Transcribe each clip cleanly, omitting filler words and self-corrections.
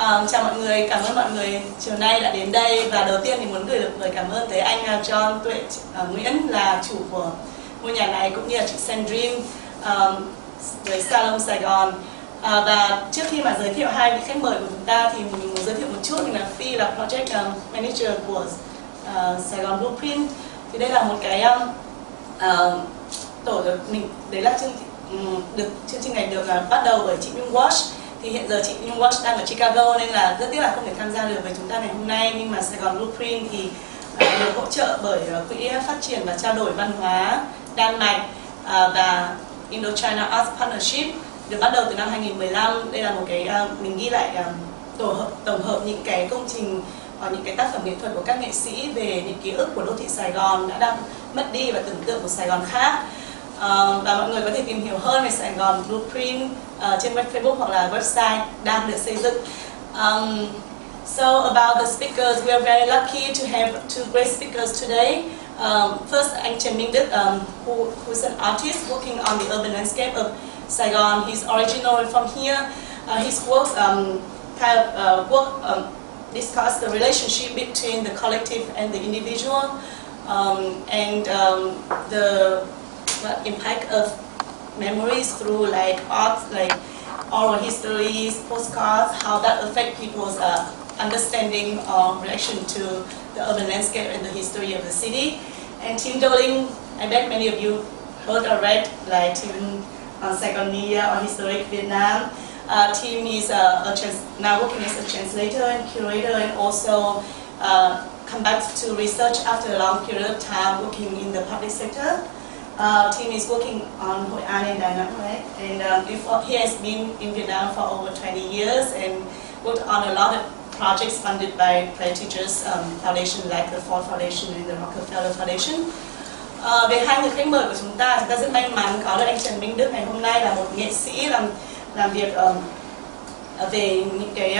Chào mọi người, cảm ơn mọi người chiều nay đã đến đây. Và đầu tiên thì muốn gửi được lời cảm ơn tới anh Tran, Nguyen là chủ của ngôi nhà này, cũng như là chị Sandrine với Salon Saigon. Và trước khi mà giới thiệu hai vị khách mời của chúng ta thì mình muốn giới thiệu một chút. Mình là Phi, là Project Manager của Saigon Blueprint. Thì đây là một cái tổ được mình, đấy là chương trình này được bắt đầu bởi chị Nhung Walsh. Thì hiện giờ chị Nhung Walsh đang ở Chicago nên là rất tiếc là không thể tham gia được với chúng ta ngày hôm nay. Nhưng mà Saigon Blueprint thì được hỗ trợ bởi Quỹ Phát triển và Trao đổi Văn hóa Đan Mạch và Indochina Arts Partnership, được bắt đầu từ năm 2015. Đây là một cái mình ghi lại tổng hợp những cái công trình hoặc những cái tác phẩm nghệ thuật của các nghệ sĩ về những ký ức của đô thị Sài Gòn đã đang mất đi và tưởng tượng của Sài Gòn khác. Và mọi người có thể tìm hiểu hơn về Saigon Blueprint trên Facebook hoặc là website đang được xây dựng. So about the speakers, we are very lucky to have two great speakers today. First, anh Trần Minh Đức, who's an artist working on the urban landscape of Saigon. He's originally from here. His work discuss the relationship between the collective and the individual, and the impact of memories through like art, like oral histories, postcards, how that affect people's understanding or reaction to the urban landscape and the history of the city. And Team Doling, I bet many of you heard or read like Team Saigonia or Historic Vietnam. Team is now working as a translator and curator, and also come back to research after a long period of time working in the public sector. Team is working on Hội An and Da Nang, right? And he has been in Vietnam for over 20 years and worked on a lot of projects funded by Play Teachers Foundation, like the Ford Foundation and the Rockefeller Foundation. Về hai người khách mời của chúng ta rất may mắn có được anh Trần Minh Đức ngày hôm nay, là một nghệ sĩ làm việc về những cái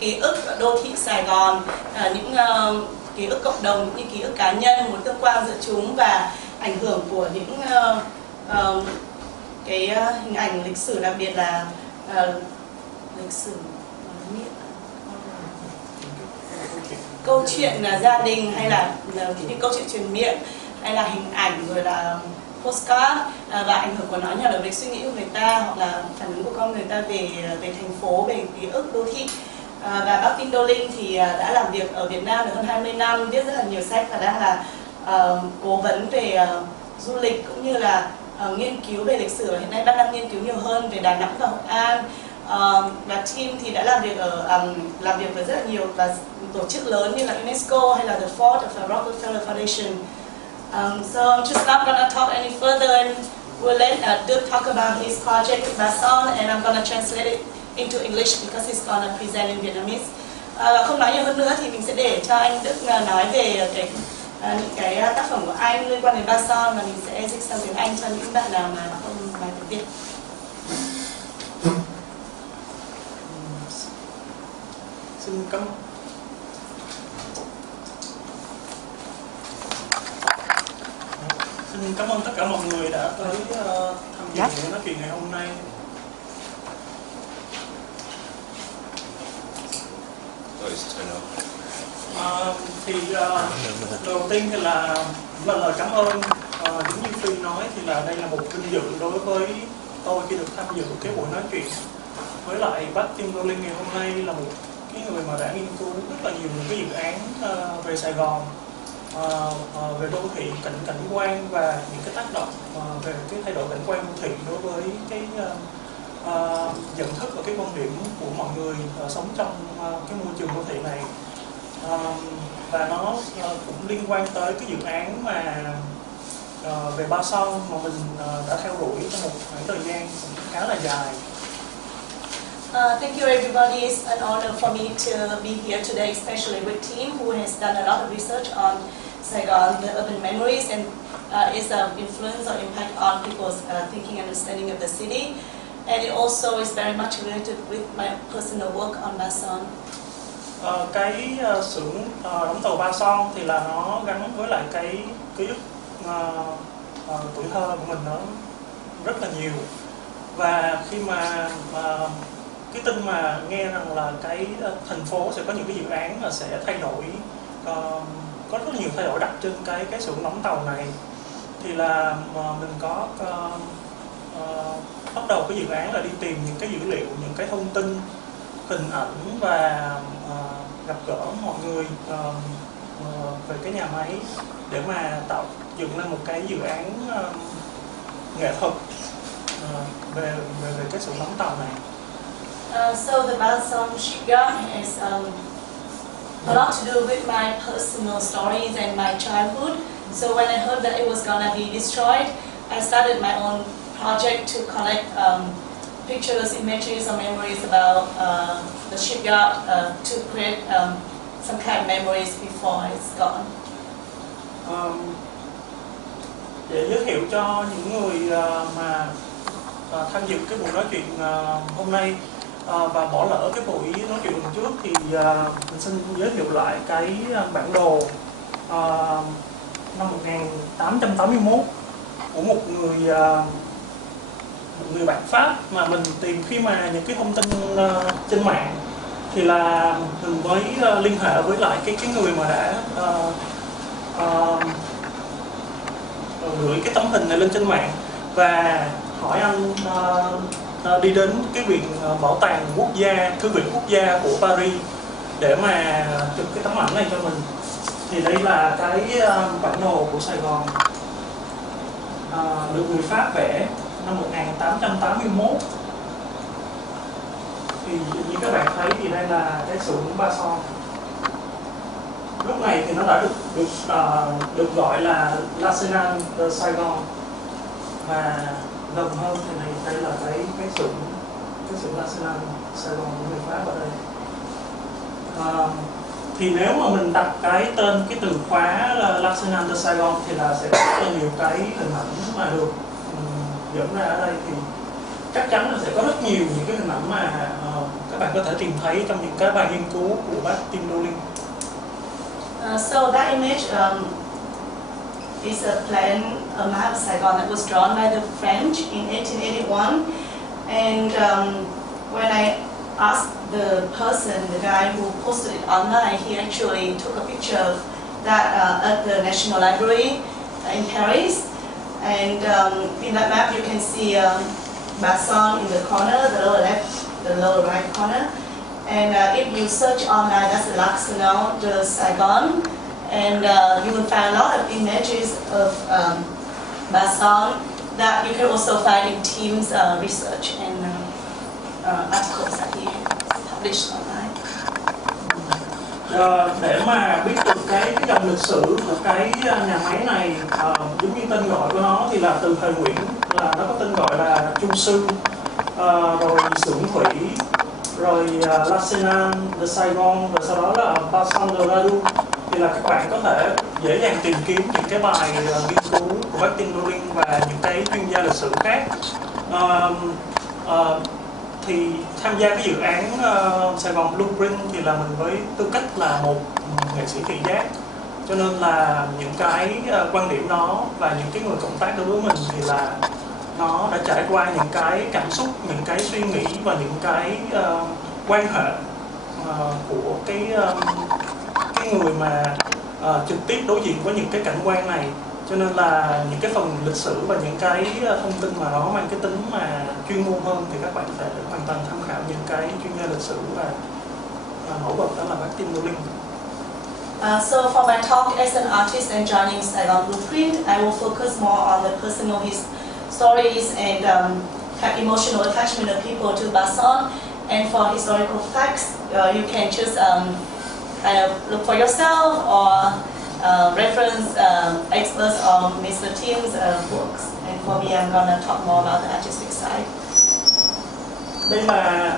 ký ức đô thị Sài Gòn, những ký ức cộng đồng, những ký ức cá nhân, mối tương quan giữa chúng và ảnh hưởng của những cái hình ảnh lịch sử, đặc biệt là lịch sử câu chuyện gia đình, hay là những cái câu chuyện truyền miệng, hay là hình ảnh, rồi là postcard, và ảnh hưởng của nó nhờ về suy nghĩ của người ta hoặc là phản ứng của con người ta về thành phố, về ký ức đô thị. Và bác Team Doling thì đã làm việc ở Việt Nam được hơn 20 năm, viết rất là nhiều sách và đang là cố vấn về du lịch cũng như là nghiên cứu về lịch sử. Hiện nay đang nghiên cứu nhiều hơn về Đà Nẵng và Hội An. Và team thì đã làm việc với rất là nhiều và tổ chức lớn như là UNESCO hay là the Ford of the Rockefeller Foundation. So I'm just not gonna talk any further, and we'll let Đức talk about his project with Bason, and I'm gonna translate it into English because he's gonna present in Vietnamese. Và không nói nhiều hơn nữa thì mình sẽ để cho anh Đức nói về những cái tác phẩm của anh liên quan đến Bason, và mình sẽ dịch sang tiếng Anh cho những bạn nào mà không nói tiếng Việt. Xin cảm ơn tất cả mọi người đã tới tham dự buổi nói chuyện ngày hôm nay. Thì đầu tiên thì là lời cảm ơn, giống như Phi nói thì là đây là một vinh dự đối với tôi khi được tham dự cái buổi nói chuyện với lại bác Team Doling ngày hôm nay, là một cái người mà đã nghiên cứu rất là nhiều những cái dự án về Sài Gòn, về đô thị, cảnh quan và những cái tác động về cái thay đổi cảnh quan đô thị đối với cái nhận thức và cái quan điểm của mọi người sống trong cái môi trường đô thị này. Và nó cũng liên quan tới cái dự án mà về Ba Son mà mình đã theo đuổi trong một khoảng thời gian cũng khá là dài. Thank you everybody. It's an honor for me to be here today, especially with team who has done a lot of research on Saigon, the urban memories, and its influence or impact on people's thinking and understanding of the city. And it also is very much related with my personal work on Bason. Cái xưởng đóng tàu Ba Son thì là nó gắn với lại cái ký ức tuổi thơ của mình nó rất là nhiều. Và khi mà cái tin mà nghe rằng là cái thành phố sẽ có những cái dự án mà sẽ thay đổi, có rất nhiều thay đổi đặt trên cái xưởng đóng tàu này, thì là mình có bắt đầu cái dự án là đi tìm những cái dữ liệu, những cái thông tin, hình ảnh và gặp gỡ mọi người về cái nhà máy để mà tạo dựng lên một cái dự án nghệ thuật về cái xưởng đóng tàu này. So the Balsam shipyard is a lot to do with my personal stories and my childhood. So when I heard that it was gonna be destroyed, I started my own project to collect pictures, images, or memories about the shipyard to create some kind of memories before it's gone. Để giới thiệu cho những người mà tham dự cái buổi nói chuyện hôm nay và bỏ lỡ cái buổi nói chuyện lần trước, thì mình xin giới thiệu lại cái bản đồ năm 1881 của một người bạn Pháp mà mình tìm khi mà những cái thông tin trên mạng, thì là mình mới liên hệ với lại cái người mà đã gửi cái tấm hình này lên trên mạng và hỏi anh đi đến cái viện bảo tàng quốc gia, thư viện quốc gia của Paris để mà chụp cái tấm ảnh này cho mình. Thì đây là cái bản đồ của Sài Gòn được người Pháp vẽ năm 1881. Thì như các bạn thấy thì đây là cái xưởng Ba Son. Lúc này thì nó đã được gọi là L'arsenal de Saigon, và gần hơn thì đây là cái xưởng L'arsenal Saigon của người Pháp ở đây. Thì nếu mà mình đặt cái tên, cái từ khóa là L'arsenal de Saigon thì là sẽ có rất là nhiều cái hình ảnh mà được dẫn ra ở đây, thì chắc chắn là sẽ có rất nhiều những cái hình ảnh mà các bạn có thể tìm thấy trong những cái bài nghiên cứu của bác Tim Doling. So that image is a map of Saigon that was drawn by the French in 1881. And when I asked the person, the guy who posted it online, he actually took a picture of that at the National Library in Paris. And in that map you can see Basson in the corner, the lower left, the lower right corner. And if you search online, that's the L'arsenal de Saigon, and you will find a lot of images of Basson that you can also find in Tim's research and articles that he published online. Để mà biết được cái dòng lịch sử của cái nhà máy này, giống như tên gọi của nó thì là từ thời Nguyễn, là nó có tên gọi là Chu Sư, rồi xưởng thủy, rồi L'arsenal de Saigon, và sau đó là Basson de Radu. Thì là các bạn có thể dễ dàng tìm kiếm những cái bài nghiên cứu của bác Tim Doling và những cái chuyên gia lịch sử khác. Thì tham gia cái dự án Sài Gòn Blueprint thì là mình với tư cách là một nghệ sĩ thị giác, cho nên là những cái quan điểm đó và những cái người cộng tác đối với mình thì là nó đã trải qua những cái cảm xúc, những cái suy nghĩ và những cái quan hệ của cái người mà trực tiếp đối diện với những cái cảnh quan này, cho nên là những cái phần lịch sử và những cái thông tin mà nó mang cái tính mà chuyên môn hơn thì các bạn có thể hoàn toàn tham khảo những cái chuyên gia lịch sử và mẫu vật đó là bác Tim Doling. So for my talk as an artist and joining Saigon Blueprint, I will focus more on the personal stories and have emotional attachment of people to Basson. And for historical facts, you can just kind of look for yourself or reference experts on Mr. Tim's books. And for me, I'm gonna talk more about the artistic side. Đây là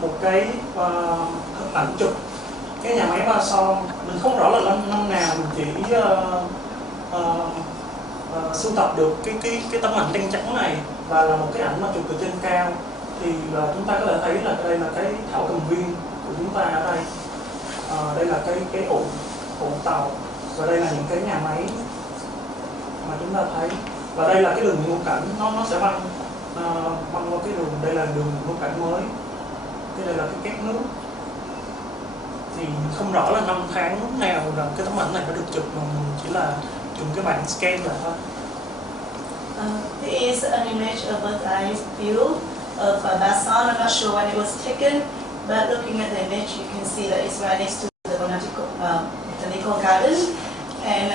một cái hình ảnh chụp cái nhà máy Basson. Mình không rõ là năm nào, mình chỉ sưu tập được cái tấm ảnh đen trắng này, và là một cái ảnh mà chụp từ trên cao. Thì chúng ta có thể thấy là đây là cái thảo cầm viên của chúng ta ở đây. Đây là cái ụ tàu, và đây là những cái nhà máy mà chúng ta thấy. Và đây là cái đường ngũ cảnh, nó sẽ băng qua cái đường, đây là đường ngũ cảnh mới, cái đây là cái két nước. Thì không rõ là năm tháng nào là cái tấm ảnh này đã được chụp, mà mình chỉ là dùng cái bảng scan lại thôi. This is an image of a bird's view of Basan. I'm not sure when it was taken, but looking at the image, you can see that it's right next to the botanical garden and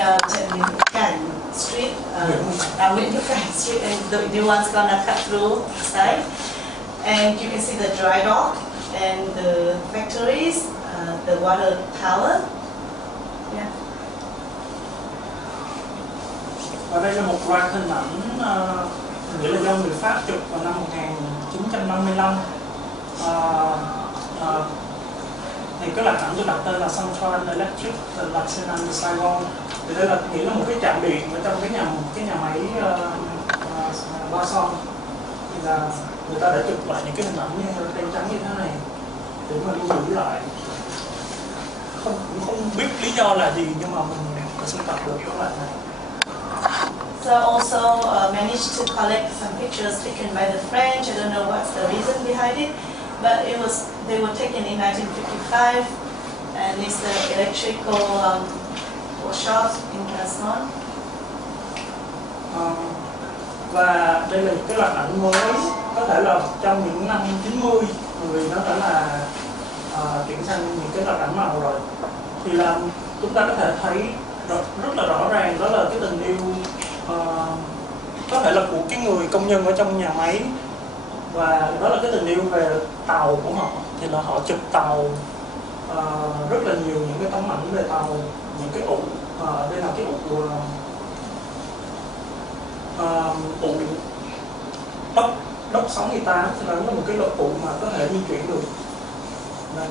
Nguyễn Cảnh Street, Nguyễn Cảnh Street, and the new one's gonna cut through the side. And you can see the dry dock and the factories, the water tower. Yeah. Và đây là một loạt hình ảnh nghĩa là do người Pháp chụp vào năm 1955. Thì cái loạt ảnh tôi đặt tên là Tran Electric, là Saigon. Thì đây là nghĩa là một cái trạm điện ở trong cái nhà máy Ba Son. Thì là người ta đã chụp lại những cái hình ảnh như đen trắng như thế này để mà lưu giữ lại. Cũng không biết lý do là gì, nhưng mà mình có sưu tập được cái loại này. So also managed to collect some pictures taken by the French. I don't know what's the reason behind it, but they were taken in 1955, and it's the electrical workshop in Salon. Và đây là những cái loạt ảnh mới, có thể là trong những năm 90 người nó đã là chuyển sang những cái loạt ảnh màu rồi. Thì là chúng ta có thể thấy rất là rõ ràng đó là cái tình yêu có thể là của cái người công nhân ở trong nhà máy, và đó là cái tình yêu về tàu của họ. Thì là họ chụp tàu rất là nhiều những cái tấm ảnh về tàu, những cái ụ, đây là cái ụ đốc 68, thì là một cái loại ụ mà có thể di chuyển được. Đây,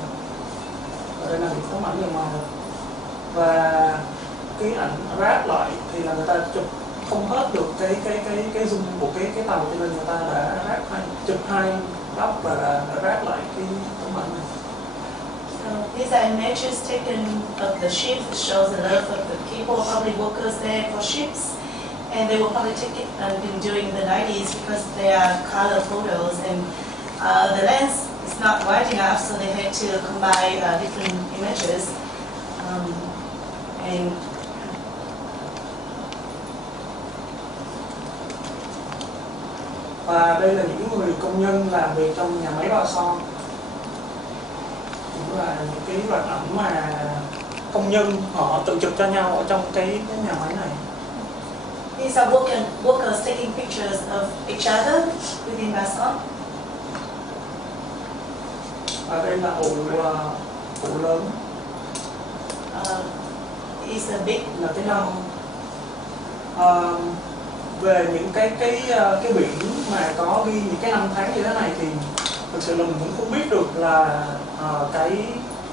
đây là những tấm ảnh về màu. Và cái ảnh ráp lại thì là người ta chụp không hết được cái zoom của cái tàu, cho nên người ta đã chụp hai góc và đã ráp lại cái tấm ảnh này. So these are images taken of the ship. It shows the love of the people, probably workers there for ships, and they will probably take it during the 90s because they are color photos, and the lens is not wide enough, so they had to combine different images. And và đây là những người công nhân làm việc trong nhà máy Ba Son. Cũng là những cái loạt ảnh mà công nhân họ tự chụp cho nhau ở trong cái nhà máy này. These are workers taking pictures of each other within Ba Son. Và đây là ụ lớn. Is a big là cái năm về những cái biển mà có ghi những cái năm tháng như thế này, thì thực sự là mình cũng không biết được là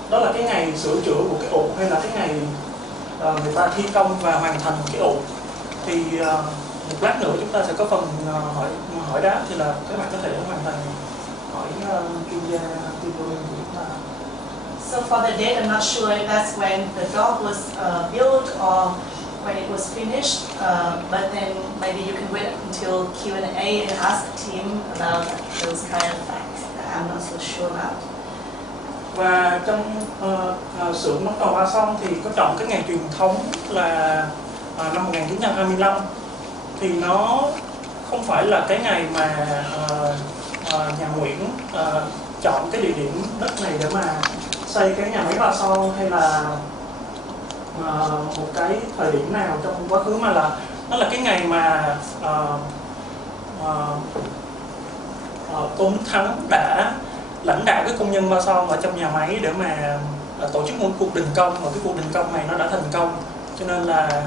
đó là cái ngày sửa chữa của cái ụ hay là cái ngày người ta thi công và hoàn thành cái ụ. Thì một lát nữa chúng ta sẽ có phần hỏi đáp, thì là các bạn có thể hoàn thành hỏi chuyên gia tư vấn của chúng ta. So for the date, I'm not sure if that's when the dock was built or when it was finished, but then maybe you can wait until Q&A and ask the team about those kind of facts that I'm not so sure about. Và trong xưởng đóng tàu Ba Son thì có chọn cái ngày truyền thống là năm 1925, thì nó không phải là cái ngày mà nhà Nguyễn chọn cái địa điểm đất này để mà xây cái nhà máy Ba Son, hay là một cái thời điểm nào trong quá khứ, mà là nó là cái ngày mà Tôn Đức Thắng đã lãnh đạo cái công nhân Ba Son ở trong nhà máy để mà tổ chức một cuộc đình công, và cái cuộc đình công này nó đã thành công, cho nên là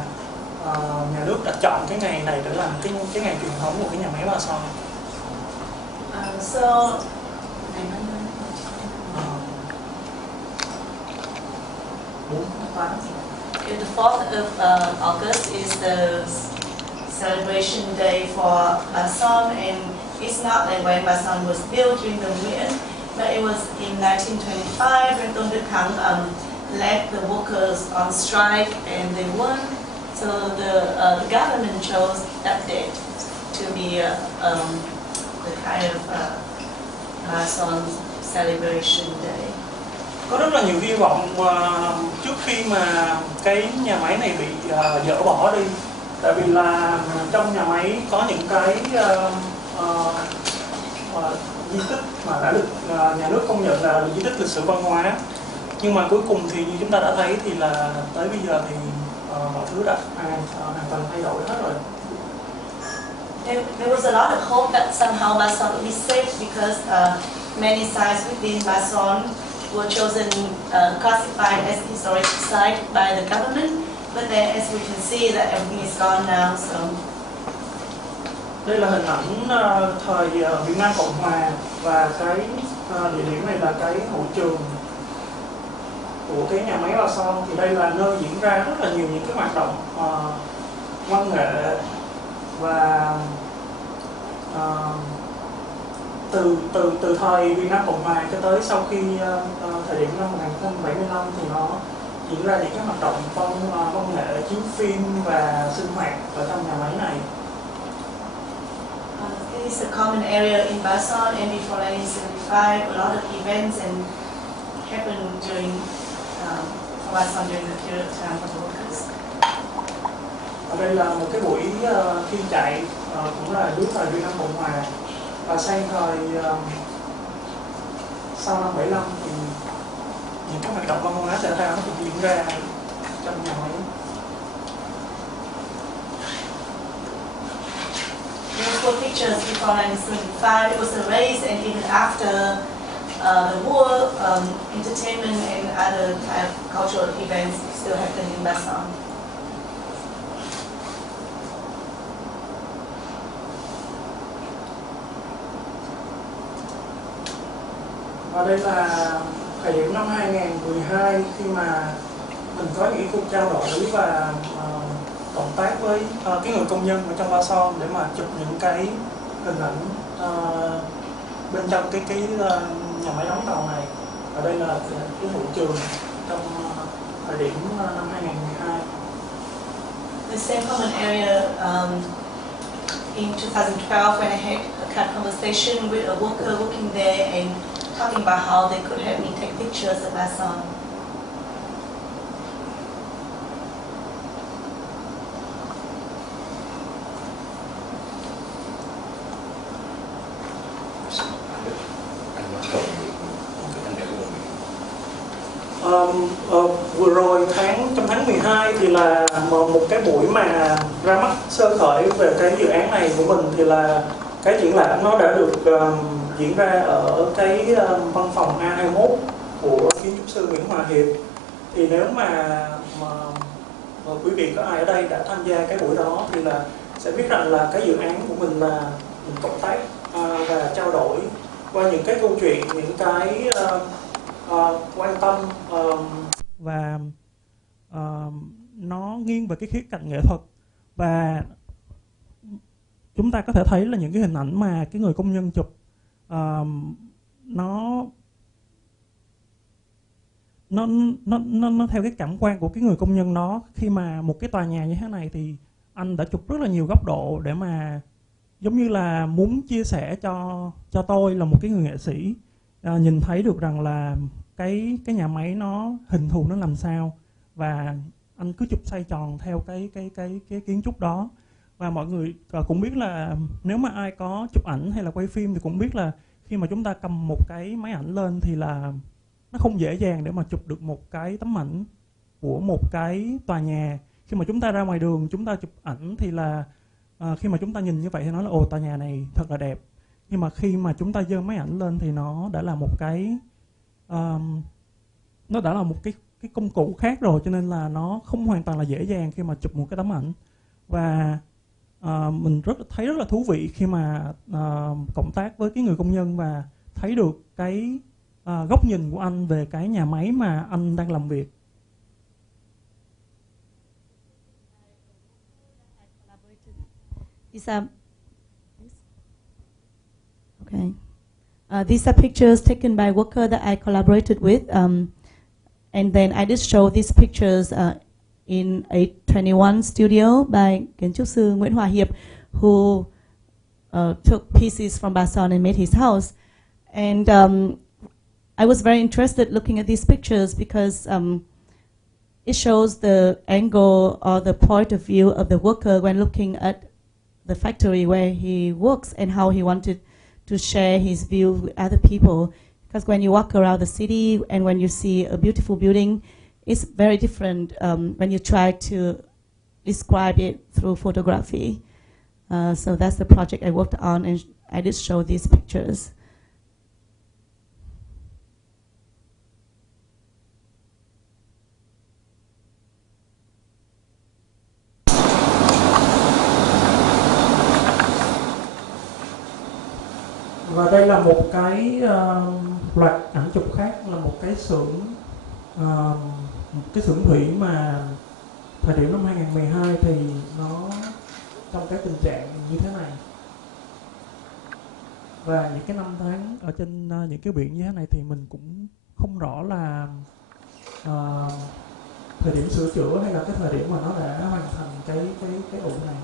nhà nước đã chọn cái ngày này để làm cái ngày truyền thống của cái nhà máy Ba Son. The 4th of August is the celebration day for Ba Son, and it's not like when Ba Son was built during the Nguyen, but it was in 1925 when Tôn Đức Thắng led the workers on strike and they won. So the government chose that date to be the kind of Salon celebration day. Có rất là nhiều hy vọng trước khi mà cái nhà máy này bị dỡ bỏ đi, tại vì là trong nhà máy có những cái di tích mà đã được nhà nước công nhận là di tích lịch sử văn hóa, nhưng mà cuối cùng thì như chúng ta đã thấy thì là tới bây giờ thì mọi thứ đã hoàn toàn thay đổi hết rồi. There was a lot of hope that somehow Bason would be safe because many sites within Bason were chosen, classified as historic site by the government. But then, as we can see, that everything is gone now. So. Đây là hình ảnh thời Việt Nam Cộng Hòa và cái địa điểm này là cái hội trường của cái nhà máy Salon. Thì đây là nơi diễn ra rất là nhiều những cái hoạt động văn nghệ và từ thời Việt Nam Cộng Hòa cho tới sau khi thời điểm năm 1975 thì nó diễn ra những cái hoạt động văn nghệ, chiếu phim và sinh hoạt ở trong nhà máy này. It is a common area in Bason, and before 1975, a lot of events and happened during Bason during the period of time for the workers. Ở đây là một cái buổi phim chạy cũng là dưới thời Việt Nam Cộng Hòa, và sang thời sau năm 75 thì những cái hoạt động văn hóa thể thao nó cũng diễn ra trong nhà máy. Those were pictures before 1975. It was a race, and even after the war, entertainment and other kind of cultural events still happen in Bason. Và đây là thời điểm năm 2012 khi mà mình có những cuộc trao đổi và cộng tác với cái người công nhân ở trong Bason để mà chụp những cái hình ảnh bên trong cái nhà máy đóng tàu này. Ở đây là cái hội trường trong thời điểm năm 2012. The same common area in 2012 when I had a conversation with a worker working there and talking about how they could help me take pictures of Bason. Vừa rồi trong tháng 12 thì là một cái buổi mà ra mắt sơ khởi về cái dự án này của mình, thì là cái triển lãm nó đã được diễn ra ở cái văn phòng A21 của kiến trúc sư Nguyễn Hòa Hiệp. Thì nếu mà quý vị có ai ở đây đã tham gia cái buổi đó thì là sẽ biết rằng là cái dự án của mình là mình cộng tác và trao đổi qua những cái câu chuyện, những cái quan tâm và nó nghiêng về cái khía cạnh nghệ thuật. Và chúng ta có thể thấy là những cái hình ảnh mà cái người công nhân chụp nó theo cái cảm quan của cái người công nhân đó. Khi mà một cái tòa nhà như thế này thì anh đã chụp rất là nhiều góc độ để mà giống như là muốn chia sẻ cho tôi là một cái người nghệ sĩ nhìn thấy được rằng là cái nhà máy nó hình thù nó làm sao, và anh cứ chụp xoay tròn theo cái kiến trúc đó. Và mọi người cũng biết là nếu mà ai có chụp ảnh hay là quay phim thì cũng biết là khi mà chúng ta cầm một cái máy ảnh lên thì là nó không dễ dàng để mà chụp được một cái tấm ảnh của một cái tòa nhà. Khi mà chúng ta ra ngoài đường chúng ta chụp ảnh thì là khi mà chúng ta nhìn như vậy thì nói là ồ, tòa nhà này thật là đẹp. Nhưng mà khi mà chúng ta giơ máy ảnh lên thì nó đã là một cái cái công cụ khác rồi, cho nên là nó không hoàn toàn là dễ dàng khi mà chụp một cái tấm ảnh. Và mình thấy rất là thú vị khi mà cộng tác với cái người công nhân và thấy được cái góc nhìn của anh về cái nhà máy mà anh đang làm việc. These are pictures taken by worker that I collaborated with, and then I just show these pictures in 821 studio by kiến trúc sư Nguyễn Hòa Hiệp, who took pieces from Bason and made his house. And I was very interested looking at these pictures because it shows the angle or the point of view of the worker when looking at the factory where he works and how he wanted to share his view with other people. Because when you walk around the city and when you see a beautiful building, it's very different when you try to describe it through photography. So that's the project I worked on, and I did show these pictures. Và đây là một cái loạt ảnh chụp khác, là một cái xưởng thủy mà thời điểm năm 2012 thì nó trong cái tình trạng như thế này. Và những cái năm tháng ở trên những cái biển như thế này thì mình cũng không rõ là thời điểm sửa chữa hay là cái thời điểm mà nó đã hoàn thành cái ụ này.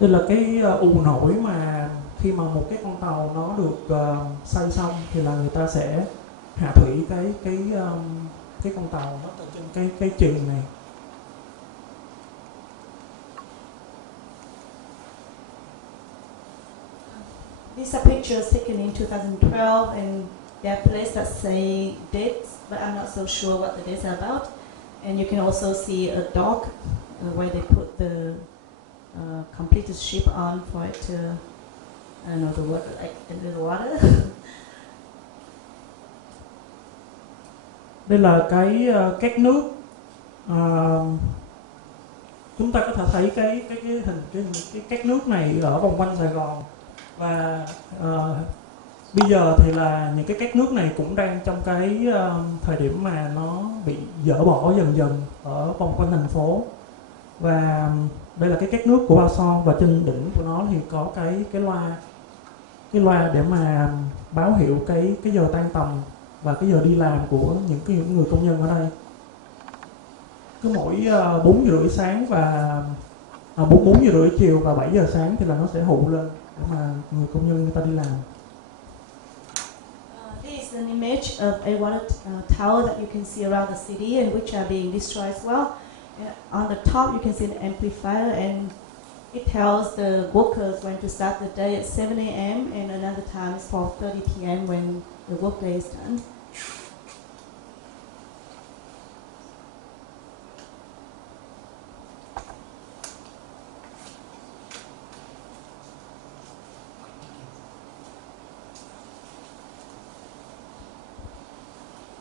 Đây là cái ù nổi mà khi mà một cái con tàu nó được xây xong thì là người ta sẽ hạ thủy cái con tàu nó từ trên cái chuyền này. These are pictures taken in 2012, and there are places that say dates, but I'm not so sure what the dates are about. And you can also see a dock where they put the completed ship on for it to, I don't know the word, like into the water. Đây là cái két nước. Chúng ta có thể thấy cái két nước này ở vòng quanh Sài Gòn. Và bây giờ thì là những cái két nước này cũng đang trong cái thời điểm mà nó bị dỡ bỏ dần dần ở vòng quanh thành phố. Và đây là cái két nước của Ba Son, và trên đỉnh của nó thì có cái loa để mà báo hiệu cái giờ tan tầm và cái giờ đi làm của những người công nhân ở đây. Cứ mỗi 4 giờ rưỡi sáng và 4 giờ rưỡi chiều và 7 giờ sáng thì là nó sẽ hụ lên để mà người công nhân người ta đi làm. This is an image of a water tower that you can see around the city and which are being destroyed as well. On the top you can see an amplifier, and it tells the workers when to start the day at 7 a.m. and another time is 4:30 p.m. when the workday is done.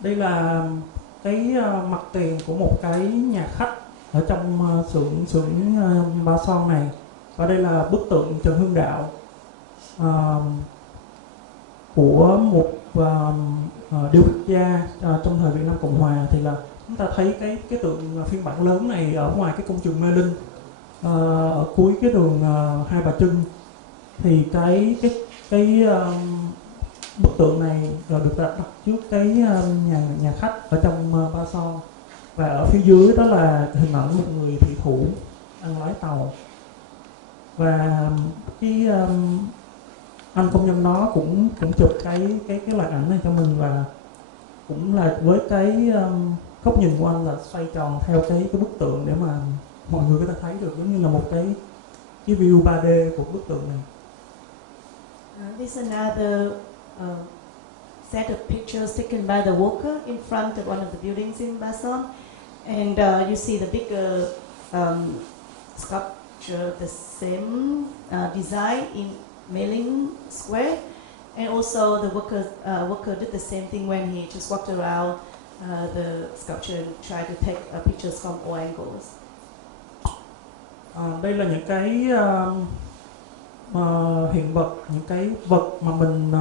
Đây là cái mặt tiền của một cái nhà khách ở trong xưởng Ba Son này. Và đây là bức tượng Trần Hưng Đạo của một điêu khắc gia trong thời Việt Nam Cộng Hòa. Thì là chúng ta thấy cái tượng phiên bản lớn này ở ngoài cái công trường Mê Linh ở cuối cái đường Hai Bà Trưng. Thì cái bức tượng này được đặt trước cái nhà khách ở trong Ba Son. Và ở phía dưới đó là hình ảnh một người thủy thủ đang lái tàu. Và cái anh công nhân đó cũng chụp cái loạt ảnh này cho mình, và cũng là với cái góc nhìn của anh là xoay tròn theo cái bức tượng để mà mọi người có thể thấy được, giống như là một cái view 3D của bức tượng này. This is another set of pictures taken by the worker in front of one of the buildings in Bason, and you see the bigger sculpture, the same design in Mailing Square, and also the worker did the same thing when he just walked around the sculpture and tried to take pictures from all angles. Đây là những cái hiện vật, những cái vật mà mình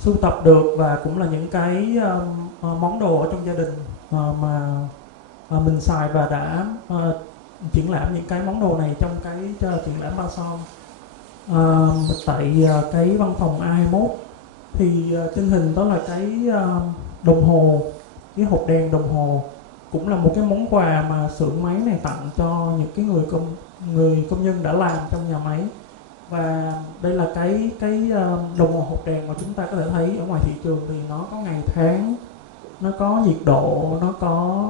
sưu tập được, và cũng là những cái món đồ ở trong gia đình mà mình xài, và đã triển lãm những cái món đồ này trong cái triển lãm Ba Son. Tại cái văn phòng A21 thì trên hình đó là cái đồng hồ, cái hộp đèn đồng hồ cũng là một cái món quà mà xưởng máy này tặng cho những cái người công nhân đã làm trong nhà máy. Và đây là cái đồng hồ hộp đèn mà chúng ta có thể thấy ở ngoài thị trường, thì nó có ngày tháng, nó có nhiệt độ, nó có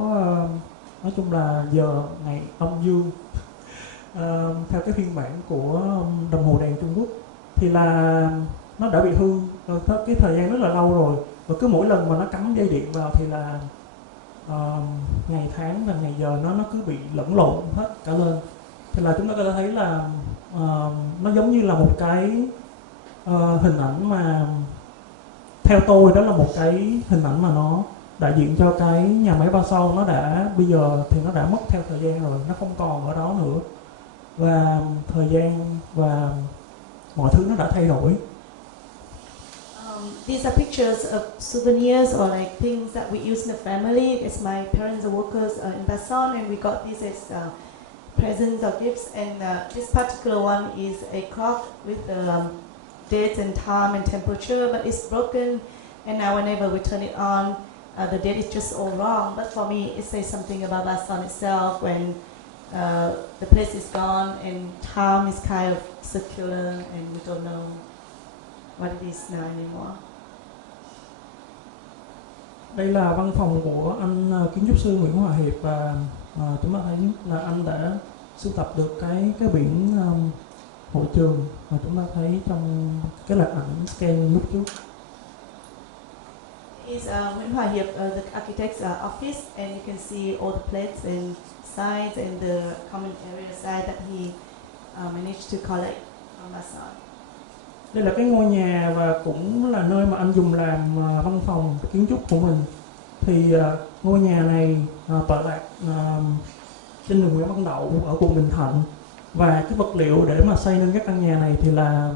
nói chung là giờ ngày âm dương. Theo cái phiên bản của đồng hồ đèn Trung Quốc thì là nó đã bị hư cái thời gian rất là lâu rồi, và cứ mỗi lần mà nó cắm dây điện vào thì là ngày tháng và ngày giờ nó cứ bị lẫn lộn hết cả lên. Thì là chúng ta có thể thấy là nó giống như là một cái hình ảnh mà theo tôi đó là một cái hình ảnh mà nó đại diện cho cái nhà máy bao sau. Nó đã bây giờ thì nó đã mất theo thời gian rồi, nó không còn ở đó nữa, và thời gian và mọi thứ nó đã thay đổi. These are pictures of souvenirs or like things that we use in the family. As my parents are workers in Bason, and we got these as presents or gifts. And this particular one is a clock with date and time and temperature, but it's broken. And now whenever we turn it on, the date is just all wrong. But for me, it says something about Bason itself when the place is gone and time is kind of circular and we don't know what it is now anymore. Đây là văn phòng của anh kiến trúc sư Nguyễn Hòa Hiệp, và chúng ta thấy là anh đã sưu tập được cái biển hội trường mà chúng ta thấy trong cái loạt ảnh scan lúc trước. Is Nguyen Hòa Hiệp, the architect's office, and you can see all the plates and sides and the common area side that he managed to collect from Bason. Đây là cái ngôi nhà và cũng là nơi mà anh dùng làm văn phòng kiến trúc của mình. Thì ngôi nhà này tọa lạc trên đường Nguyễn Văn Đậu ở quận Bình Thạnh, và cái vật liệu để mà xây nên các căn nhà này thì là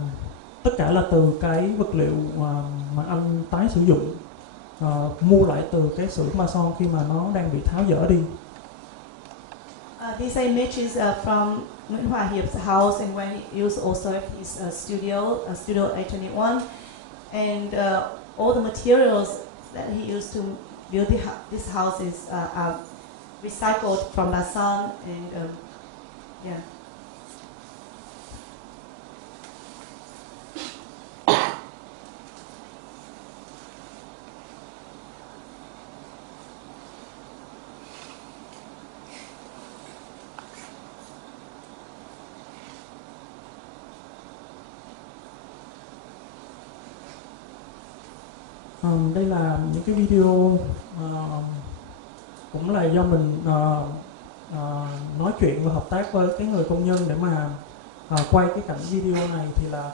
tất cả là từ cái vật liệu mà anh tái sử dụng, mua lại từ cái xưởng Bason khi mà nó đang bị tháo dỡ đi. These images are from Nguyen Hòa Hiep's house, and when he used also his studio A21, and all the materials that he used to build this house are recycled from Bason, and yeah. Đây là những cái video cũng là do mình nói chuyện và hợp tác với cái người công nhân để mà quay cái cảnh video này. Thì là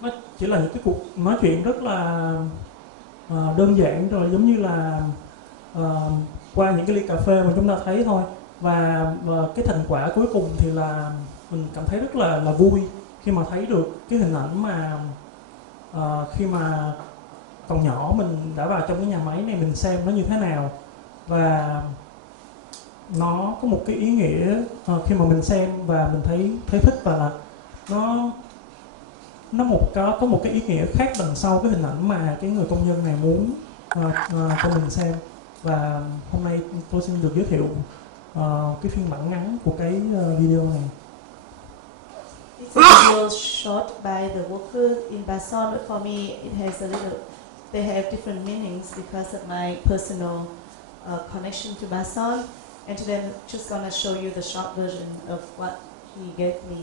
nó chỉ là những cái cuộc nói chuyện rất là đơn giản rồi, giống như là qua những cái ly cà phê mà chúng ta thấy thôi. Và cái thành quả cuối cùng thì là mình cảm thấy rất là vui khi mà thấy được cái hình ảnh mà khi mà còn nhỏ mình đã vào trong cái nhà máy này, mình xem nó như thế nào, và nó có một cái ý nghĩa khi mà mình xem và mình thấy thích, và là nó có một cái ý nghĩa khác đằng sau cái hình ảnh mà cái người công nhân này muốn cho mình xem. Và hôm nay tôi xin được giới thiệu cái phiên bản ngắn của cái video này. It's a video shot by the workers in Bason, but for me it has they have different meanings because of my personal connection to Bason. And today I'm just gonna show you the short version of what he gave me.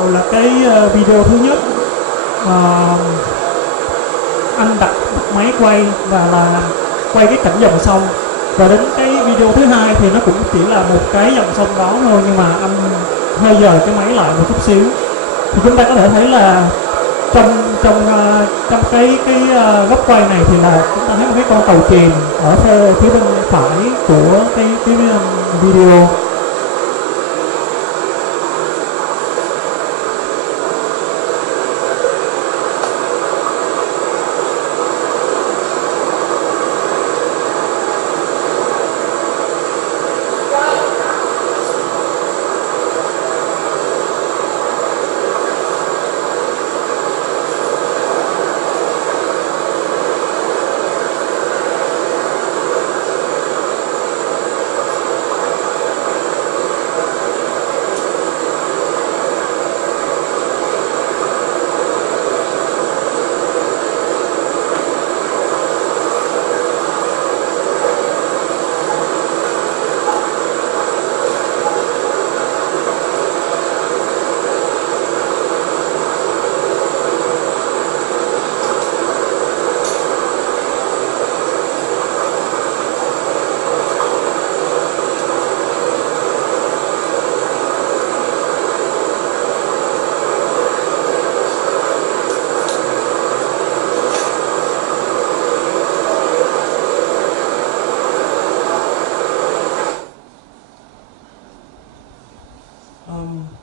Rồi là cái video thứ nhất, anh đặt máy quay và là quay cái cảnh dòng sông, và đến cái video thứ hai thì nó cũng chỉ là một cái dòng sông đó thôi, nhưng mà anh hơi dời cái máy lại một chút xíu, thì chúng ta có thể thấy là trong cái góc quay này thì là chúng ta thấy một cái con tàu chìm ở phía bên phải của cái video.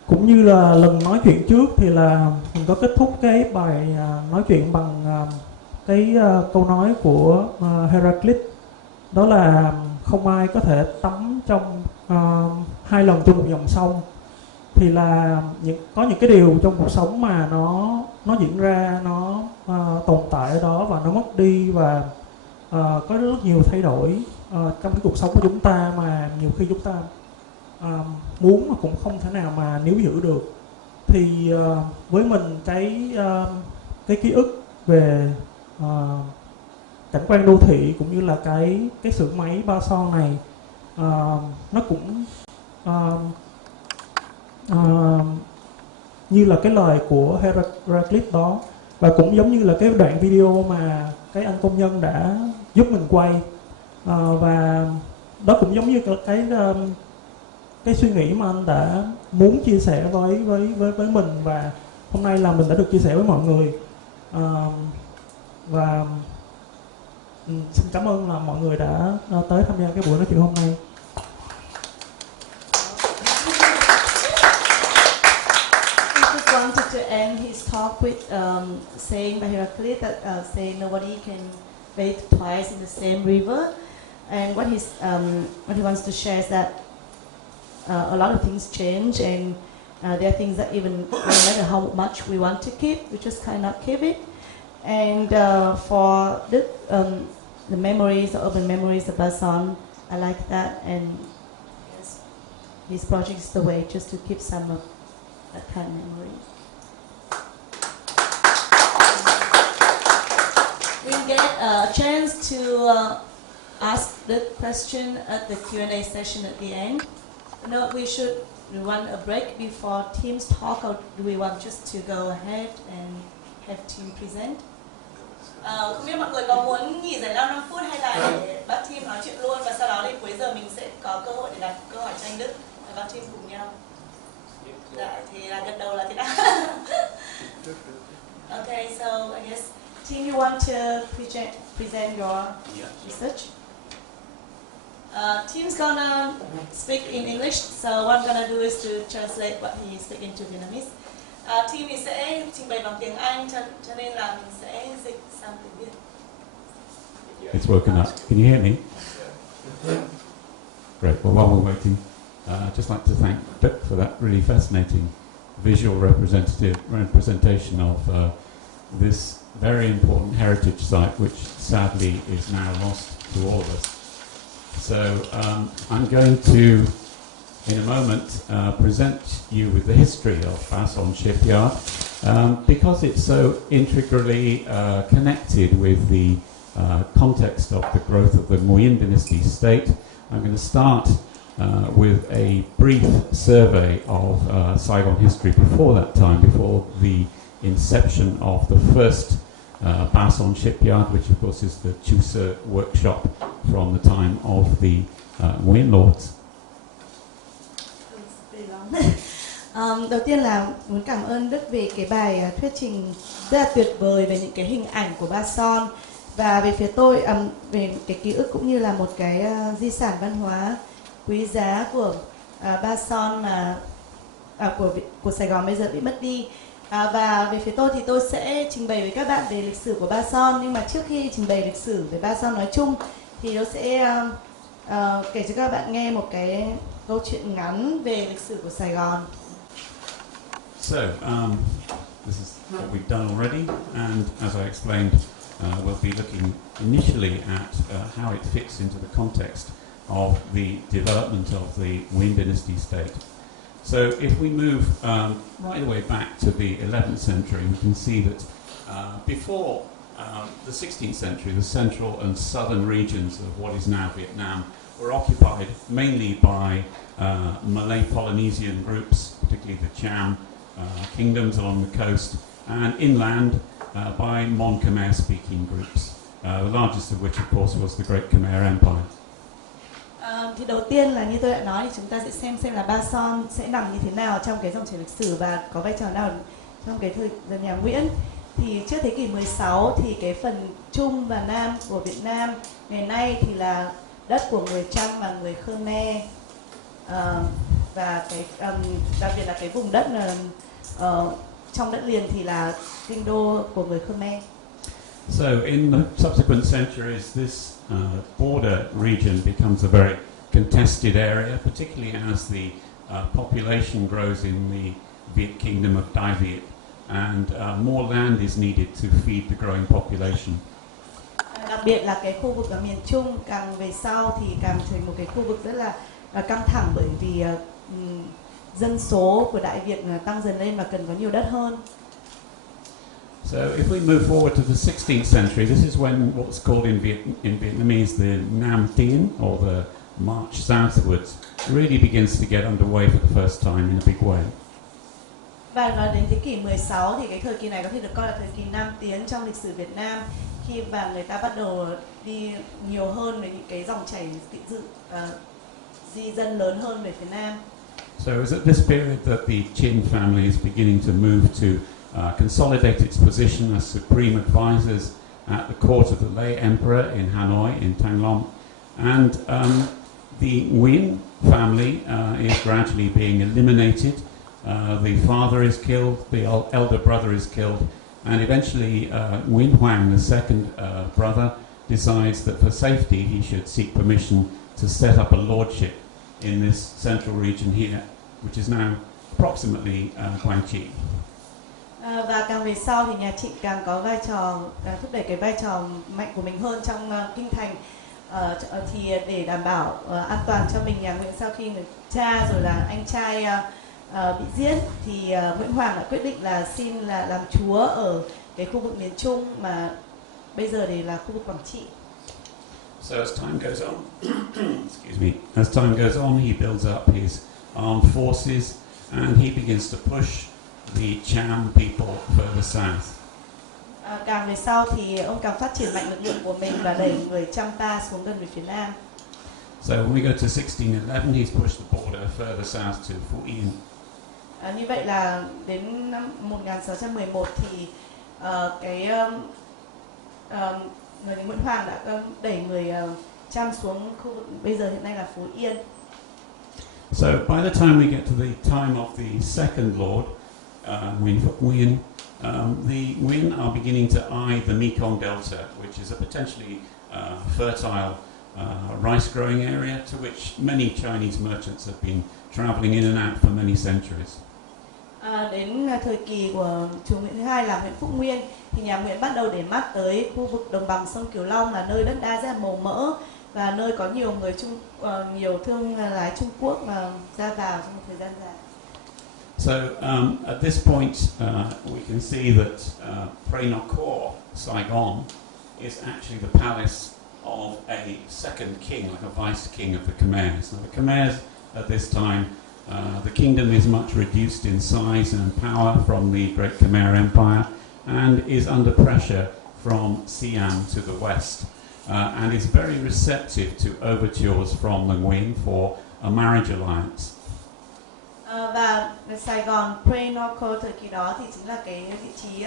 Cũng như là lần nói chuyện trước thì là mình có kết thúc cái bài nói chuyện bằng cái câu nói của Heraclit, đó là không ai có thể tắm trong 2 lần trong một dòng sông. Thì là có những cái điều trong cuộc sống mà nó diễn ra, nó tồn tại ở đó và nó mất đi, và có rất nhiều thay đổi trong cái cuộc sống của chúng ta mà nhiều khi chúng ta muốn mà cũng không thể nào mà níu giữ được. Thì với mình cái ký ức về cảnh quan đô thị cũng như là cái xưởng máy ba son này, nó cũng như là cái lời của Heraclit đó, và cũng giống như là cái đoạn video mà cái anh công nhân đã giúp mình quay, và đó cũng giống như cái suy nghĩ mà anh đã muốn chia sẻ với mình, và hôm nay là mình đã được chia sẻ với mọi người, và xin cảm ơn là mọi người đã tới tham gia cái buổi nói chuyện hôm nay. I just wanted to end his talk with saying by Heraclit that saying nobody can bathe twice in the same river, and what he wants to share is that a lot of things change, and there are things that even no matter how much we want to keep, we just cannot keep it. And for the memories, the urban memories, the Bason, I like that, and yes, this project is the way just to keep some of that kind of memory. We'll get a chance to ask the question at the Q&A session at the end. No, we want a break before teams talk, or do we want just to go ahead and have team present? Không biết mọi người có muốn nghỉ giải lao 5 phút hay là để bác team nói chuyện luôn, và sau đó thì cuối giờ mình sẽ có cơ hội để đặt câu hỏi cho anh Đức và bác team cùng nhau. Dạ, thì là gật đầu là thế nào? Okay, so I guess Team, you want to present your research? Team's gonna speak in English, so what I'm gonna do is to translate what he speak into Vietnamese. Team thì sẽ trình bày bằng tiếng Anh, cho nên là mình sẽ dịch sang tiếng Việt. It's woken up. Can you hear me? Great. Well, while we're waiting, I'd just like to thank Dick for that really fascinating visual representation of this very important heritage site, which sadly is now lost to all of us. So I'm going to, in a moment, present you with the history of Ba Son Shipyard, because it's so integrally connected with the context of the growth of the Nguyen dynasty state. I'm going to start with a brief survey of Saigon history before that time, before the inception of the first Bason shipyard, which of course is the Chusa workshop from the time of the Nguyen lords. Đầu tiên là muốn cảm ơn Đức về cái bài thuyết trình rất là tuyệt vời về những cái hình ảnh của Bason, và về phía tôi về cái ký ức cũng như là một cái di sản văn hóa quý giá của Bason mà của Sài Gòn bây giờ bị mất đi. Và về phía tôi thì tôi sẽ trình bày với các bạn về lịch sử của Bason, nhưng mà trước khi trình bày lịch sử về Bason nói chung thì tôi sẽ kể cho các bạn nghe một cái câu chuyện ngắn về lịch sử của Sài Gòn. So, this is what we've done already, and as I explained, we'll be looking initially at how it fits into the context of the development of the Nguyen dynasty state. So if we move right the way back to the 11th century, we can see that before the 16th century, the central and southern regions of what is now Vietnam were occupied mainly by Malay Polynesian groups, particularly the Cham kingdoms along the coast, and inland by Mon Khmer speaking groups, the largest of which of course was the Great Khmer Empire. Thì đầu tiên là như tôi đã nói thì chúng ta sẽ xem là Bason sẽ nằm như thế nào trong cái dòng chảy lịch sử và có vai trò nào trong cái thời gian nhà Nguyễn. Thì trước thế kỷ 16 thì cái phần Trung và Nam của Việt Nam ngày nay thì là đất của người Cham và người Khmer, và cái đặc biệt là cái vùng đất trong đất liền thì là kinh đô của người Khmer. So in the subsequent centuries, this border region becomes a very contested area, particularly as the population grows in the Viet Kingdom of Dai Viet, and more land is needed to feed the growing population. Đặc biệt là cái khu vực ở miền Trung càng về sau thì càng thành một cái khu vực rất là căng thẳng, bởi vì dân số của Đại Việt tăng dần lên và cần có nhiều đất hơn. So if we move forward to the 16th century, this is when what's called in Vietnamese the Nam Tien, or the march southwards, really begins to get underway for the first time in a big way. Và nói đến thế kỷ 16 thì cái thời kỳ này có thể được coi là thời kỳ Nam Tiến trong lịch sử Việt Nam, khi mà người ta bắt đầu đi nhiều hơn về những cái dòng chảy di dân lớn hơn về phía Nam. So it was at this period that the Chin family is beginning to move to consolidate its position as supreme advisors at the court of the lay emperor in Hanoi, in Thang Long. And the Nguyen family is gradually being eliminated. The father is killed, the elder brother is killed, and eventually Nguyen Huang, the second brother, decides that for safety he should seek permission to set up a lordship in this central region here, which is now approximately Quang Tri. Và càng về sau thì nhà Trịnh càng có vai trò thúc đẩy cái vai trò mạnh của mình hơn trong kinh thành, thì để đảm bảo an toàn cho mình, nhà Nguyễn sau khi người cha rồi là anh trai bị giết thì Nguyễn Hoàng đã quyết định là xin là làm chúa ở cái khu vực miền Trung mà bây giờ thì là khu vực Quảng Trị. So as time goes on, excuse me, as time goes on, he builds up his armed forces and he begins to push the Cham people further south. Càng về sau thì ông càng phát triển mạnh lực lượng của mình và đẩy người Champa xuống gần về phía nam. So when we go to 1611, he's pushed the border further south to Phu Yên. Như vậy là đến năm 1611 thì người Nguyễn Hoàng đã đẩy người Cham xuống khu vực bây giờ hiện nay là Phú Yên. So by the time we get to the time of the second lord, Nguyen, the Nguyen are beginning to eye the Mekong Delta, which is a potentially fertile rice growing area to which many Chinese merchants have been traveling in and out for many centuries. Đến thời kỳ của chúa Nguyễn thứ hai là Nguyễn Phúc Nguyên thì nhà Nguyễn bắt đầu để mắt tới khu vực đồng bằng sông Cửu Long, là nơi đất đai rất là màu mỡ và nơi có nhiều người nhiều thương lái Trung Quốc mà ra vào trong một thời gian dài. So at this point, we can see that Pray Nor Khor, Saigon, is actually the palace of a second king, like a vice king of the Khmers. Now, the Khmers at this time, the kingdom is much reduced in size and power from the Great Khmer Empire and is under pressure from Siam to the west, and is very receptive to overtures from the Nguyen for a marriage alliance. Và Sài Gòn pre-Norco thời kỳ đó thì chính là cái vị trí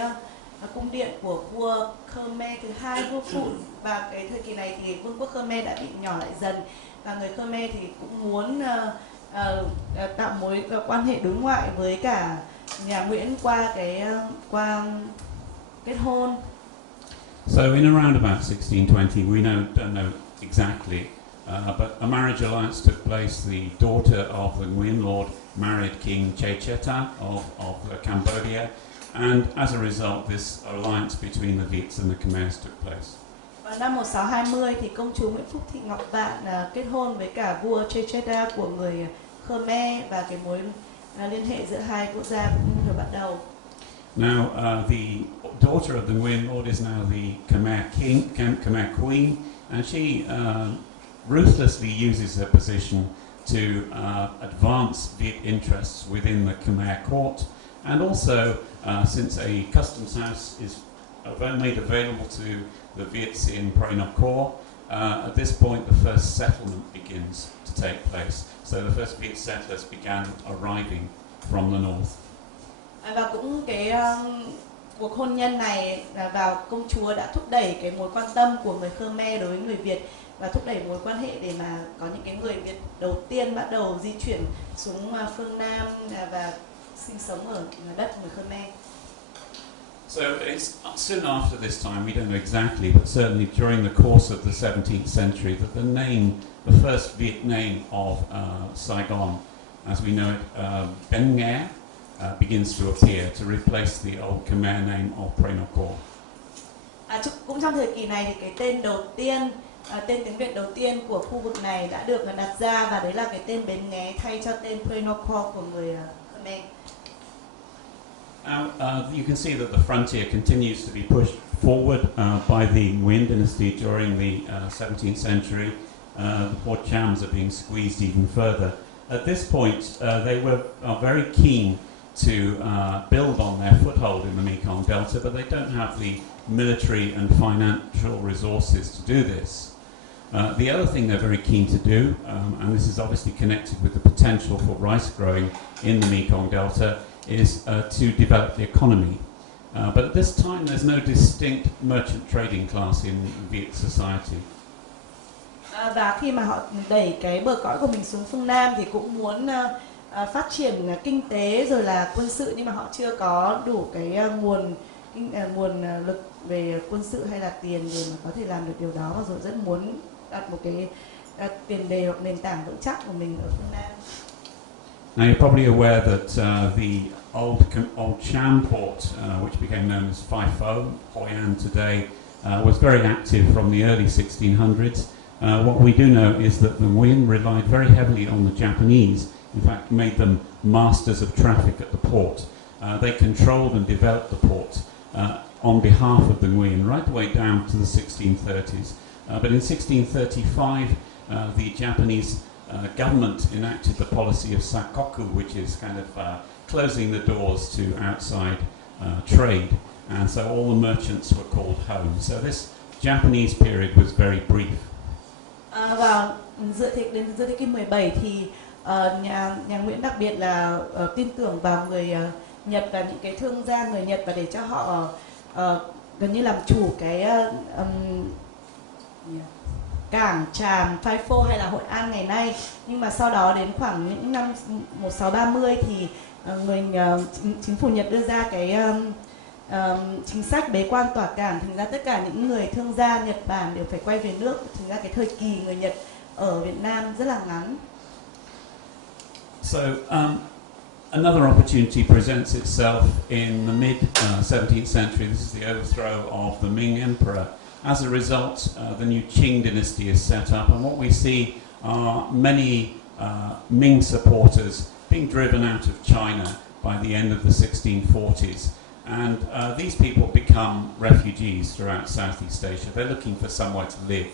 cung điện của vua Khmer thứ hai, vua Phụ, và cái thời kỳ này thì vương quốc Khmer đã bị nhỏ lại dần và người Khmer thì cũng muốn tạo mối quan hệ đối ngoại với cả nhà Nguyễn qua kết hôn. So in around about 1620, we don't know exactly, but a marriage alliance took place. The daughter of the Nguyen Lord married King Checheta of Cambodia, and as a result, this alliance between the Viets and the Khmers took place. Vào năm 1620 thì công chúa Nguyễn Phúc Thị Ngọc Vạn kết hôn với cả vua Checheta của người Khmer, và cái mối liên hệ giữa hai quốc gia cũng được bắt đầu. Now, the daughter of the Nguyen Lord is now the Khmer Queen, and she ruthlessly uses her position to advance Viet interests within the Khmer court, and also since a customs house is made available to the Viets in Prenocor, at this point the first settlement begins to take place. So the first Viet settlers began arriving from the north. Và cũng cái cuộc hôn nhân này vào công chúa đã thúc đẩy cái mối quan tâm của người Khmer đối với người Việt, và thúc đẩy mối quan hệ để mà có những cái người Việt đầu tiên bắt đầu di chuyển xuống phương Nam và sinh sống ở đất người Khmer. So it's soon after this time, we don't know exactly, but certainly during the course of the 17th century, that the first Viet name of Saigon, as we know it, Ben Nghe, begins to appear to replace the old Khmer name of Prenocor. Cũng trong thời kỳ này thì cái tên đầu tiên, tên tiếng Việt đầu tiên của khu vực này đã được đặt ra, và đấy là cái tên Bến Nghé thay cho tên Prenocor của người Khmer. Now, you can see that the frontier continues to be pushed forward by the Nguyen dynasty during the 17th century. The Port Chams are being squeezed even further. At this point, they are very keen to build on their foothold in the Mekong Delta, but they don't have the military and financial resources to do this. The other thing they're very keen to do, and this is obviously connected with the potential for rice growing in the Mekong Delta, is to develop the economy. But at this time, there's no distinct merchant trading class in Viet society. Và khi mà họ đẩy cái bờ cõi của mình xuống phương Nam thì cũng muốn phát triển kinh tế rồi là quân sự, nhưng mà họ chưa có đủ cái nguồn lực về quân sự hay là tiền để mà có thể làm được điều đó, và rồi rất muốn đặt một cái tiền đề hoặc nền tảng vững chắc của mình ở phương Nam. Now you're probably aware that the old Cham port, which became known as Phi Pho, Hoi An today, was very active from the early 1600s. What we do know is that the Nguyen relied very heavily on the Japanese, in fact made them masters of traffic at the port. They controlled and developed the port on behalf of the Nguyen right the way down to the 1630s. But in 1635, the Japanese government enacted the policy of sakoku, which is kind of closing the doors to outside trade, and so all the merchants were called home. So this Japanese period was very brief. Vào giữa thế kỷ 17 thì nhà Nguyễn đặc biệt là tin tưởng vào người Nhật và những cái thương gia người Nhật, và để cho họ gần như làm chủ cái cảng Tràm, Phi Pho hay là Hội An ngày nay. Nhưng mà sau đó đến khoảng những năm 1630 thì chính phủ Nhật đưa ra cái chính sách bế quan tỏa cảng, thành ra tất cả những người thương gia Nhật Bản đều phải quay về nước, thành ra cái thời kỳ người Nhật ở Việt Nam rất là ngắn. So another opportunity presents itself in the mid 17th century. This is the overthrow of the Ming Emperor. As a result, the new Qing dynasty is set up, and what we see are many Ming supporters being driven out of China by the end of the 1640s. And these people become refugees throughout Southeast Asia. They're looking for somewhere to live.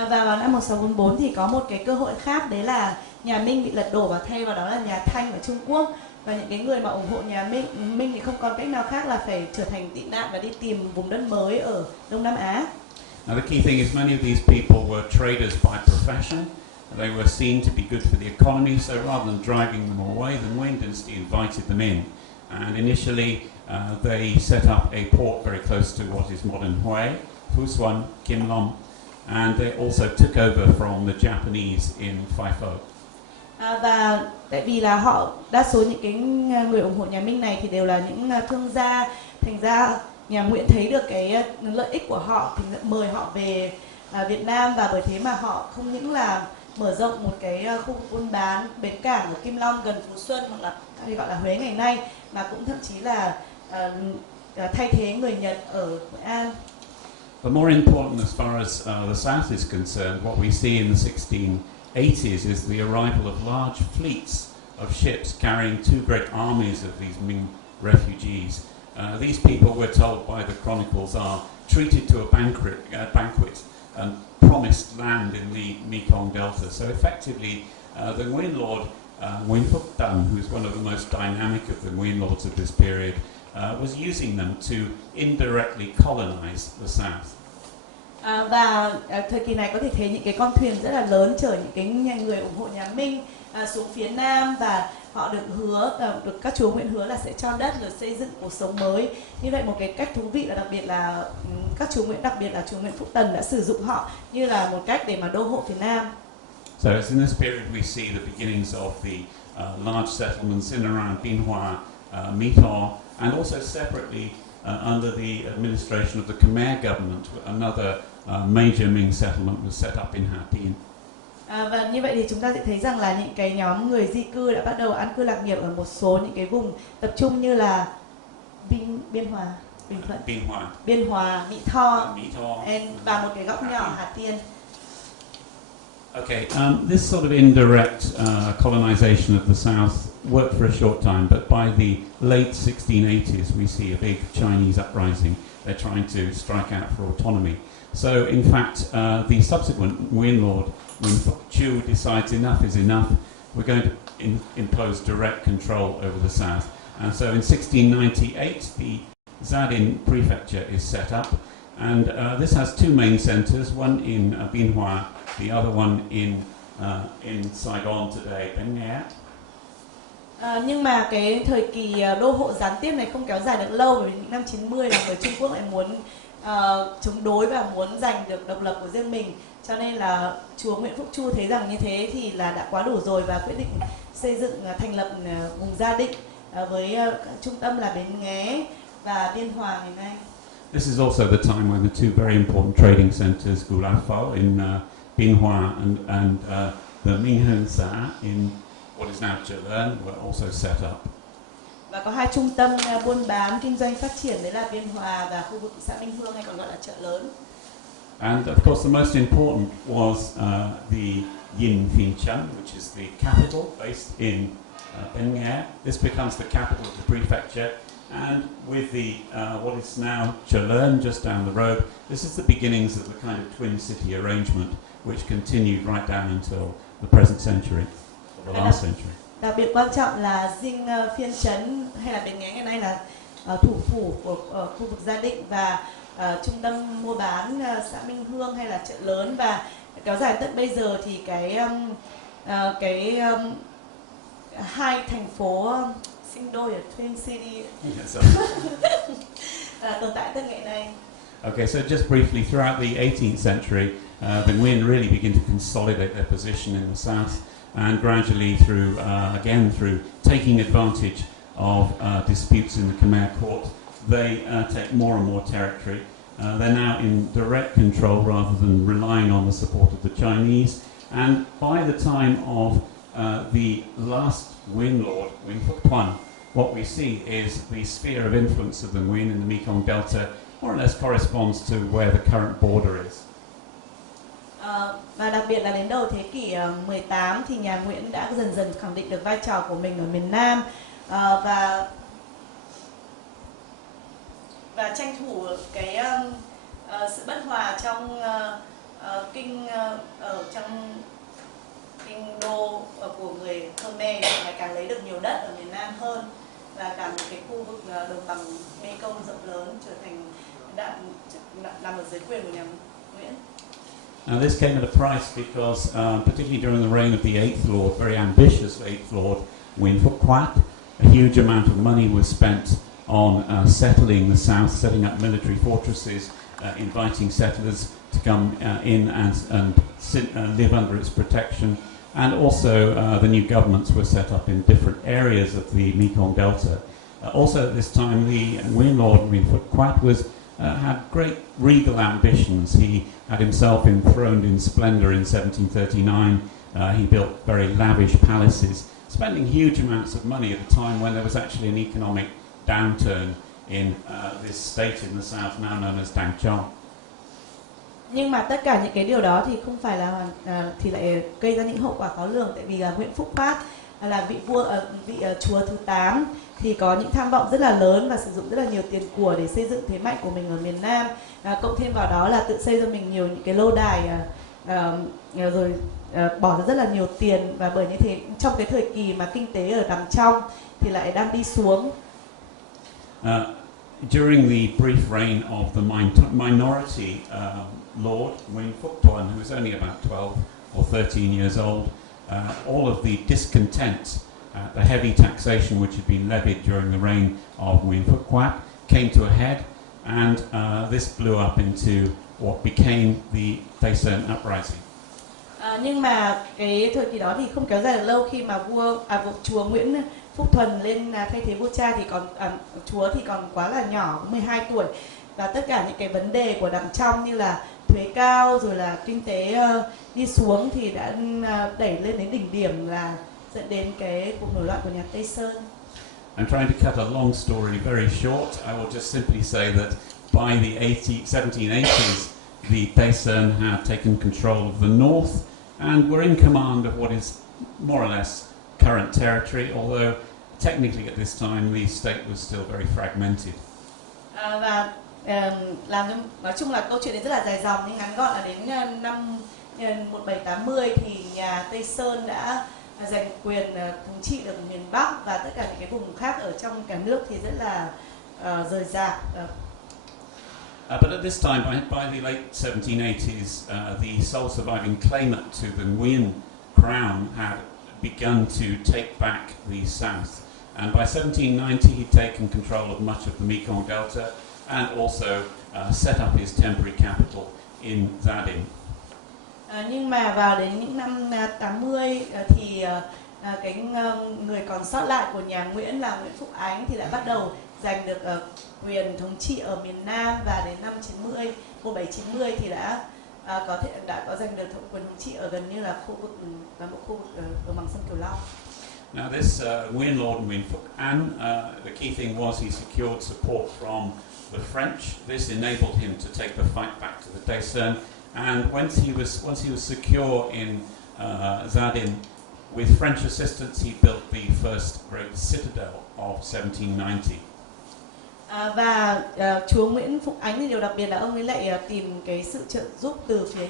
Và vào năm 1644 thì có một cái cơ hội khác, đấy là nhà Minh bị lật đổ và thay vào đó là nhà Thanh ở Trung Quốc. Và những cái người mà ủng hộ nhà Minh thì không còn cách nào khác là phải trở thành tị nạn và đi tìm vùng đất mới ở Đông Nam Á. Now the key thing is many of these people were traders by profession. They were seen to be good for the economy, so rather than driving them away, the Nguyen dynasty invited them in. And initially they set up a port very close to what is modern Hue, Phu Xuan, Kim Long, and they also took over from the Japanese in Phai Pho. Và tại vì là họ đa số những cái người ủng hộ nhà Minh này thì đều là những thương gia, thành ra nhà Nguyễn thấy được cái lợi ích của họ thì mời họ về Việt Nam, và bởi thế mà họ không những là mở rộng một cái khu buôn bán bến cảng ở Kim Long gần Phú Xuân hoặc là hay gọi là Huế ngày nay, mà cũng thậm chí là thay thế người Nhật ở Hội An. But more important as far as the South is concerned, what we see in the 1680s is the arrival of large fleets of ships carrying two great armies of these Minh refugees. These people, we're told by the chronicles, are treated to a banquet and promised land in the Mekong Delta. So effectively, the Nguyen Lord, Nguyen Phuc Tan, who is one of the most dynamic of the Nguyen Lords of this period, was using them to indirectly colonize the South. Và thời kỳ này có thể thấy những cái con thuyền rất là lớn chở những cái người ủng hộ nhà Minh xuống phía Nam, và họ được hứa, được các chúa nguyện hứa là sẽ cho đất rồi xây dựng cuộc sống mới. Như vậy một cái cách thú vị là đặc biệt là các chúa nguyện, đặc biệt là chúa Nguyễn Phúc Tần đã sử dụng họ như là một cách để mà đô hộ phía Nam. So as in this period we see the beginnings of the large settlements in and around Bien Hoa, My Tho, and also separately under the administration of the Khmer government, another major Ming settlement was set up in Ha Tien. Và như vậy thì chúng ta sẽ thấy rằng là những cái nhóm người di cư đã bắt đầu an cư lạc nghiệp ở một số những cái vùng tập trung như là Biên Hòa, Bình Thuận, Biên Hòa, Mỹ Tho, và một cái góc nhỏ Hà Tiên. Okay, this sort of indirect colonization of the South worked for a short time, but by the late 1680s we see a big Chinese uprising. They're trying to strike out for autonomy. So in fact, the subsequent Nguyen Lord, Nguyen Phuc Chu, decides enough is enough. We're going to impose direct control over the South. And so in 1698, the Zadin prefecture is set up. And this has two main centres, one in Bien Hoa, the other one in Saigon today, Bến Nghé. Nhưng mà cái thời kỳ đô hộ gián tiếp này không kéo dài được lâu, bởi vì những năm 90 là người Trung Quốc lại muốn chống đối và muốn giành được độc lập của riêng mình, cho nên là chúa Nguyễn Phúc Chu thấy rằng như thế thì là đã quá đủ rồi và quyết định xây dựng thành lập vùng Gia Định với trung tâm là Bến Nghé và Biên Hòa ngày nay. This is also the time when the two very important trading centres, Gulao Pho in Bien Hoa and the Minh Hương xã in what is now Salon were also set up. Và có hai trung tâm buôn bán kinh doanh phát triển, đấy là Biên Hòa và khu vực xã Minh Hương hay còn gọi là chợ lớn. And of course the most important was the Yin Phin Chan, which is the capital based in Bến Nghé. This becomes the capital of the prefecture, and with the what is now Salon just down the road, this is the beginnings of the kind of twin city arrangement which continued right down until the present century, or the last century. Đặc biệt quan trọng là Dinh Phiên Trấn hay là Bến Nghé ngày nay là thủ phủ của khu vực Gia Định và trung tâm mua bán xã Minh Hương hay là chợ lớn, và kéo dài tận bây giờ thì hai thành phố sinh đôi ở Twin City tồn tại tới ngày nay. Okay, so just briefly, throughout the 18th century, the Nguyen really begin to consolidate their position in the south, and gradually through taking advantage of disputes in the Khmer court, they take more and more territory. They're now in direct control rather than relying on the support of the Chinese. And by the time of the last Nguyen Lord, Nguyen Phuc Tuan, what we see is the sphere of influence of the Nguyen in the Mekong Delta more or less corresponds to where the current border is. Và đặc biệt là đến đầu thế kỷ 18 thì nhà Nguyễn đã dần dần khẳng định được vai trò của mình ở miền Nam và tranh thủ cái sự bất hòa trong kinh ở trong kinh đô của người Khmer ngày càng lấy được nhiều đất ở miền Nam hơn, và cả một cái khu vực đồng bằng Mekong rộng lớn trở thành nằm ở dưới quyền của nhà Nguyễn. Now this came at a price because, particularly during the reign of the 8th Lord, very ambitious 8th Lord, Nguyen Phuc Quat, a huge amount of money was spent on settling the south, setting up military fortresses, inviting settlers to come in and live under its protection. And also the new governments were set up in different areas of the Mekong Delta. Also at this time, the Nguyen Lord Nguyen Phuc Quat had great regal ambitions. He had himself enthroned in splendour in 1739. He built very lavish palaces, spending huge amounts of money at a time when there was actually an economic downturn in this state in the south, now known as Dang Chong. Nhưng mà tất cả những cái điều đó thì không phải là thì lại gây ra những hậu quả khó lường, tại vì Nguyễn Phúc Phát là vị chúa thứ 8 thì có những tham vọng rất là lớn và sử dụng rất là nhiều tiền của để xây dựng thế mạnh của mình ở miền Nam. Cộng thêm vào đó là tự xây cho mình nhiều những cái lô đài rồi bỏ ra rất là nhiều tiền, và bởi như thế trong cái thời kỳ mà kinh tế ở đằng trong thì lại đang đi xuống. During the brief reign of the minority Lord Nguyen Phuc Tuan, who was only about 12 or 13 years old, all of the discontent at the heavy taxation which had been levied during the reign of Nguyen Phuc Quat came to a head, and this blew up into what became the Tay Sơn uprising. Nhưng mà cái thời kỳ đó thì không kéo dài được lâu, khi mà chúa Nguyễn Phúc Thuần lên thay thế vua cha thì chúa thì còn quá là nhỏ, 12 tuổi, và tất cả những cái vấn đề của đằng trong như là thuế cao rồi là kinh tế đi xuống thì đã đẩy lên đến đỉnh điểm, là dẫn đến cái cuộc nổi loạn của nhà Tây Sơn. I'm trying to cut a long story very short. I will just simply say that by the 1780s, the Tay Sơn had taken control of the north and were in command of what is more or less current territory, although technically at this time the state was still very fragmented. Nói chung là câu chuyện này rất là dài dòng, nhưng ngắn gọn là đến năm 1780 thì nhà Tây Sơn đã giành quyền thống trị được miền Bắc, và tất cả những cái vùng khác ở trong cả nước thì rất là rời rạc. But at this time, by the late 1780s, the sole surviving claimant to the Nguyen crown had begun to take back the south. And by 1790, he'd taken control of much of the Mekong Delta and also set up his temporary capital in Gia Đình. Nhưng mà vào đến những năm 80 thì cái người còn sót lại của nhà Nguyễn là Nguyễn Phúc Ánh thì đã bắt đầu giành được quyền thống trị ở miền Nam, và đến năm 1790 thì đã có giành được quyền thống trị ở gần như là toàn bộ khu vực đồng bằng sông Cửu Long. Now this Nguyen Lord Nguyen Phuc An, the key thing was he secured support from the French. This enabled him to take the fight back to the Tay Sơn. And once he was secure in Gia Đình, with French assistance, he built the first great citadel of 1790. Và chúa Nguyễn Phúc Ánh thì điều đặc biệt là ông ấy lại tìm cái sự trợ giúp từ phía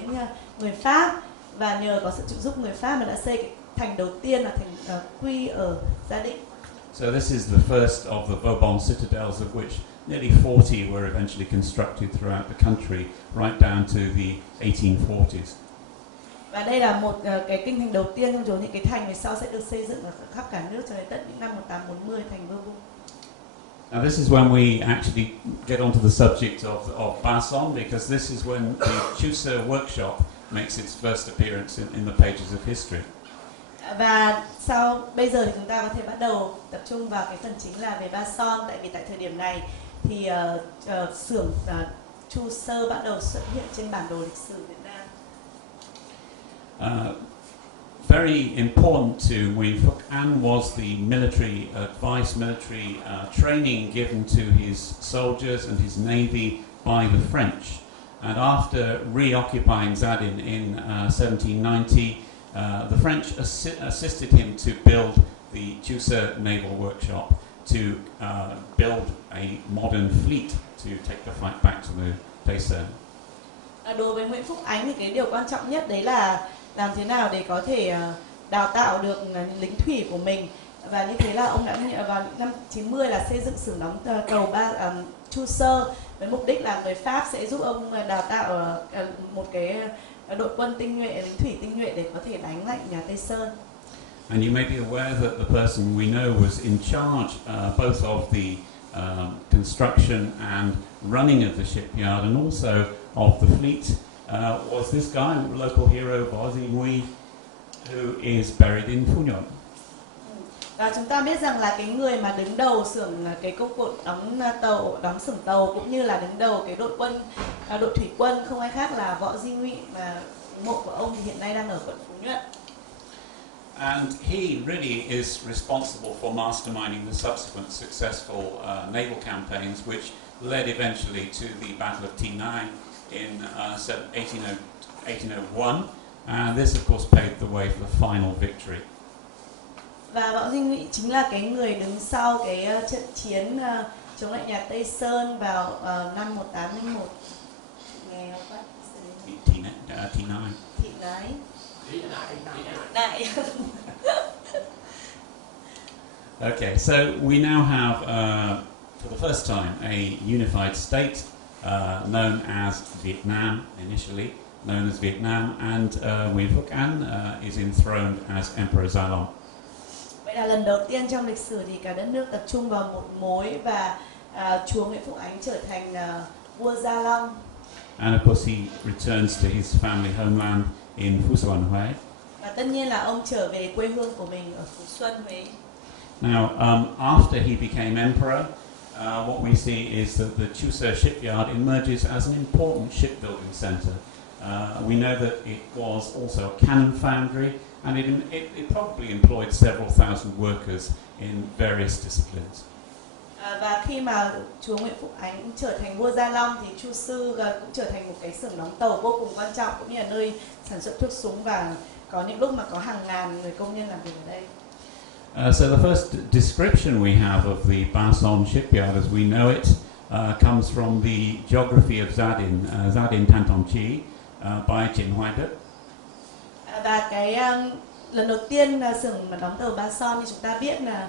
người Pháp, và nhờ có sự trợ giúp người Pháp mà đã xây cái thành đầu tiên là thành Quy ở Gia Định. So this is the first of the Vauban citadels, of which nearly 40 were eventually constructed throughout the country, right down to the 1840s. Và đây là một cái kinh thành đầu tiên trong số những cái thành về sau sẽ được xây dựng ở khắp cả nước cho đến tận những năm 1840 thành Vauban. Now this is when we actually get onto the subject of Ba Son, because this is when the Chusa workshop makes its first appearance in the pages of history. Và bây giờ thì chúng ta có thể bắt đầu tập trung vào cái phần chính là về Ba Son, tại vì tại thời điểm này thì xưởng Chu Sơ bắt đầu xuất hiện trên bản đồ lịch sử Việt Nam. Very important to Nguyen Phuc An was the military advice, military training given to his soldiers and his navy by the French. And after reoccupying Gia Đình in 1790, the French assisted him to build the Chusa naval workshop, to build a modern fleet to take the fight back to the Tay Sơn. Đối với Nguyễn Phúc Ánh thì cái điều quan trọng nhất đấy là làm thế nào để có thể đào tạo được lính thủy của mình, và như thế là ông đã vào năm 90 là xây dựng xưởng đóng tàu Chu Sơ với mục đích là người Pháp sẽ giúp ông đào tạo một cái đội quân tinh nhuệ, lính thủy tinh nhuệ để có thể đánh lại nhà Tây Sơn. And you may be aware that the person we know was in charge both of the construction and running of the shipyard and also of the fleet was this guy, local hero Bozi Nguyen, who is buried in Phu Nhuận. Và chúng ta biết rằng là cái người mà đứng đầu xưởng cái công cột đóng xưởng tàu cũng như là đứng đầu cái đội quân đội thủy quân không ai khác là Võ Di Ngụy, mà mộ của ông thì hiện nay đang ở quận Phú Nhuận. And he really is responsible for masterminding the subsequent successful naval campaigns, which led eventually to the Battle of T9 in 1801. And this, of course, paved the way for the final victory. Và Võ Di Ngụy chính là cái người đứng sau cái trận chiến chống lại nhà Tây Sơn vào năm 1801. Nghe không bác? T9. Thị nái. Nại. Okay, so we now have, for the first time, a unified state known as Vietnam, initially known as Vietnam, and Nguyen Phúc Anh is enthroned as Emperor Salon. Vậy là lần đầu tiên trong lịch sử thì cả đất nước tập trung vào một mối và chúa Nguyễn Phúc Ánh trở thành vua Gia Long. And of course he returns to his family homeland in Phu Xuân, Huế. Và tất nhiên là ông trở về quê hương của mình ở Phú Xuân, Huế. Now, after he became emperor, what we see is that the Chuseo shipyard emerges as an important shipbuilding center. We know that it was also a cannon foundry, and it probably employed several thousand workers in various disciplines. Và khi mà chúa Nguyễn Phúc Ánh trở thành vua Gia Long thì Chu Sư cũng trở thành một cái xưởng đóng tàu vô cùng quan trọng, cũng như là nơi sản xuất thuốc súng, và có những lúc mà có hàng ngàn người công nhân làm việc ở đây. So the first description we have of the Ba Son shipyard as we know it comes from the geography of Gia Đình Thanh Thong Chi by Trịnh Hoài Đức. Và cái lần đầu tiên xưởng mà đóng tàu Ba Son thì chúng ta biết là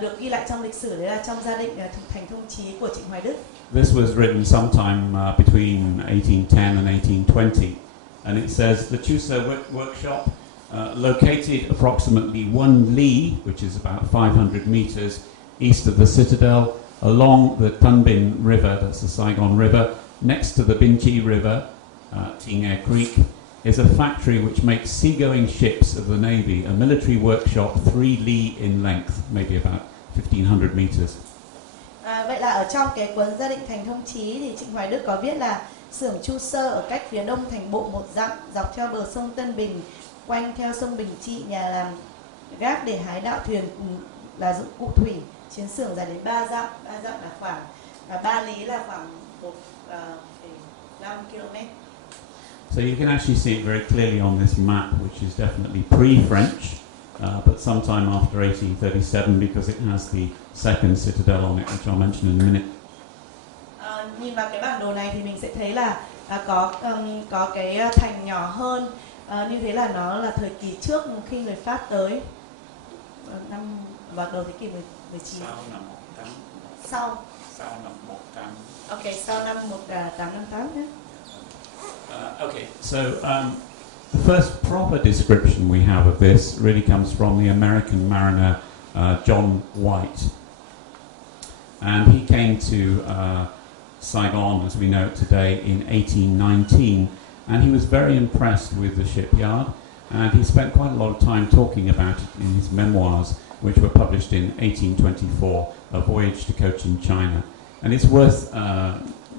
được ghi lại trong lịch sử, đấy là trong Gia Định Thành Thông Chí của Trịnh Hoài Đức. This was written sometime between 1810 and 1820, and it says the Chuseo workshop located approximately 1 li, which is about 500 meters east of the citadel, along the Tân Bình River, that's the Saigon River, next to the Binh Chi River, Tinge Creek, is a factory which makes seagoing ships of the Navy, a military workshop 3 li in length, maybe about 1,500 meters. Vậy là ở trong cái cuốn Gia Định Thành Thông Chí thì Trịnh Hoài Đức có viết là xưởng Chu Sơ ở cách phía đông thành bộ 1 dặm, dọc theo bờ sông Tân Bình, quanh theo sông Bình Trị, nhà làm gác để hái đạo thuyền là dụng cụ thủy. Chiến xưởng dài đến 3 dặm, 3 dặm là khoảng 3 lý là khoảng 1,5 km. So you can actually see it very clearly on this map, which is definitely pre-French, but sometime after 1837, because it has the second citadel on it, which I'll mention in a minute. Nhìn vào cái bản đồ này thì mình sẽ thấy là có cái thành nhỏ hơn, như thế là nó là thời kỳ trước khi người Pháp tới, vào đầu thế kỷ 19. Sau năm 18. Ok, sau năm 1858 nhé. Okay, so the first proper description we have of this really comes from the American mariner John White, and he came to Saigon, as we know it today, in 1819, and he was very impressed with the shipyard, and he spent quite a lot of time talking about it in his memoirs, which were published in 1824, A Voyage to Cochin China. And it's worth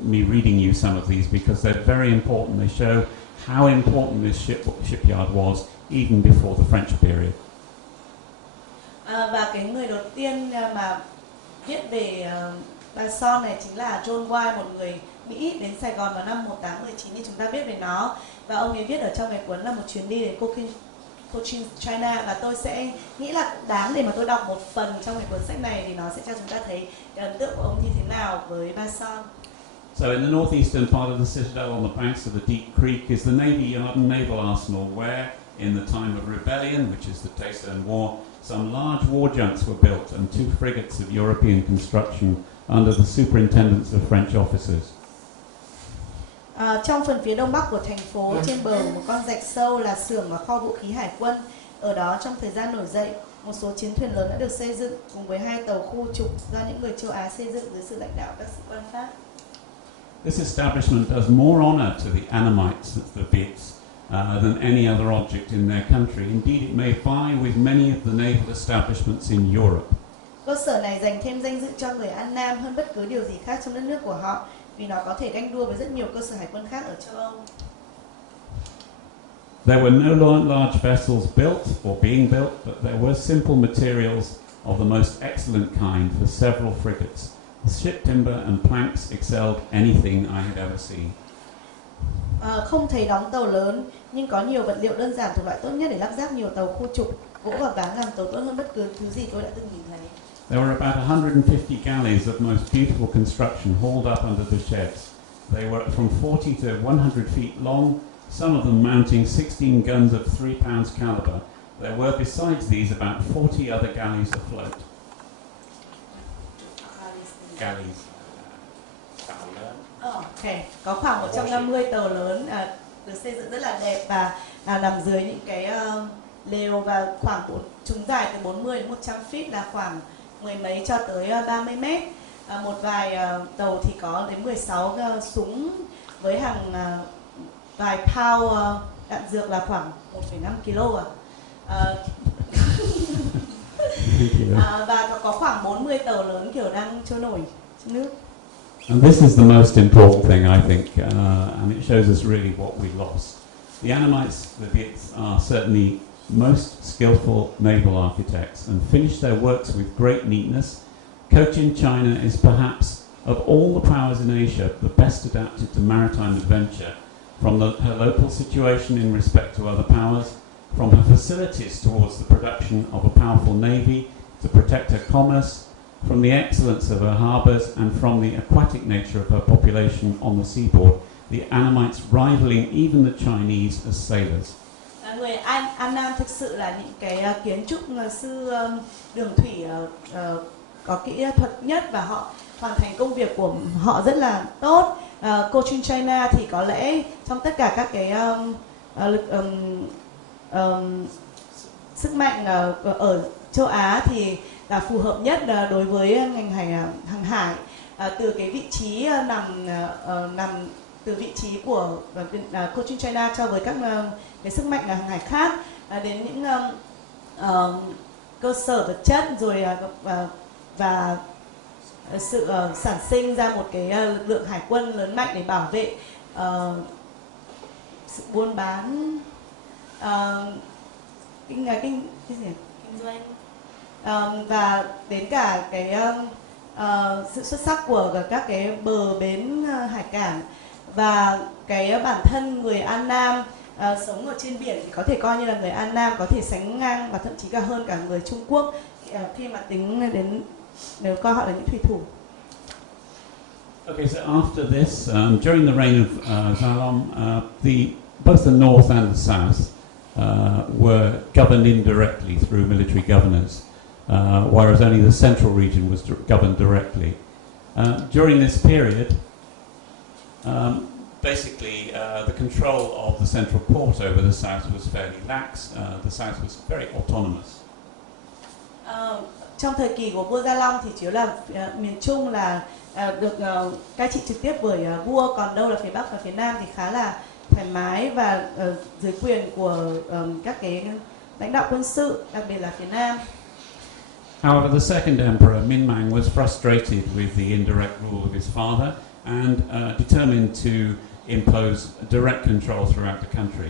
me reading you some of these because they're very important. They show how important this shipyard was even before the French period. Và cái người đầu tiên mà viết về Ba Son này chính là John White, một người Mỹ đến Sài Gòn vào năm 1819 thì chúng ta biết về nó, và ông ấy viết ở trong cái cuốn là một chuyến đi đến Cochin China, và tôi sẽ nghĩ là đáng để mà tôi đọc một phần trong cái cuốn sách này thì nó sẽ cho chúng ta thấy cái ấn tượng của ông như thế nào với Ba Son. So in the northeastern part of the citadel on the banks of the Deep Creek is the Navy Yard and Naval Arsenal where, in the time of rebellion, which is the Tay Son War, some large war junks were built and 2 frigates of European construction under the superintendence of French officers. Trong phần phía đông bắc của thành phố, trên bờ một con rạch sâu là xưởng và kho vũ khí hải quân. Ở đó trong thời gian nổi dậy, một số chiến thuyền lớn đã được xây dựng cùng với 2 tàu khu trục do những người châu Á xây dựng dưới sự lãnh đạo các sĩ quan Pháp. This establishment does more honor to the Annamites, the Viets, than any other object in their country. Indeed, it may vie with many of the naval establishments in Europe. Cơ sở này dành thêm danh dự cho người An Nam hơn bất cứ điều gì khác trong đất nước của họ, vì nó có thể ganh đua với rất nhiều cơ sở hải quân khác ở châu Âu. There were no large vessels built or being built, but there were simple materials of the most excellent kind for several frigates. The ship timber and planks excelled anything I had ever seen. Không thấy đóng tàu lớn, nhưng có nhiều vật liệu đơn giản thuộc loại tốt nhất để lắp ráp nhiều tàu khu trục. Gỗ và ván làm tàu tốt hơn bất cứ thứ gì tôi đã từng nhìn thấy. There were about 150 galleys of most beautiful construction hauled up under the sheds. They were from 40 to 100 feet long, some of them mounting 16 guns of 3 pounds caliber. There were besides these about 40 other galleys afloat. Galleys. Okay. Có khoảng 150 tàu lớn được xây dựng rất là đẹp và nằm dưới những cái lều, và khoảng chúng dài từ 40 đến 100 feet là khoảng mười mấy cho tới 30 mét. Một vài tàu thì có đến 16 súng với hàng vài pound đạn dược là khoảng 1,5 kg và có khoảng 40 tàu lớn kiểu đang trôi nổi trên nước. And this is the most important thing, I think, and it shows us really what we lost. The Annamites, the Viets, are certainly most skillful naval architects and finished their works with great neatness. Cochin China is perhaps, of all the powers in Asia, the best adapted to maritime adventure, from her local situation in respect to other powers, from her facilities towards the production of a powerful navy to protect her commerce, from the excellence of her harbours, and from the aquatic nature of her population on the seaboard, the Annamites rivaling even the Chinese as sailors. Người An Nam thực sự là những cái kiến trúc sư đường thủy có kỹ thuật nhất, và họ hoàn thành công việc của họ rất là tốt. Cochin China thì có lẽ trong tất cả các cái sức mạnh ở châu Á thì là phù hợp nhất đối với ngành hàng hải, từ cái vị trí nằm từ vị trí của Cochin China cho với các cái sức mạnh hàng hải khác, đến những cơ sở vật chất rồi và sự sản sinh ra một cái lực lượng hải quân lớn mạnh để bảo vệ sự buôn bán, kinh doanh, và đến cả cái sự xuất sắc của các cái bờ bến hải cảng, và cái bản thân người An Nam sống ở trên biển thì có thể coi như là người An Nam có thể sánh ngang và thậm chí cả hơn cả người Trung Quốc khi mà tính đến nếu coi họ là những thủy thủ. Okay, so after this, during the reign of Salon, both the north and the south were governed indirectly through military governors, whereas only the central region was governed directly. During this period, basically the control of the central port over the south was fairly lax. The south was very autonomous. Trong thời kỳ của vua Gia Long thì chủ yếu là miền Trung là được cai trị trực tiếp bởi vua, còn đâu là phía Bắc và phía Nam thì khá là thoải mái và dưới quyền của các cái lãnh đạo quân sự, đặc biệt là phía Nam. However, the second emperor, Minh was frustrated with the indirect rule of his father and determined to impose direct control throughout the country.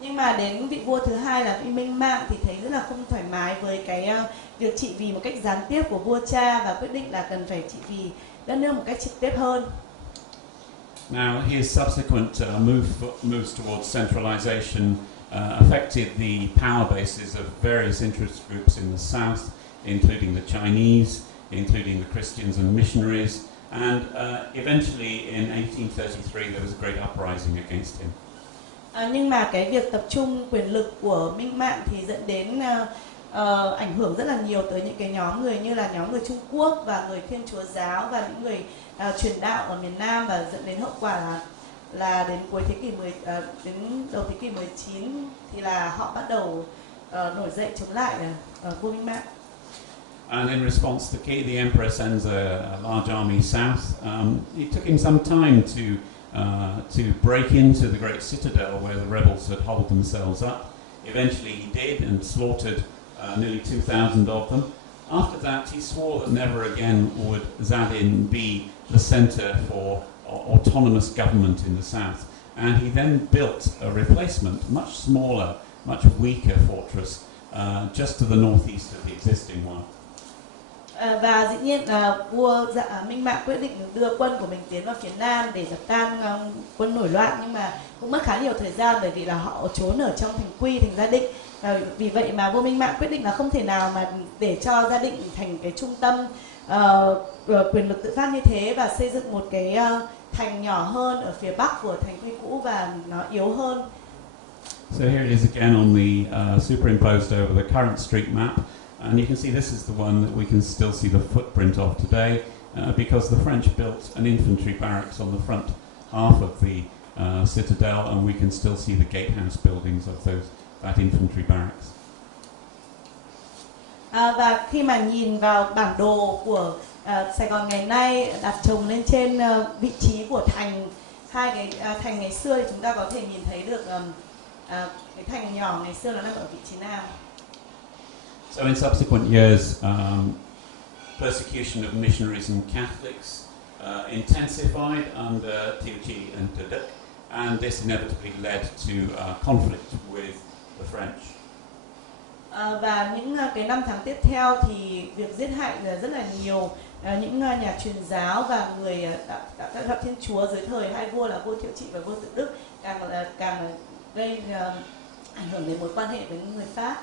Nhưng mà đến vị vua thứ hai là vị Minh Mạng thì thấy rất là không thoải mái với cái việc trị vì một cách gián tiếp của vua cha, và quyết định là cần phải trị vì đất nước một cách trực tiếp hơn. Now, his subsequent moves towards centralization affected the power bases of various interest groups in the south, including the Chinese, including the Christians and missionaries, And eventually in 1833 there was a great uprising against him. Nhưng mà cái việc tập trung quyền lực của Minh Mạng thì dẫn đến ảnh hưởng rất là nhiều tới những cái nhóm người như là nhóm người Trung Quốc và người Thiên Chúa giáo và những người truyền đạo ở miền Nam, và dẫn đến hậu quả là đến cuối thế kỷ đến đầu thế kỷ 19 thì là họ bắt đầu nổi dậy chống lại vua Minh Mạng. And in response, the emperor sends a large army south. It took him some time to break into the great citadel where the rebels had holed themselves up. Eventually he did and slaughtered nearly 2,000 of them. After that he swore that never again would Zadin be the centre for autonomous government in the south. And he then built a replacement, much smaller, much weaker fortress just to the northeast of the existing one. Và dĩ nhiên vua Minh Mạng quyết định đưa quân của mình tiến vào phía nam để dập tan quân nổi loạn, nhưng mà cũng mất khá nhiều thời gian bởi vì là họ trốn ở trong thành Quy, thành Gia Định. Vì vậy mà vua Minh Mạng quyết định là không thể nào mà để cho Gia Định thành cái trung tâm quyền lực tự phát như thế, và xây dựng một cái thành nhỏ hơn ở phía bắc của thành Quy cũ và nó yếu hơn. So here it is again on the superimposed over the current street map. And you can see this is the one that we can still see the footprint of today because the French built an infantry barracks on the front half of the citadel, and we can still see the gatehouse buildings of that infantry barracks. Và khi mà nhìn vào bản đồ của Sài Gòn ngày nay đặt chồng lên trên vị trí của thành, hai cái thành ngày xưa, thì chúng ta có thể nhìn thấy được cái thành nhỏ ngày xưa nó nằm ở vị trí nào. So in subsequent years, persecution of missionaries and Catholics intensified under Tiêu Chi and Tô Đức, and this inevitably led to conflict with the French. Và những cái năm tháng tiếp theo thì việc giết hại rất là nhiều những nhà truyền giáo và người các đạo Thiên Chúa dưới thời hai vua là vua Thiệu Trị và vua Tự Đức càng gây ảnh hưởng đến mối quan hệ với người Pháp.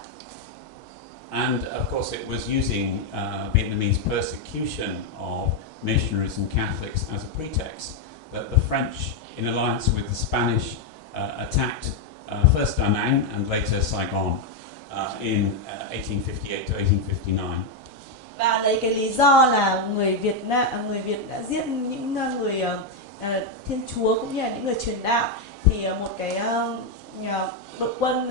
And of course it was using Vietnamese persecution of missionaries and Catholics as a pretext that the French, in alliance with the Spanish, attacked first Da Nang and later Saigon in 1858 to 1859. Và lấy cái lý do là người Việt đã giết những người Thiên Chúa cũng như là những người truyền đạo, thì một cái đội quân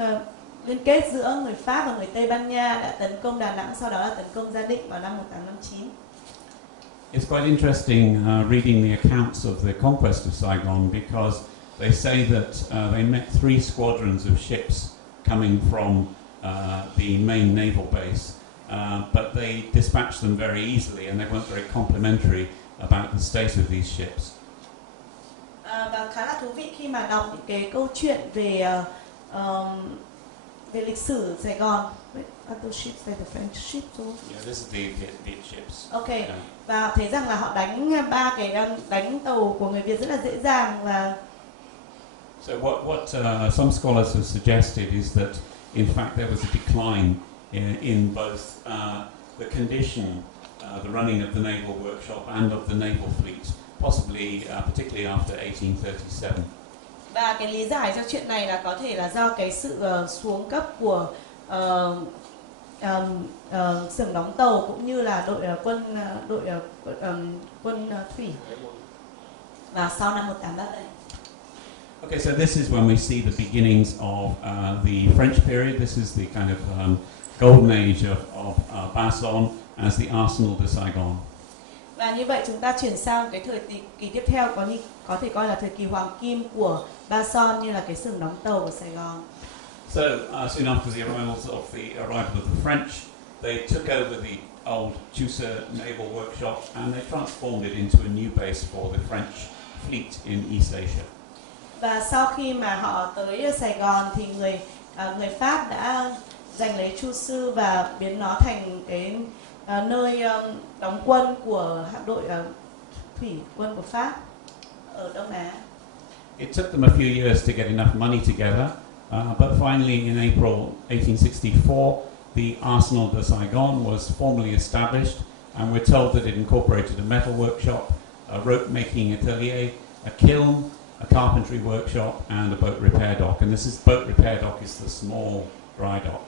liên kết giữa người Pháp và người Tây Ban Nha đã tấn công Đà Nẵng, sau đó là tấn công Gia Định vào năm 1859. It's quite interesting reading the accounts of the conquest of Saigon, because they say that they met 3 squadrons of ships coming from the main naval base, but they dispatched them very easily and they weren't very complimentary about the state of these ships. Và khá là thú vị khi mà đọc những cái câu chuyện về lịch sử Sài Gòn. Are those ships like the French ships or? Yeah, this is the Viet ships. Okay. Yeah. Và thấy rằng là họ đánh tàu của người Việt rất là dễ dàng. Và so what some scholars have suggested is that in fact there was a decline in both the condition, the running of the naval workshop and of the naval fleet, possibly particularly after 1837. Và cái lý giải cho chuyện này là có thể là do cái sự xuống cấp của xưởng đóng tàu cũng như là quân thủy và sau năm 1837. Okay, so this is when we see the beginnings of the French period. This is the kind of golden age of Basson as the arsenal de Saigon. Và như vậy chúng ta chuyển sang cái thời kỳ tiếp theo, có thể coi là thời kỳ hoàng kim của Basson, như là cái xưởng đóng tàu của Sài Gòn. So soon after the arrival of the French, they took over the old Chusa naval workshop and they transformed it into a new base for the French fleet in East Asia. Và sau khi mà họ tới Sài Gòn thì người Pháp đã giành lấy Chu Sư và biến nó thành cái nơi đóng quân của hạm đội thủy quân của Pháp ở Đông Á. It took them a few years to get enough money together, but finally in April 1864 the arsenal de Saigon was formally established, and we're told that it incorporated a metal workshop, a rope making atelier, a kiln, a carpentry workshop, and a boat repair dock. And this boat repair dock is the small dry dock.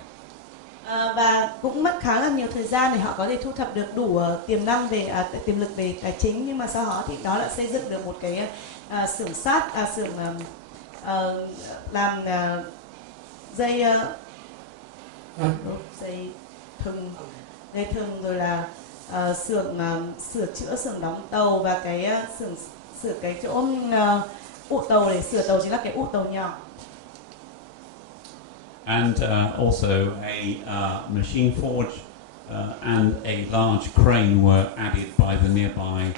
Và cũng mất khá là nhiều thời gian để họ có thể thu thập được đủ tiềm lực về tài chính, nhưng mà sau đó thì đó đã xây dựng được một cái xưởng sắt, xưởng làm dây thừng, rồi là xưởng sửa chữa, xưởng đóng tàu, và cái xưởng sửa cái chỗ ụ tàu để sửa tàu, chính là cái ụ tàu nhỏ. And also a machine forge and a large crane were added by the nearby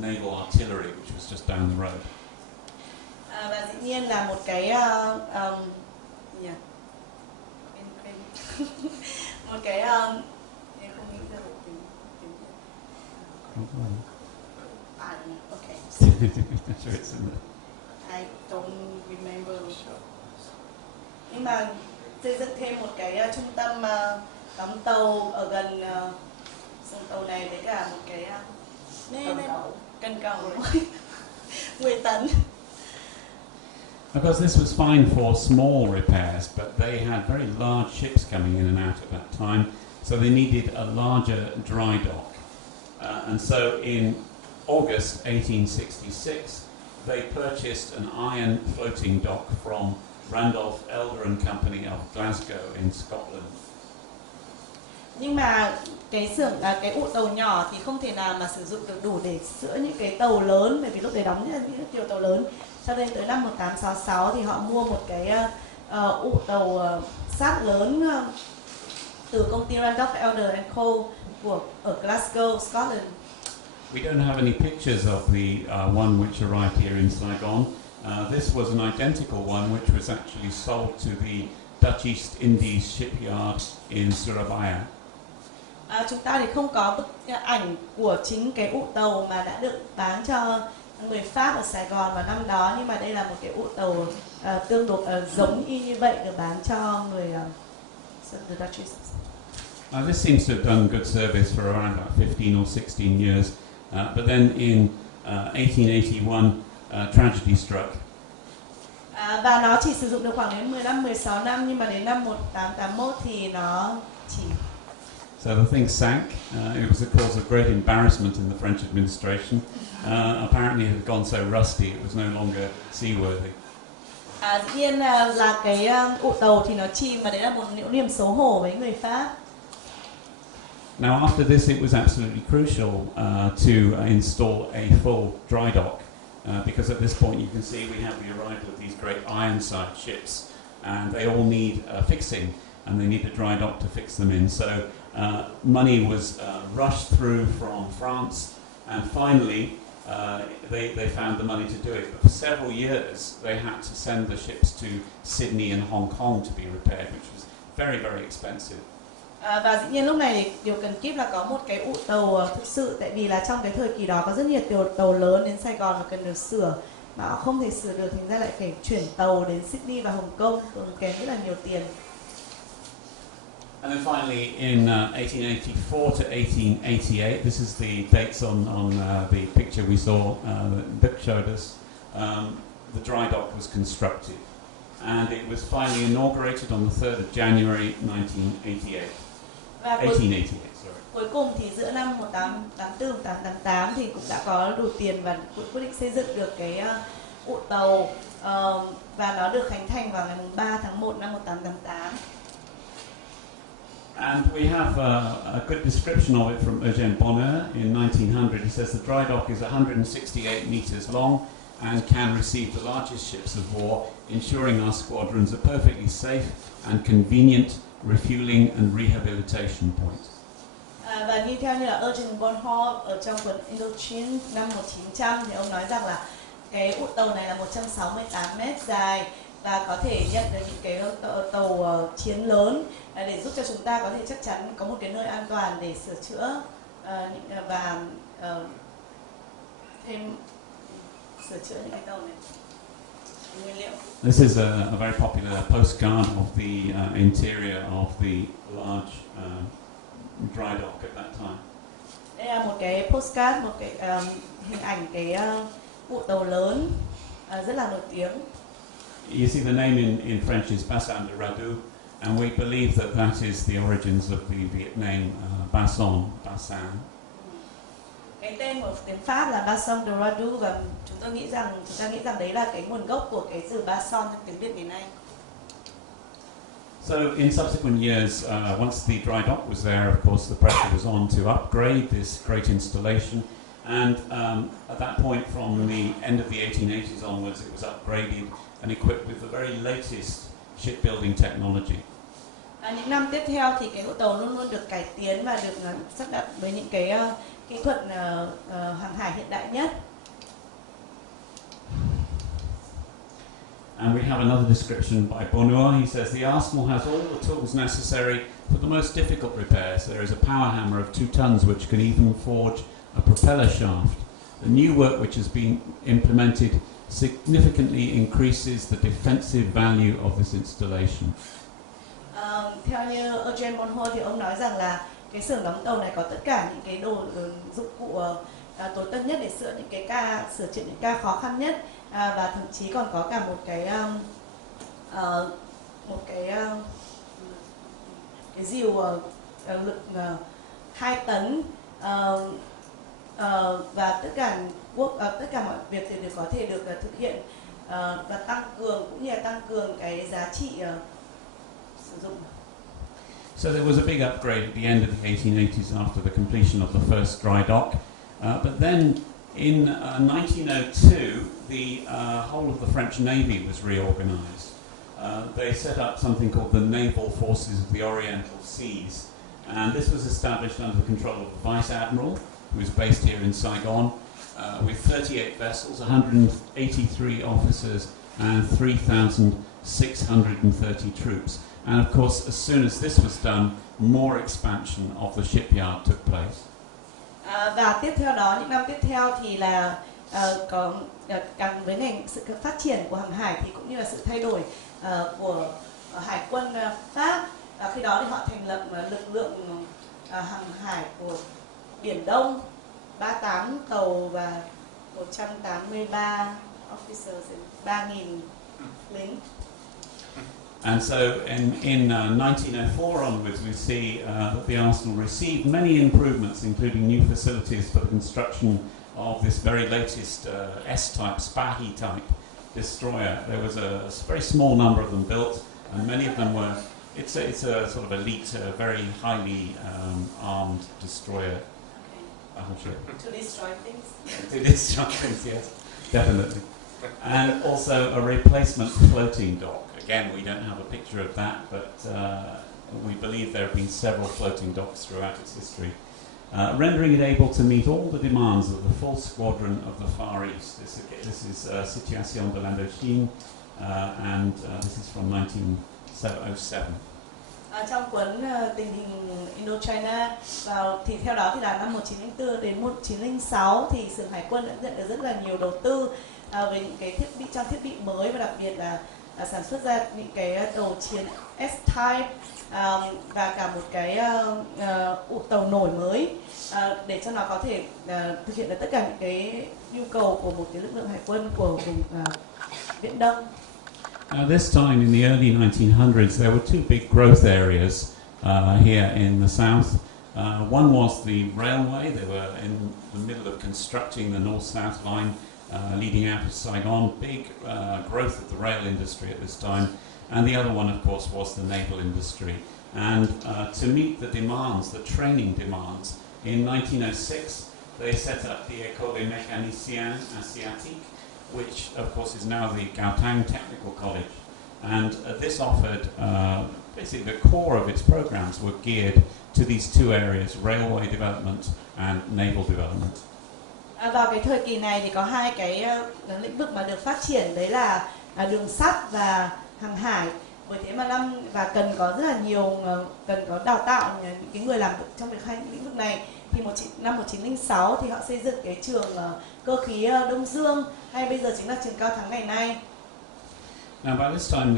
naval artillery, which was just down the road. Và dĩ nhiên là một cái một cái không nghĩ ra được tiếng okay. I don't remember. Nhưng mà xây dựng thêm một cái trung tâm đóng tàu ở gần sông tàu này, với cả một cái cần cầu 10 tấn. Of course, this was fine for small repairs, but they had very large ships coming in and out at that time, so they needed a larger dry dock. And so in August 1866, they purchased an iron floating dock from Randolph Elder and Company of Glasgow in Scotland. Nhưng mà cái ụ tàu nhỏ thì không thể nào mà sử dụng được đủ để sửa những cái tàu lớn, bởi vì lúc đấy đóng những nhiều tàu lớn. Cho nên tới năm 1866 thì họ mua một cái ụ tàu sắt lớn từ công ty Randolph Elder and Co ở Glasgow, Scotland. We don't have any pictures of the one which arrived here in Saigon. This was an identical one which was actually sold to the Dutch East Indies shipyard in Surabaya. Chúng ta thì không có bức ảnh của chính cái ụ tàu mà đã được bán cho người Pháp ở Sài Gòn vào năm đó, nhưng mà đây là một cái ụ tàu tương đối giống y như vậy, được bán cho người the Dutch East. This seems to have done good service for around about 15 or 16 years, but then in 1881 tragedy struck. Và nó chỉ sử dụng được khoảng đến 16 năm, nhưng mà đến năm 1881 thì nó chỉ. So the thing sank. It was a cause of great embarrassment in the French administration. Apparently it had gone so rusty it was no longer seaworthy. Dĩ nhiên là cái ụ tàu thì nó chìm, và đấy là một niềm xấu hổ với người Pháp. Now after this it was absolutely crucial to install a full dry dock. Because at this point you can see we have the arrival of these great Ironside ships, and they all need fixing, and they need a dry dock to fix them in. So money was rushed through from France, and finally they found the money to do it. But for several years they had to send the ships to Sydney and Hong Kong to be repaired, which was very, very expensive. Và dĩ nhiên lúc này điều cần kíp là có một cái ụ tàu thực sự, tại vì là trong cái thời kỳ đó có rất nhiều tàu lớn đến Sài Gòn và cần được sửa, mà họ không thể sửa được, thành ra lại phải chuyển tàu đến Sydney và Hồng Kông, tốn kém rất là nhiều tiền. And then finally in 1884 to 1888, this is the dates on the picture we saw, Dick showed us, the dry dock was constructed. And it was finally inaugurated on the 3rd of January 1888. 1888, sorry. Cuối cùng thì giữa năm 1884, 1888 thì cũng đã có đủ tiền và quyết định xây dựng được cái ụ tàu, và nó được khánh thành vào ngày 3 tháng 1 năm 1888. And we have a good description of it from Eugène Bonheur in 1900. He says the dry dock is 168 meters long and can receive the largest ships of war, ensuring our squadrons a perfectly safe and convenient refueling and rehabilitation point. Và như theo như là Eugène Bonheur ở trong cuốn Indochina năm 1900 thì ông nói rằng là cái ụ tàu này là 168 mét dài và có thể nhận được những cái tàu chiến lớn để giúp cho chúng ta có thể chắc chắn có một cái nơi an toàn để sửa chữa và thêm sửa chữa những cái tàu này. Nguyên liệu. This is a very popular postcard of the interior of the large dry dock at that time. Đây là một cái postcard, một cái hình ảnh cái vụ tàu lớn rất là nổi tiếng. You see the name in French is Bassin de Radou, and we believe that that is the origins of the Viet name bassin. Cái tên của tiếng Pháp là Bassin de Radou và chúng ta nghĩ rằng đấy là cái nguồn gốc của cái từ bassin trong tiếng Việt ngày nay. So in subsequent years, once the dry dock was there, of course, the pressure was on to upgrade this great installation. And at that point, from the end of the 1880s onwards, it was upgraded and equipped with the very latest shipbuilding technology. Những năm tiếp theo thì cái tàu luôn luôn được cải tiến và được sắp đặt với những cái kỹ thuật hàng hải hiện đại nhất. And we have another description by Bonheur. He says the arsenal has all the tools necessary for the most difficult repairs. There is a power hammer of 2 tons which can even forge a propeller shaft. The new work which has been implemented significantly increases the defensive value of this installation. Theo như Eugene Bonheur thì ông nói rằng là cái xưởng đóng tàu này có tất cả những cái đồ dụng cụ tối tân nhất để sửa chữa những ca khó khăn nhất, và thậm chí còn có cả một cái dìu lực 2 tấn, và tất cả mọi việc thì đều có thể được thực hiện và tăng cường cái giá trị sử dụng. So there was a big upgrade at the end of the 1880s after the completion of the first dry dock. But then in 1902, the whole of the French Navy was reorganized. They set up something called the Naval Forces of the Oriental Seas. And this was established under the control of the Vice Admiral, who was based here in Saigon, with 38 vessels, 183 officers, and 3,630 troops. And of course, as soon as this was done, more expansion of the shipyard took place. Và tiếp theo đó, những năm tiếp theo thì là có gắn với sự phát triển của hàng hải thì cũng như là sự thay đổi của hải quân Pháp. Khi đó thì họ thành lập lực lượng hàng hải của Biển Đông, 38 tàu và 183 officers, 3.000 lính. And so in 1904 onwards, we see that the arsenal received many improvements, including new facilities for the construction of this very latest S-type, Spahi-type destroyer. There was a very small number of them built, and many of them were, it's a sort of elite, very highly armed destroyer. Okay. To destroy things? To destroy things, yes, definitely. And also a replacement floating dock. Again, we don't have a picture of that, but we believe there have been several floating docks throughout its history, rendering it able to meet all the demands of the full squadron of the Far East. This is Situation de l'Indochine, and this is from 1907. Trong cuốn tình hình Indochina thì theo đó thì là năm 1904 đến 1906 thì xưởng hải quân đã nhận được rất là nhiều đầu tư về những cái trang thiết bị mới, và đặc biệt là sản xuất ra những cái tàu chiến S-type và cả một cái tàu nổi mới để cho nó có thể thực hiện được tất cả những cái nhu cầu của một cái lực lượng hải quân của vùng Viễn Đông. Now, this time in the early 1900s, there were 2 big growth areas here in the south. One was the railway. They were in the middle of constructing the north-south line leading out of Saigon. Big growth of the rail industry at this time. And the other one, of course, was the naval industry. And to meet the demands, the training demands, in 1906, they set up the École des Mécaniciens Asiatiques, which of course is now the Gauteng Technical College, and this offered basically the core of its programs were geared to these 2 areas, railway development and naval development. Vào cái thời kỳ này thì có 2 cái lĩnh vực mà được phát triển, đấy là đường sắt và hàng hải. Bởi thế mà cần có rất là nhiều, cần có đào tạo những cái người làm trong việc 2 lĩnh vực này. Thì năm 1906 thì họ xây dựng cái trường cơ khí Đông Dương, hay bây giờ chính là trường cao thắng ngày nay. Now, by this time,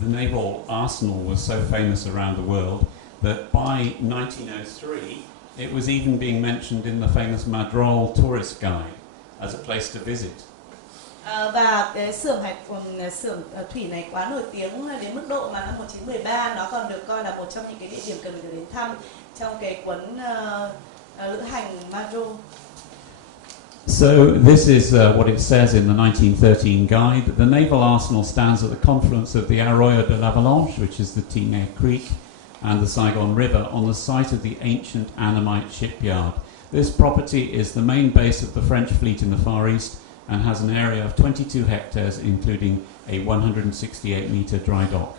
the naval arsenal was so famous around the world that by 1903, It was even being mentioned in the famous Madrol tourist guide as a place to visit. Và cái xưởng thủy này quá nổi tiếng đến mức độ mà năm 1913 nó còn được coi là một trong những cái địa điểm cần được đến thăm trong cái cuốn lữ hành Madrol. So this is what it says in the 1913 guide. The naval arsenal stands at the confluence of the Arroyo de l'Avalanche, which is the Tinghe Creek, and the Saigon River on the site of the ancient Annamite shipyard. This property is the main base of the French fleet in the Far East and has an area of 22 hectares, including a 168-meter dry dock.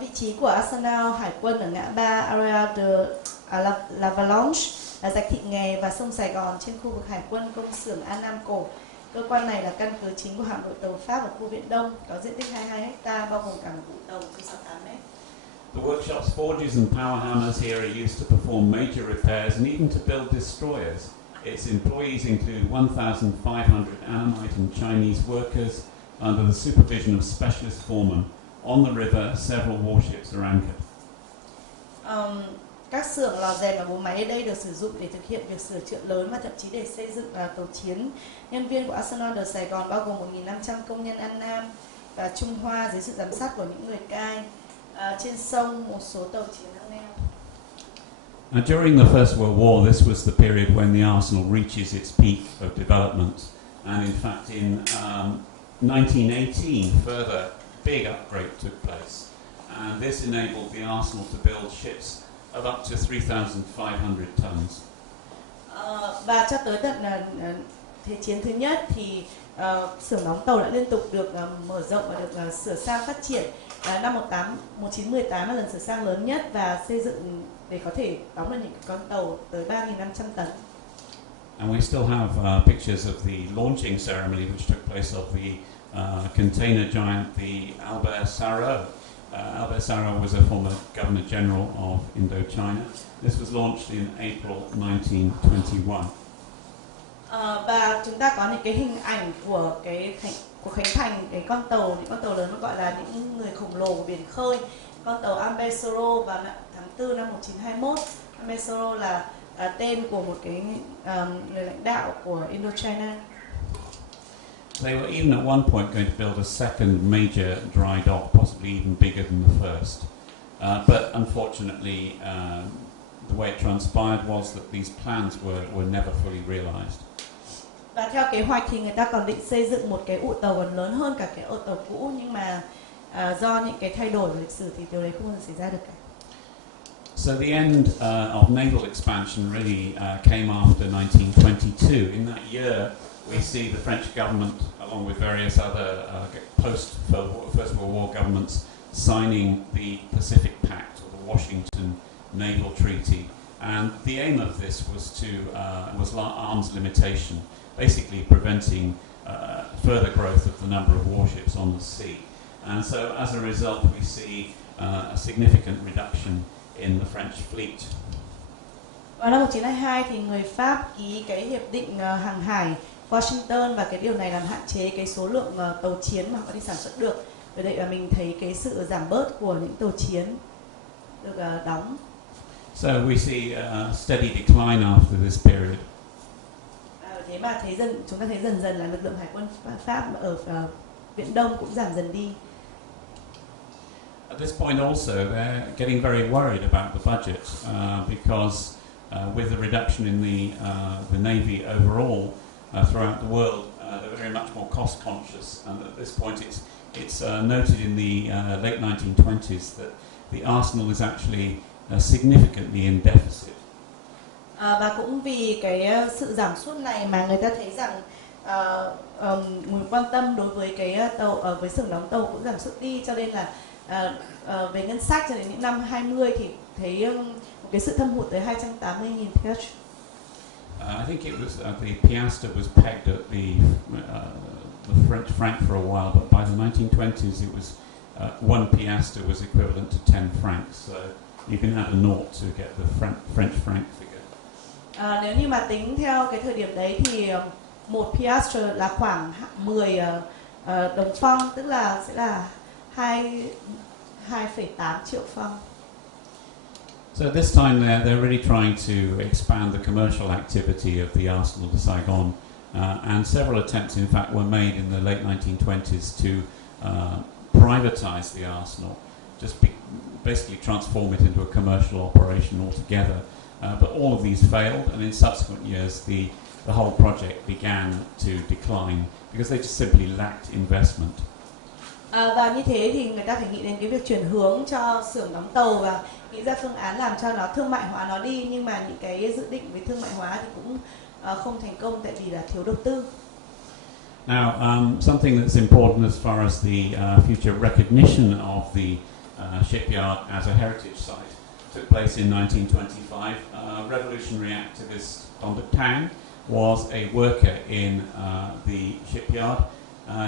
Vị trí của Arsenal Hải quân ở ngã ba Arroyo de l'Avalanche là rạch Thị Nghè và sông Sài Gòn trên khu vực Hải quân công xưởng An Nam Cổ. Cơ quan này là căn cứ chính của hạm đội tàu Pháp ở khu Viễn Đông, có diện tích 22 ha, bao gồm cả một vụ tàu 68 mét. The workshops, forges and power hammers here are used to perform major repairs and even to build destroyers. Its employees include 1,500 Annamite and Chinese workers under the supervision of specialist foremen. On the river, several warships are anchored. Các xưởng lò rèn và búa máy ở đây được sử dụng để thực hiện việc sửa chữa lớn và thậm chí để xây dựng tàu chiến. Nhân viên của Arsenal de Sài Gòn bao gồm 1.500 công nhân An Nam và Trung Hoa dưới sự giám sát của những người cai. Trên sông, một số tàu chiến đang neo. During the First World War, this was the period when the arsenal reaches its peak of development. And in fact, in 1918, further big upgrade took place. And this enabled the arsenal to build ships of up to 3,500 tons. Và cho tới tận Thế chiến thứ nhất thì xưởng đóng tàu đã liên tục được mở rộng và được sửa sang phát triển. Năm 1918 là lần sửa sang lớn nhất và xây dựng để có thể đóng được những con tàu tới 3.500 tấn. And we still have pictures of the launching ceremony which took place of the container giant, the Albert Sarraut. Albert Sarraut was a former Governor General of Indochina. This was launched in April 1921. Và chúng ta có những cái hình ảnh của của khánh thành những con tàu lớn nó gọi là những người khổng lồ của biển khơi. Con tàu Albert Sarraut vào tháng 4 năm 1921. Albert Sarraut là tên của một cái người lãnh đạo của Indochina. They were even at one point going to build a second major dry dock, possibly even bigger than the first. But unfortunately, the way it transpired was that these plans were never fully realized. Và theo kế hoạch thì người ta còn định xây dựng một cái ụ tàu còn lớn hơn cả cái ụ tàu cũ, nhưng mà do những cái thay đổi về lịch sử thì điều đấy không bao giờ xảy ra được cả. So the end of naval expansion really came after 1922. In that year, we see the French government, along with various other post-First World War governments, signing the Pacific Pact, or the Washington Naval Treaty. And the aim of this was arms limitation, basically preventing further growth of the number of warships on the sea. And so as a result, we see a significant reduction in the French fleet. Vào năm 1922 thì người Pháp ký cái hiệp định hàng hải Washington, và cái điều này làm hạn chế cái số lượng tàu chiến mà họ có thể sản xuất được. Vì vậy mà mình thấy cái sự giảm bớt của những tàu chiến được đóng. So we see a steady decline after this period. Thế mà chúng ta thấy dần dần là lực lượng hải quân Pháp ở Viễn Đông cũng giảm dần đi. At this point also, they're getting very worried about the budget because with the reduction in the Navy overall throughout the world, they're very much more cost conscious. And at this point, it's noted in the late 1920s that the arsenal is actually significantly in deficit. Và cũng vì cái sự giảm sút này mà người ta thấy rằng mối quan tâm đối với cái tàu với xưởng đóng tàu cũng giảm sút đi, cho nên là về ngân sách cho đến những năm 20 thì thấy một cái sự thâm hụt tới 280.000 piastre. I think it was the piastre was pegged at the French franc for a while, but by the 1920s it was 1 piastre was equivalent to 10 francs. So you can add a naught to get the French franc figure. Nếu như mà tính theo cái thời điểm đấy thì 1 piastre là khoảng 10 đồng phong, tức là sẽ là 2,8 triệu phong. So this time they're really trying to expand the commercial activity of the Arsenal de Saigon, and several attempts, in fact, were made in the late 1920s to privatize the Arsenal, just basically transform it into a commercial operation altogether. But all of these failed, and in subsequent years the whole project began to decline because they just simply lacked investment. Và như thế thì người ta phải nghĩ đến cái việc chuyển hướng cho xưởng đóng tàu và nghĩ ra phương án làm cho nó thương mại hóa nó đi, nhưng mà những cái dự định về thương mại hóa thì cũng không thành công tại vì là thiếu đầu tư. Now, something that's important as far as the future recognition of the shipyard as a heritage site took place in 1925. Revolutionary activist Tran was a worker in the shipyard.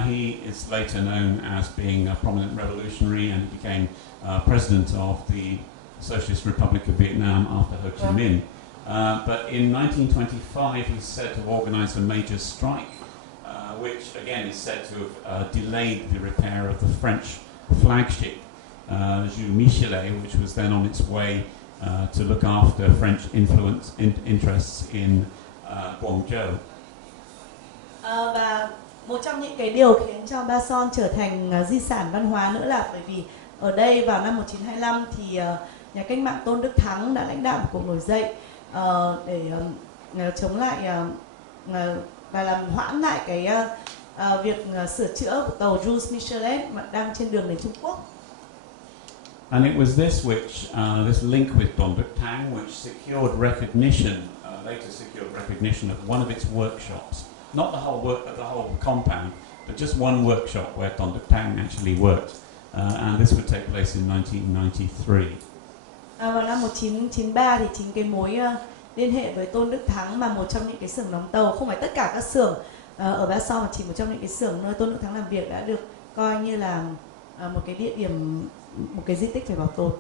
He is later known as being a prominent revolutionary, and he became president of the Socialist Republic of Vietnam after Ho Chi Minh. But in 1925 he's said to have organized a major strike, which again is said to have delayed the repair of the French flagship Jules Michelet, which was then on its way to look after French interests in Guangzhou. Và một trong những cái điều khiến cho Ba Son trở thành di sản văn hóa nữa là bởi vì ở đây vào năm 1925 thì nhà cách mạng Tôn Đức Thắng đã lãnh đạo một cuộc nổi dậy để chống lại và làm hoãn lại cái việc sửa chữa của tàu Jules Michelet mà đang trên đường đến Trung Quốc. And it was this which, this link with Don Duc Thang, which secured recognition, later secured recognition of one of its workshops. Not the whole compound, but just one workshop where Don Duc Thang actually worked. And this would take place in 1993. Vào năm 1993 thì chính cái mối liên hệ với Tôn Đức Thắng mà một trong những cái xưởng đóng tàu, không phải tất cả các xưởng ở Ba Son mà chỉ một trong những cái xưởng nơi Tôn Đức Thắng làm việc đã được coi như là một cái địa điểm, một cái di tích phải bảo tồn.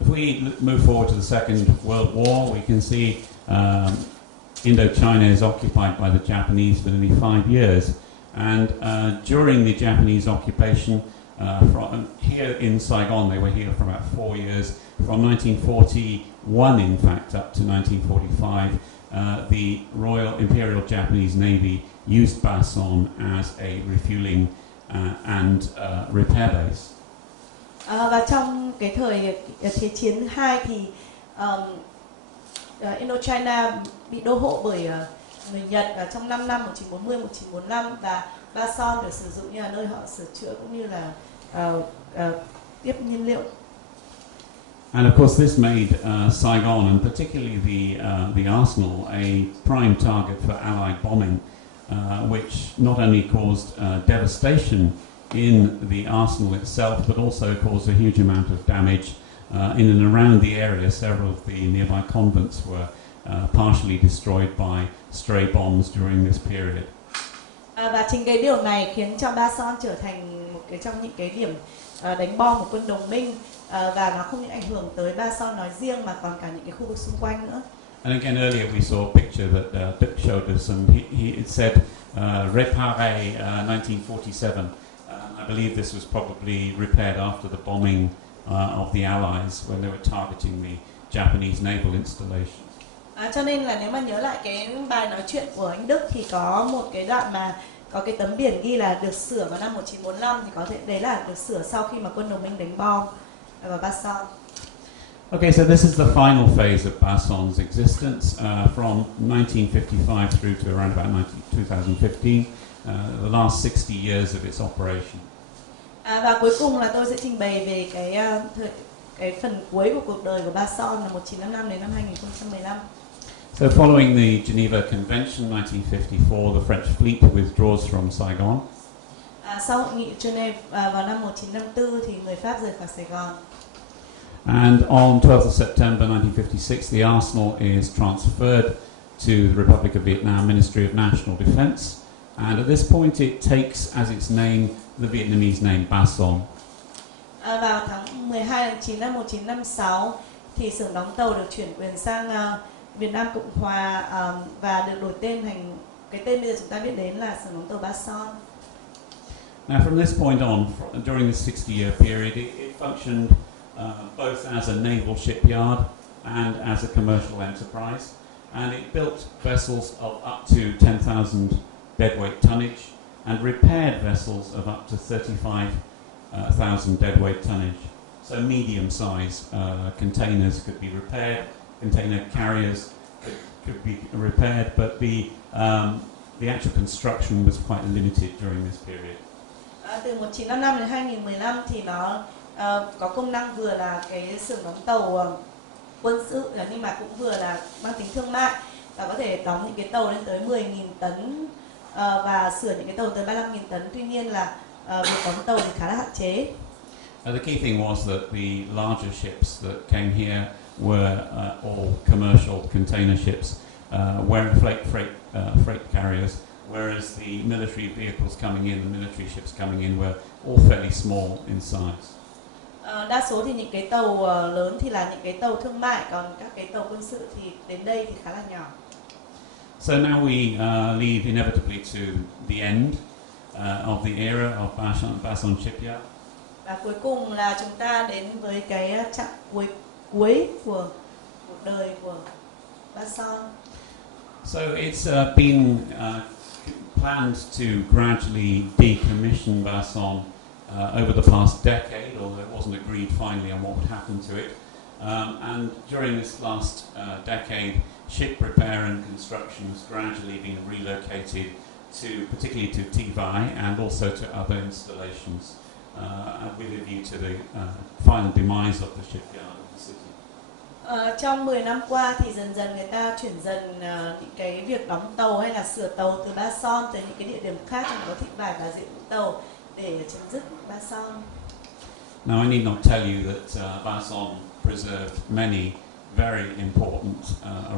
If we move forward to the Second World War, we can see Indochina is occupied by the Japanese for nearly 5 years, and during the Japanese occupation, from here in Saigon, they were here for about 4 years. From 1941, in fact, up to 1945, the Royal Imperial Japanese Navy used Ba Son as a refueling and repair base. Và trong cái thời Thế chiến 2 thì Indochina bị đô hộ bởi người Nhật trong 5 năm 1940-1945, và Ba Son được sử dụng như là nơi họ sửa chữa cũng như là tiếp nhiên liệu. And of course, this made Saigon, and particularly the arsenal, a prime target for Allied bombing, which not only caused devastation in the arsenal itself, but also caused a huge amount of damage in and around the area. Several of the nearby convents were partially destroyed by stray bombs during this period. Và chính cái điều này khiến cho Ba Son trở thành một cái trong những cái điểm đánh bom của quân đồng minh, và nó không những ảnh hưởng tới Ba Son nói riêng mà còn cả những cái khu vực xung quanh nữa. And again, earlier we saw a picture that Duc showed us, and it said "Réparé 1947." I believe this was probably repaired after the bombing of the Allies when they were targeting the Japanese naval installations. Cho nên là nếu mà nhớ lại cái bài nói chuyện của anh Đức thì có một cái đoạn mà có cái tấm biển ghi là được sửa vào năm 1945, thì có thể đấy là được sửa sau khi mà quân đồng minh đánh bom vào Ba Son. Okay, so this is the final phase of Ba Son's existence, from 1955 through to around about 2015, the last 60 years of its operation. Và cuối cùng là tôi sẽ trình bày về cái phần cuối của cuộc đời của Ba Son là 1955 đến năm 2015. So following the Geneva Convention 1954, the French fleet withdraws from Saigon. Sau hội nghị Geneva vào năm 1954 thì người Pháp rời khỏi Sài Gòn. And on 12th of September 1956, the arsenal is transferred to the Republic of Vietnam Ministry of National Defense. And at this point it takes as its name the Vietnamese name Ba Son. Vào tháng 12 tháng 9 năm 1956 thì xưởng đóng tàu được chuyển quyền sang Việt Nam Cộng Hòa, và được đổi tên thành cái tên bây giờ chúng ta biết đến là xưởng đóng tàu Ba Son. Now from this point on, during this 60-year period, it functioned both as a naval shipyard and as a commercial enterprise. And it built vessels of up to 10,000 deadweight tonnage and repaired vessels of up to 35,000 deadweight tonnage. So medium-sized containers could be repaired, container carriers could be repaired, but the actual construction was quite limited during this period. Từ 1955 đến 2015 thì nó có công năng vừa là cái xưởng đóng tàu quân sự nhưng mà cũng vừa là mang tính thương mại và có thể đóng những cái tàu lên tới 10.000 tấn và sửa những cái tàu tới 35.000 tấn. Tuy nhiên là việc đóng tàu thì khá là hạn chế. The key thing was that the larger ships that came here were all commercial container ships, were freight carriers, whereas the military vehicles coming in, the military ships coming in, were all fairly small in size. Đa số thì những cái tàu lớn thì là những cái tàu thương mại, còn các cái tàu quân sự thì đến đây thì khá là nhỏ. So now we lead inevitably to the end of the era of Bason Shipyard. Và cuối cùng là chúng ta đến với cái chặng cuối của cuộc đời của Bason. So it's been planned to gradually decommission Bason over the past decade, although it wasn't agreed finally on what would happen to it. And during this last decade, ship repair and construction has gradually been relocated to, particularly to Tivai and also to other installations, with a view to the final demise of the shipyard of the city. Trong 10 năm qua thì dần dần người ta chuyển dần những cái việc đóng tàu hay là sửa tàu từ Bason tới những cái địa điểm khác trong đó Tivai và Rịa Vũng Tàu để chấm dứt Bason. Now I need not tell you that Bason preserved many very important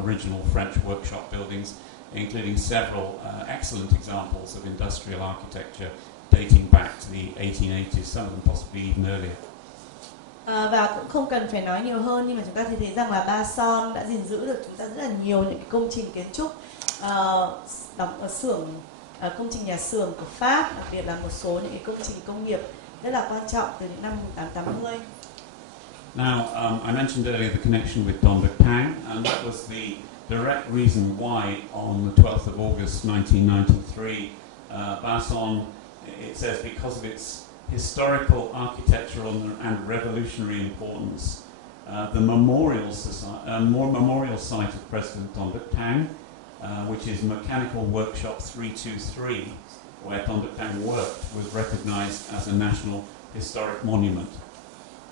original French workshop buildings, including several excellent examples of industrial architecture dating back to the 1880s, some of them possibly even earlier. Và cũng không cần phải nói nhiều hơn, nhưng mà chúng ta thấy rằng là Bason đã gìn giữ được chúng ta rất là nhiều những cái công trình kiến trúc đóng ở xưởng, công trình nhà xưởng của Pháp, đặc biệt là một số những cái công trình công nghiệp rất là quan trọng từ những năm 1880. Now, I mentioned earlier the connection with Don Duc Tang, and that was the direct reason why on the 12th of August 1993, Bason, it says, because of its historical, architectural and revolutionary importance, the memorial site of President Don Duc Tang, which is Mechanical Workshop 323, where Don Duc Tang worked, was recognized as a national historic monument.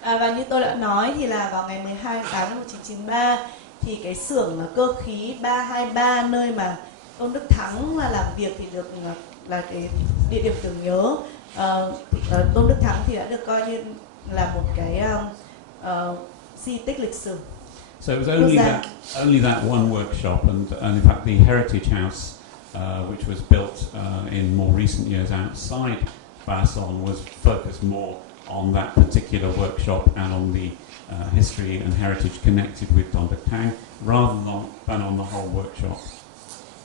Và như tôi đã nói thì là vào ngày 12 tháng 8 năm 1993 thì cái xưởng cơ khí 323 nơi mà Tôn Đức Thắng làm việc thì được là cái địa điểm tưởng nhớ. Tôn Đức Thắng thì đã được coi như là một cái di tích lịch sử. So it was only that one workshop, and in fact the Heritage House, which was built in more recent years outside Bason, was focused more on that particular workshop and on the history and heritage connected with Don Duc Tang, rather than on the whole workshop.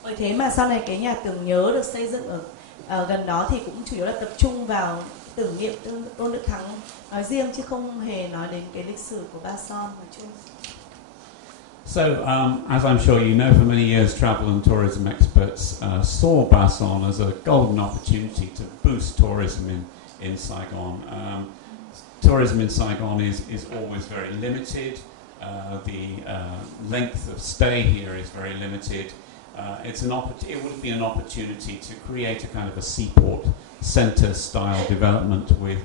Bởi thế mà sau này cái nhà tưởng nhớ được xây dựng ở gần đó thì cũng chủ yếu là tập trung vào tưởng niệm Tôn Đức Thắng nói riêng, chứ không hề nói đến cái lịch sử của Bason nói chung. So, as I'm sure you know, for many years travel and tourism experts saw Bason as a golden opportunity to boost tourism in Saigon. Tourism in Saigon is always very limited. The length of stay here is very limited. It would be an opportunity to create a kind of a seaport centre style development with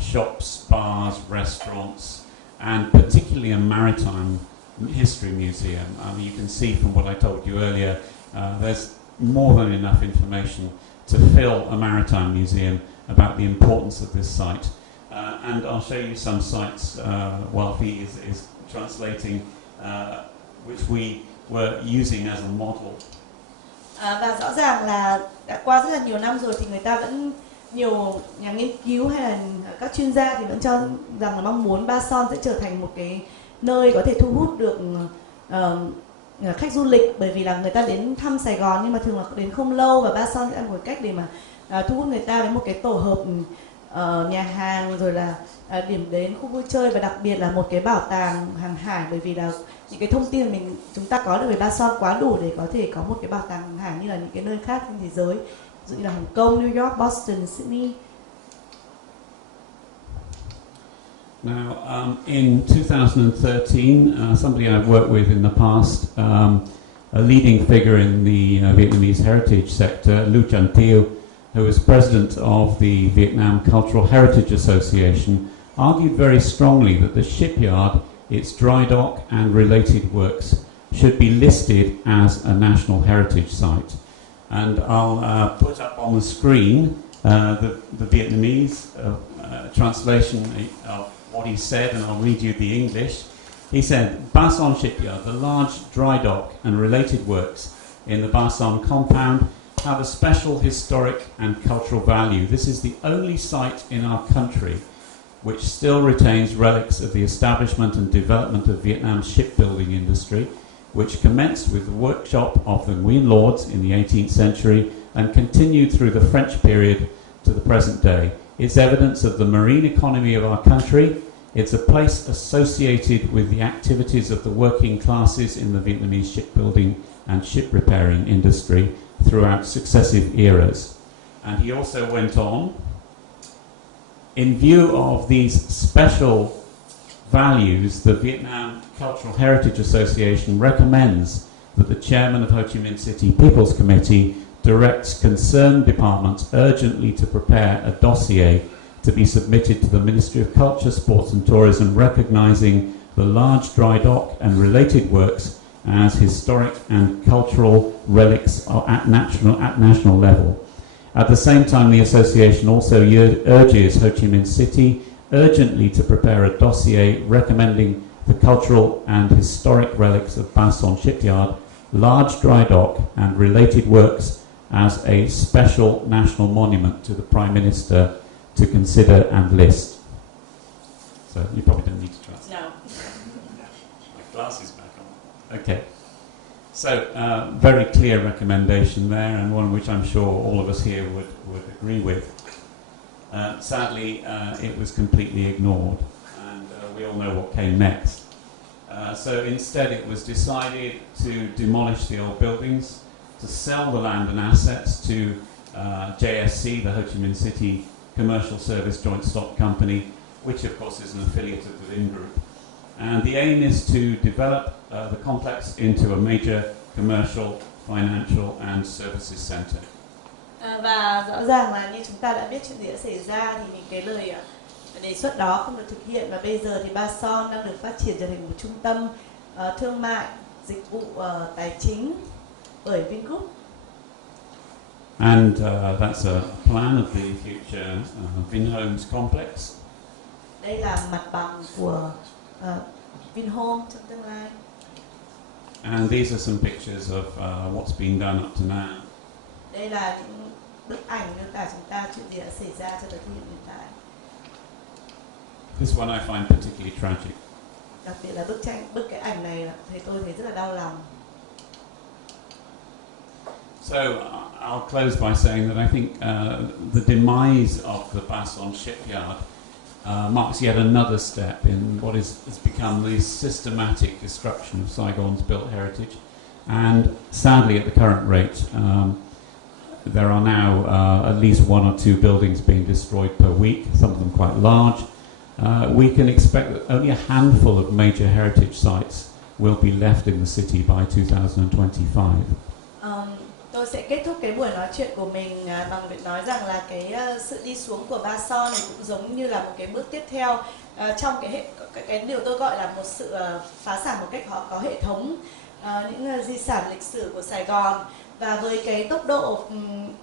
shops, bars, restaurants, and particularly a maritime history museum. You can see from what I told you earlier, there's more than enough information to fill a maritime museum about the importance of this site. And I'll show you some sites while he is translating, which we were using as a model. Và rõ ràng là đã qua rất là nhiều năm rồi thì người ta vẫn, nhiều nhà nghiên cứu hay là các chuyên gia thì vẫn cho rằng là mong muốn Bason sẽ trở thành một cái nơi có thể thu hút được khách du lịch, bởi vì là người ta đến thăm Sài Gòn nhưng mà thường là đến không lâu, và Bason sẽ là một cách để mà thu hút người ta với một cái tổ hợp nhà hàng, rồi là điểm đến khu vui chơi, và đặc biệt là một cái bảo tàng hàng hải, bởi vì là những cái thông tin chúng ta có được về Ba Son quá đủ để có thể có một cái bảo tàng hàng hải như là những cái nơi khác trên thế giới, ví dụ như là Hồng Kông, New York, Boston, Sydney. Now, in 2013, somebody I've worked with in the past, a leading figure in the Vietnamese heritage sector, Lu Chan Tiêu, who was president of the Vietnam Cultural Heritage Association, argued very strongly that the shipyard, its dry dock and related works should be listed as a national heritage site. And I'll put up on the screen the Vietnamese translation of what he said, and I'll read you the English. He said, Ba Son Shipyard, the large dry dock and related works in the Ba Son compound have a special historic and cultural value. This is the only site in our country which still retains relics of the establishment and development of Vietnam's shipbuilding industry, which commenced with the workshop of the Nguyen lords in the 18th century and continued through the French period to the present day. It's evidence of the marine economy of our country. It's a place associated with the activities of the working classes in the Vietnamese shipbuilding and ship repairing industry throughout successive eras. And he also went on, in view of these special values, the Vietnam Cultural Heritage Association recommends that the chairman of Ho Chi Minh City People's Committee directs concerned departments urgently to prepare a dossier to be submitted to the Ministry of Culture, Sports and Tourism, recognizing the large dry dock and related works as historic and cultural relics at national level. At the same time, the association also urges Ho Chi Minh City urgently to prepare a dossier recommending the cultural and historic relics of Ba Son Shipyard, large dry dock and related works as a special national monument to the Prime Minister to consider and list. So you probably don't need to translate. No. My glasses back on. Okay. So, very clear recommendation there, and one which I'm sure all of us here would agree with. Sadly, it was completely ignored, and we all know what came next. So instead it was decided to demolish the old buildings, to sell the land and assets to JSC, the Ho Chi Minh City Commercial Service Joint Stock Company, which of course is an affiliate of the Vin Group. And the aim is to develop the complex into a major commercial, financial and services center. Và rõ ràng là như chúng ta đã biết chuyện gì đã xảy ra, thì những cái lời đề xuất đó không được thực hiện, và bây giờ thì Ba Son đang được phát triển trở thành một trung tâm thương mại, dịch vụ tài chính bởi Vingroup. And that's a plan of the future Vinhomes complex. Đây là mặt bằng của Vinhome trong tương lai. And these are some pictures of what's been done up to now. Đây là những bức ảnh miêu tả chúng ta chuyện gì đã xảy ra cho tới thời điểm hiện tại. This one I find particularly tragic. Đặc biệt là bức cái ảnh này thì tôi thấy rất là đau lòng. So I'll close by saying that I think the demise of the Ba Son shipyard marks yet another step in what has become the systematic destruction of Saigon's built heritage. And sadly, at the current rate, there are now at least one or two buildings being destroyed per week, some of them quite large. We can expect that only a handful of major heritage sites will be left in the city by 2025. Tôi sẽ kết thúc cái buổi nói chuyện của mình bằng việc nói rằng là cái sự đi xuống của Ba Son này cũng giống như là một cái bước tiếp theo trong cái điều tôi gọi là một sự phá sản một cách có hệ thống những di sản lịch sử của Sài Gòn. Và với cái tốc độ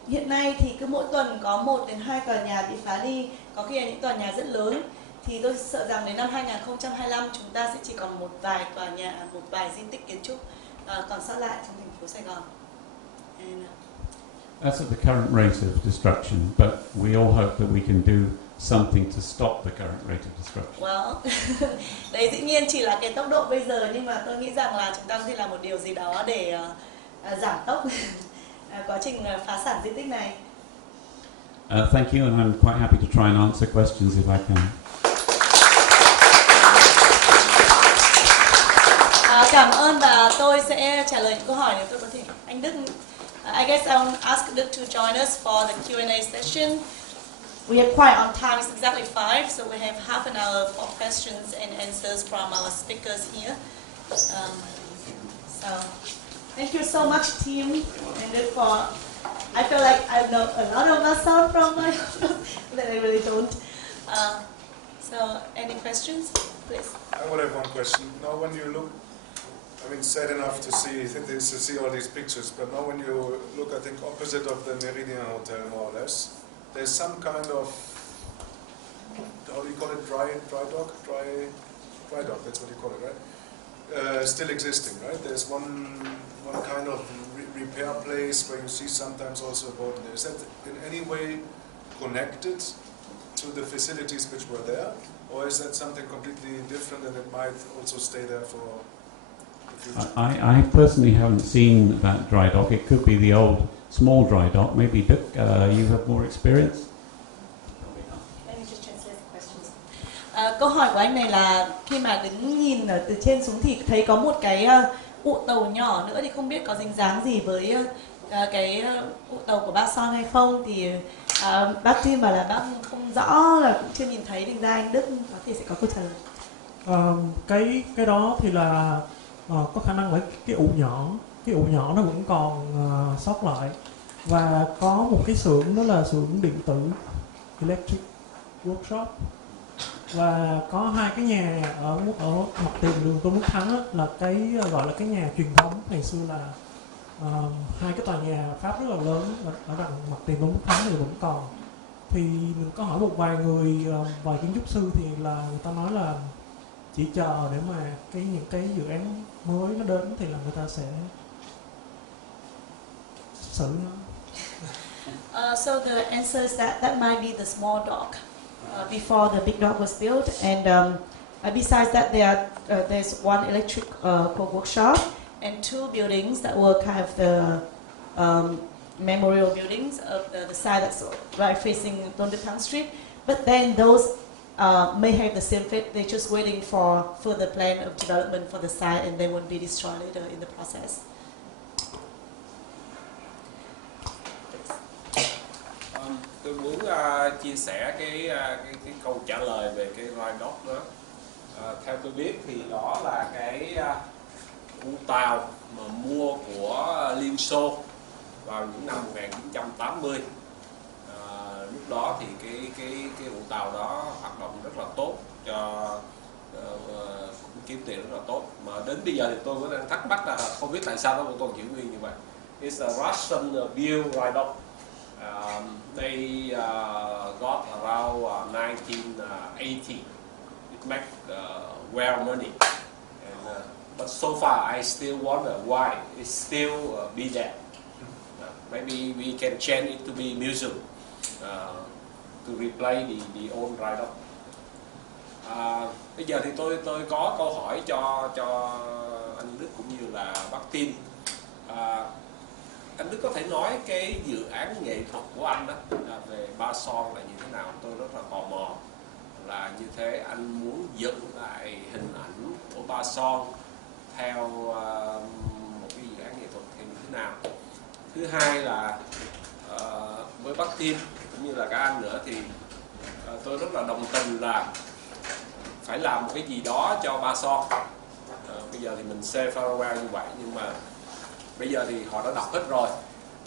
hiện nay thì cứ mỗi tuần có 1 đến 2 tòa nhà bị phá đi, có khi là những tòa nhà rất lớn, thì tôi sợ rằng đến năm 2025 chúng ta sẽ chỉ còn một vài tòa nhà, một vài di tích kiến trúc còn sót lại trong thành phố Sài Gòn. That's at the current rate of destruction, but we all hope that we can do something to stop the current rate of destruction. Well, đấy dĩ nhiên chỉ là cái tốc độ bây giờ, nhưng mà tôi nghĩ rằng là chúng ta có thể làm một điều gì đó để giảm tốc quá trình phá sản di tích này. Thank you, and I'm quite happy to try and answer questions if I can. Cảm ơn và tôi sẽ trả lời những câu hỏi nếu tôi có thể. Anh Đức, I guess I'll ask Đức to join us for the Q&A session. We are quite on time, it's exactly 5, so we have half an hour for questions and answers from our speakers here. So, Thank you so much, team, and then for. I feel like I know a lot of myself from my that I really don't. So, any questions, please? I would have one question. Now, when you look, I mean, sad enough to see all these pictures, but now when you look, I think opposite of the Meridian Hotel, more or less, there's some kind of, how do you call it, dry dock? Dry dock, that's what you call it, right? Still existing, right? There's one kind of repair place where you see sometimes also a boat there. Is that in any way connected to the facilities which were there? Or is that something completely different and it might also stay there for the future? I personally haven't seen that dry dock. It could be the old small dry dock. Maybe Đức, you have more experience? Let me just translate the questions. Câu hỏi của anh này là khi mà đứng nhìn ở từ trên xuống thì thấy có một cái ụ tàu nhỏ nữa thì không biết có dính dáng gì với cái ụ tàu của bác Son hay không, thì bác Tim bảo là bác không rõ, là cũng chưa nhìn thấy, thành ra anh Đức có thể sẽ có câu trả lời. Cái đó thì là có khả năng là cái ụ nhỏ nó vẫn còn sót lại, và có một cái xưởng đó là xưởng điện tử electric workshop, và có hai cái nhà ở mặt tiền đường Tôn Đức Thắng á, là cái gọi là cái nhà truyền thống ngày xưa là hai cái tòa nhà Pháp rất là lớn ở đằng mặt tiền Tôn Đức Thắng thì vẫn còn. Thì mình có hỏi một vài người, vài kiến trúc sư thì là người ta nói là chỉ chờ để mà những cái dự án mới nó đến thì là người ta sẽ xử nó. So the answer is that might be the small dock before the big dock was built, and besides that there's one electric co-workshop and two buildings that were kind of the memorial buildings of the side that's right facing Tôn Đức Thắng Street. But then those may have the same fate. They're just waiting for further plan of development for the site, and they won't be destroyed later in the process. Tôi muốn chia sẻ cái câu trả lời về cái dry dock đó. Theo tôi biết thì đó là cái u tàu mà mua của Liên Xô vào những năm 1980. Lúc đó thì cái u tàu đó hoạt động rất là tốt, cho cũng kiếm tiền rất là tốt. Mà đến bây giờ thì tôi vẫn đang thắc mắc là không biết tại sao nó vẫn còn giữ nguyên như vậy. It's a Russian built dry dock. They got around 1980. It make well money, and, but so far I still wonder why it still be there. Maybe we can change it to be museum to replace the old dry dock. Bây giờ thì tôi có câu hỏi cho anh Đức cũng như là bác Tin. Anh Đức có thể nói cái dự án nghệ thuật của anh đó về Ba Son là như thế nào? Tôi rất là tò mò là như thế, anh muốn dựng lại hình ảnh của Ba Son theo một cái dự án nghệ thuật thì như thế nào? Thứ hai là với bác Tim cũng như là các anh nữa thì tôi rất là đồng tình là phải làm một cái gì đó cho Ba Son. Bây giờ thì mình say farewell như vậy, nhưng mà bây giờ thì họ đã đọc hết rồi,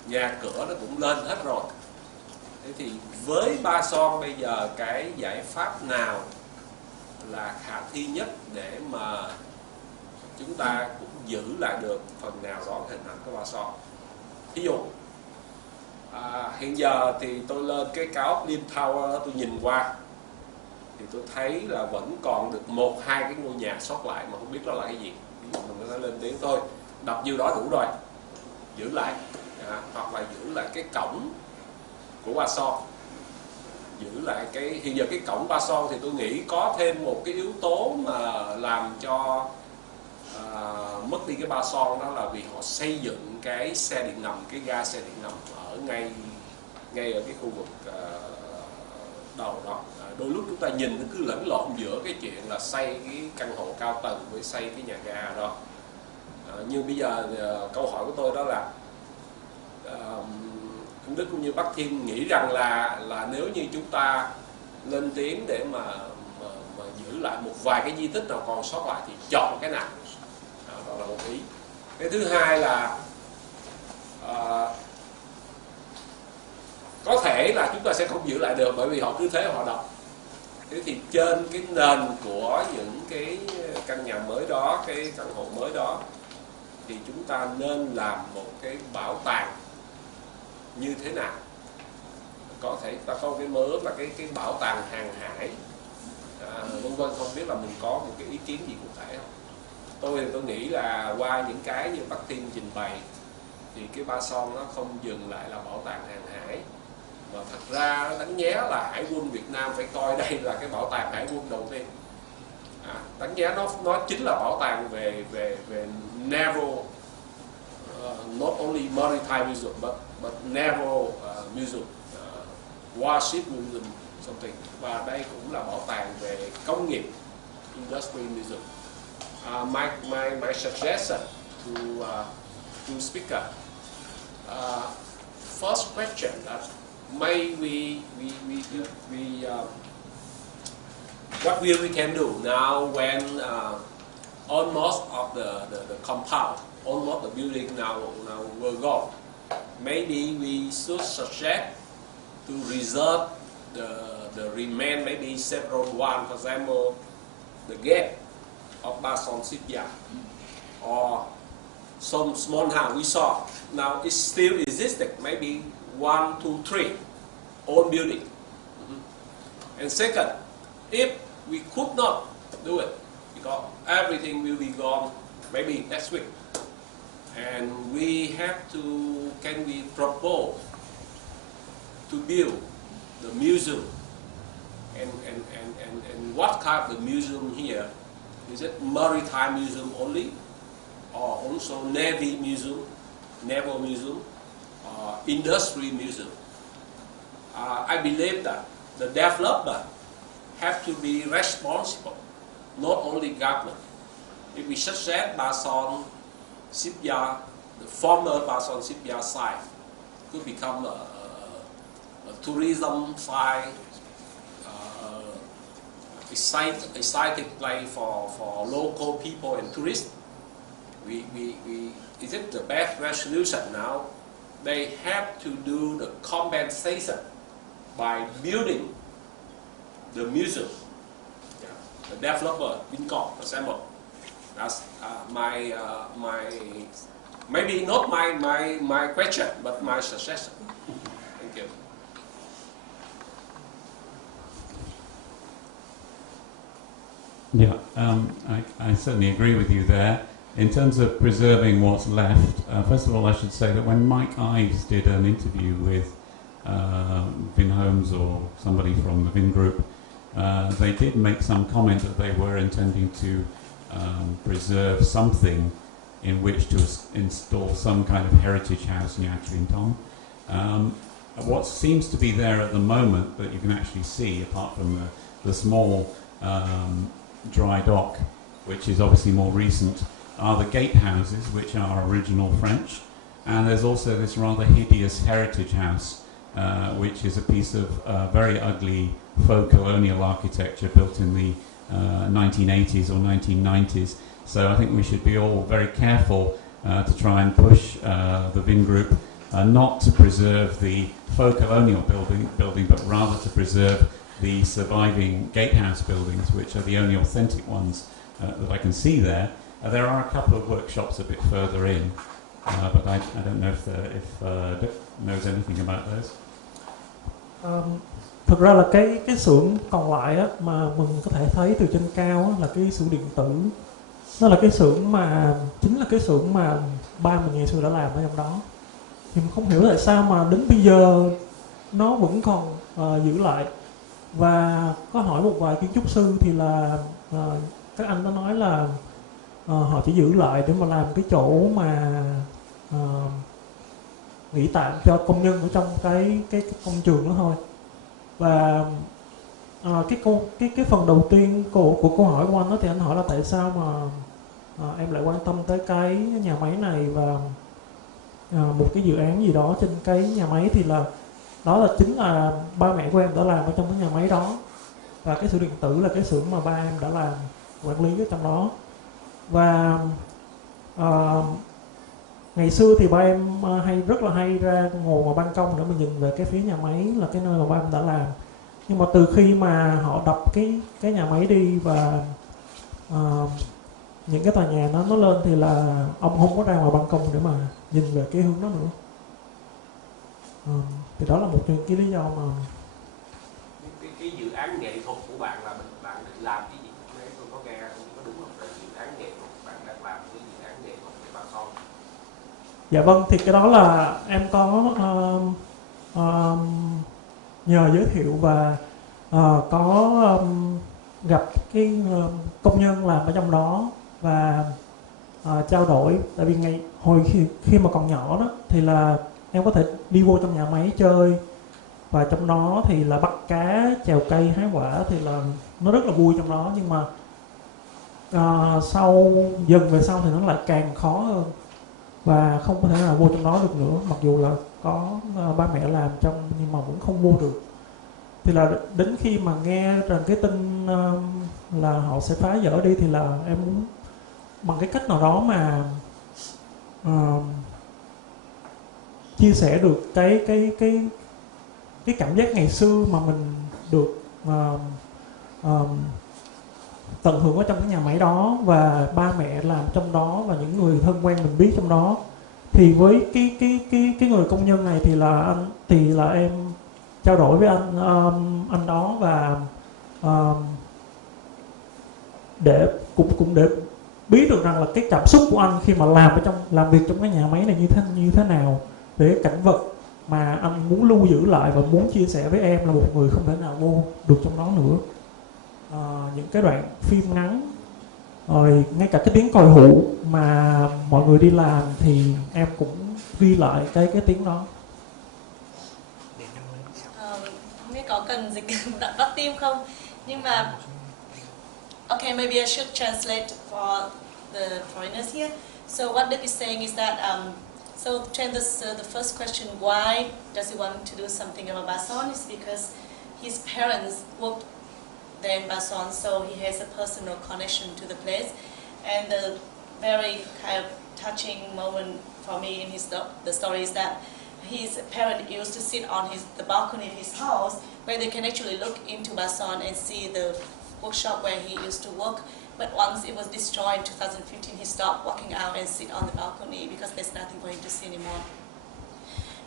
nhà cửa nó cũng lên hết rồi. Thế thì với Ba Son bây giờ cái giải pháp nào là khả thi nhất để mà chúng ta cũng giữ lại được phần nào đó hình ảnh của Ba Son? Ví dụ hiện giờ thì tôi lên cái cao Lim Tower đó, tôi nhìn qua thì tôi thấy là vẫn còn được 1-2 cái ngôi nhà sót lại mà không biết đó là cái gì. Ví dụ mình có thể lên tiếng thôi, đọc nhiêu đó đủ rồi, giữ lại. Hoặc là giữ lại cái cổng của Ba Son, giữ lại cái hiện giờ cái cổng Ba Son thì tôi nghĩ có thêm một cái yếu tố mà làm cho mất đi cái Ba Son, đó là vì họ xây dựng cái xe điện ngầm, cái ga xe điện ngầm ở ngay ngay ở cái khu vực đầu đó. Đôi lúc chúng ta nhìn nó cứ lẫn lộn giữa cái chuyện là xây cái căn hộ cao tầng với xây cái nhà ga đó. Nhưng bây giờ câu hỏi của tôi đó là anh Đức cũng như bác Thiên nghĩ rằng là nếu như chúng ta lên tiếng để mà giữ lại một vài cái di tích nào còn sót lại thì chọn cái nào? Đó là một ý. Cái thứ hai là có thể là chúng ta sẽ không giữ lại được bởi vì họ cứ thế họ đọc. Thế thì trên cái nền của những cái căn nhà mới đó, cái căn hộ mới đó, thì chúng ta nên làm một cái bảo tàng như thế nào? Có thể ta có cái mớ là cái bảo tàng hàng hải, vân vân, không biết là mình có một cái ý kiến gì cụ thể không? Tôi nghĩ là qua những cái như bác Thiên trình bày thì cái Ba Son nó không dừng lại là bảo tàng hàng hải, mà thật ra đánh nhé là Hải quân Việt Nam phải coi đây là cái bảo tàng hải quân đầu tiên. Đánh nhé nó chính là bảo tàng về naval, not only maritime museum but naval museum, warship museum something, và đây cũng là bảo tàng về công nghiệp, industry museum. My suggestion to speaker. First question that may what we can do now when almost of the compound, almost the building now will go. Maybe we should suggest to reserve the remain, maybe several one, for example, the gate of Ba Son Shipyard, or some small house we saw. Now it still existing, maybe 1, 2, 3 old building. And second, if we could not do it because everything will be gone maybe next week, and we have to, can we propose to build the museum, and what kind of the museum here? Is it maritime museum only, or also navy museum, naval museum, industry museum? I believe that the developer have to be responsible, not only government. If we suggest Ba Son Shipyard, the former Ba Son Shipyard site could become a tourism site, exciting place for local people and tourists. Is it the best resolution now? They have to do the compensation by building the museum. The developer, Vincom, for example. That's my maybe not my question, but my suggestion. Thank you. Yeah, I certainly agree with you there. In terms of preserving what's left, first of all, I should say that when Mike Ives did an interview with Vin Holmes or somebody from the Vin Group, they did make some comment that they were intending to preserve something in which to install some kind of heritage house in Nha Trinh Tong. What seems to be there at the moment that you can actually see, apart from the small dry dock, which is obviously more recent, are the gatehouses, which are original French, and there's also this rather hideous heritage house, which is a piece of very ugly faux colonial architecture built in the 1980s or 1990s. So I think we should be all very careful to try and push the Vin Group not to preserve the faux colonial building, but rather to preserve the surviving gatehouse buildings, which are the only authentic ones that I can see there. There are a couple of workshops a bit further in, but I don't know if Dick knows anything about those. Thực ra là cái xưởng còn lại á, mà mình có thể thấy từ trên cao á, là cái xưởng điện tử. Nó là cái xưởng mà chính là cái xưởng mà ba mình ngày xưa đã làm ở trong đó. Thì mình không hiểu tại sao mà đến bây giờ nó vẫn còn giữ lại. Và có hỏi một vài kiến trúc sư thì là các anh đã nói là họ chỉ giữ lại để mà làm cái chỗ mà nghỉ tạm cho công nhân ở trong cái công trường đó thôi. Và cái phần đầu tiên của câu hỏi của anh đó thì anh hỏi là tại sao mà em lại quan tâm tới cái nhà máy này và một cái dự án gì đó trên cái nhà máy, thì là đó là chính là ba mẹ của em đã làm ở trong cái nhà máy đó, và cái xưởng điện tử là cái xưởng mà ba em đã làm quản lý ở trong đó. Và ngày xưa thì ba em rất là hay ra ngồi ngoài ban công để mà nhìn về cái phía nhà máy là cái nơi mà ba em đã làm. Nhưng mà từ khi mà họ đập cái nhà máy đi và những cái tòa nhà nó lên thì là ông không có ra ngoài ban công để mà nhìn về cái hướng đó nữa. Thì đó là một trong cái lý do mà cái dự án nghệ thuật của bạn là bạn định làm cái gì? Tôi có nghe không có đúng không? Là dự án nghệ thuật bạn đang làm cái dự án nghệ thuật để bà con. Dạ vâng, thì cái đó là em có nhờ giới thiệu và có gặp cái công nhân làm ở trong đó và trao đổi. Tại vì hồi khi mà còn nhỏ đó thì là em có thể đi vô trong nhà máy chơi, và trong đó thì là bắt cá, trèo cây, hái quả, thì là nó rất là vui trong đó. Nhưng mà dần về sau thì nó lại càng khó hơn và không có thể nào vô trong đó được nữa, mặc dù là có ba mẹ làm trong nhưng mà vẫn không vô được. Thì là đến khi mà nghe rằng cái tin là họ sẽ phá dỡ đi, thì là em muốn bằng cái cách nào đó mà chia sẻ được cái cảm giác ngày xưa mà mình được tận hưởng ở trong cái nhà máy đó, và ba mẹ làm trong đó, và những người thân quen mình biết trong đó. Thì với cái người công nhân này thì là em trao đổi với anh đó, và để cũng để biết được rằng là cái cảm xúc của anh khi mà làm việc trong cái nhà máy này như thế nào, về cảnh vật mà anh muốn lưu giữ lại và muốn chia sẻ với em là một người không thể nào vô được trong đó nữa. Những cái đoạn phim ngắn, rồi ngay cả cái tiếng còi hụ mà mọi người đi làm thì em cũng ghi lại cái tiếng đó. Không biết có cần dịch bắt tim không? Nhưng mà okay, maybe I should translate for the foreigners here. So what Dick is saying is that so Tran, the first question, why does he want to do something about Bason, is because his parents worked there in Bason, so he has a personal connection to the place. And the very kind of touching moment for me in the story is that his parents used to sit on the balcony of his house, where they can actually look into Bason and see the workshop where he used to work. But once it was destroyed in 2015, he stopped walking out and sit on the balcony because there's nothing for him to see anymore.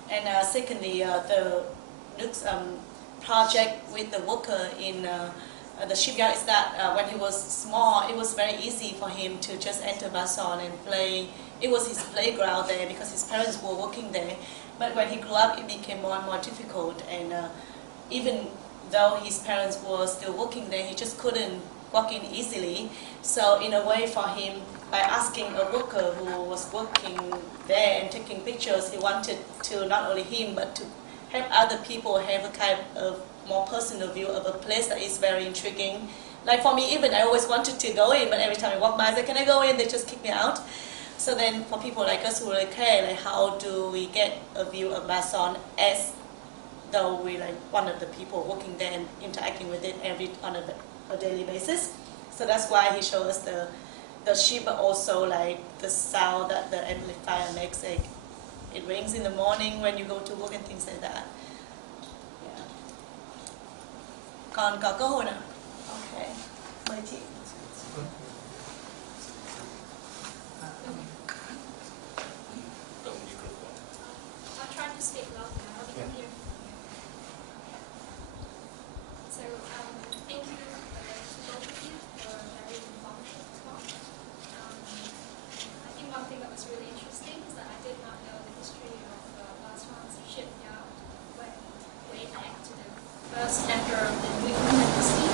And secondly, the project with the worker in the shipyard is that when he was small, it was very easy for him to just enter Bason and play. It was his playground there because his parents were working there. But when he grew up, it became more and more difficult. And even though his parents were still working there, he just couldn't walk in easily. So in a way for him, by asking a worker who was working there and taking pictures, he wanted to, not only him, but to help other people have a kind of more personal view of a place that is very intriguing. Like for me, even I always wanted to go in, but every time I walk by, I say, can I go in? They just kick me out. So then for people like us who really care, like how do we get a view of Bason as though we're like one of the people working there and interacting with it on a daily basis. So that's why he showed us the ship, but also like the sound that the amplifier makes. Like it rings in the morning when you go to work and things like that. Yeah. Còn có cơ hội nào? Okay. Mời chị. I'll try to speak loud now. I can hear. So thank you to both of you for a very informative talk. I think one thing that was really interesting is that I did not know the history of Baswan's shipyard went way back to the first emperor of the Nguyen dynasty.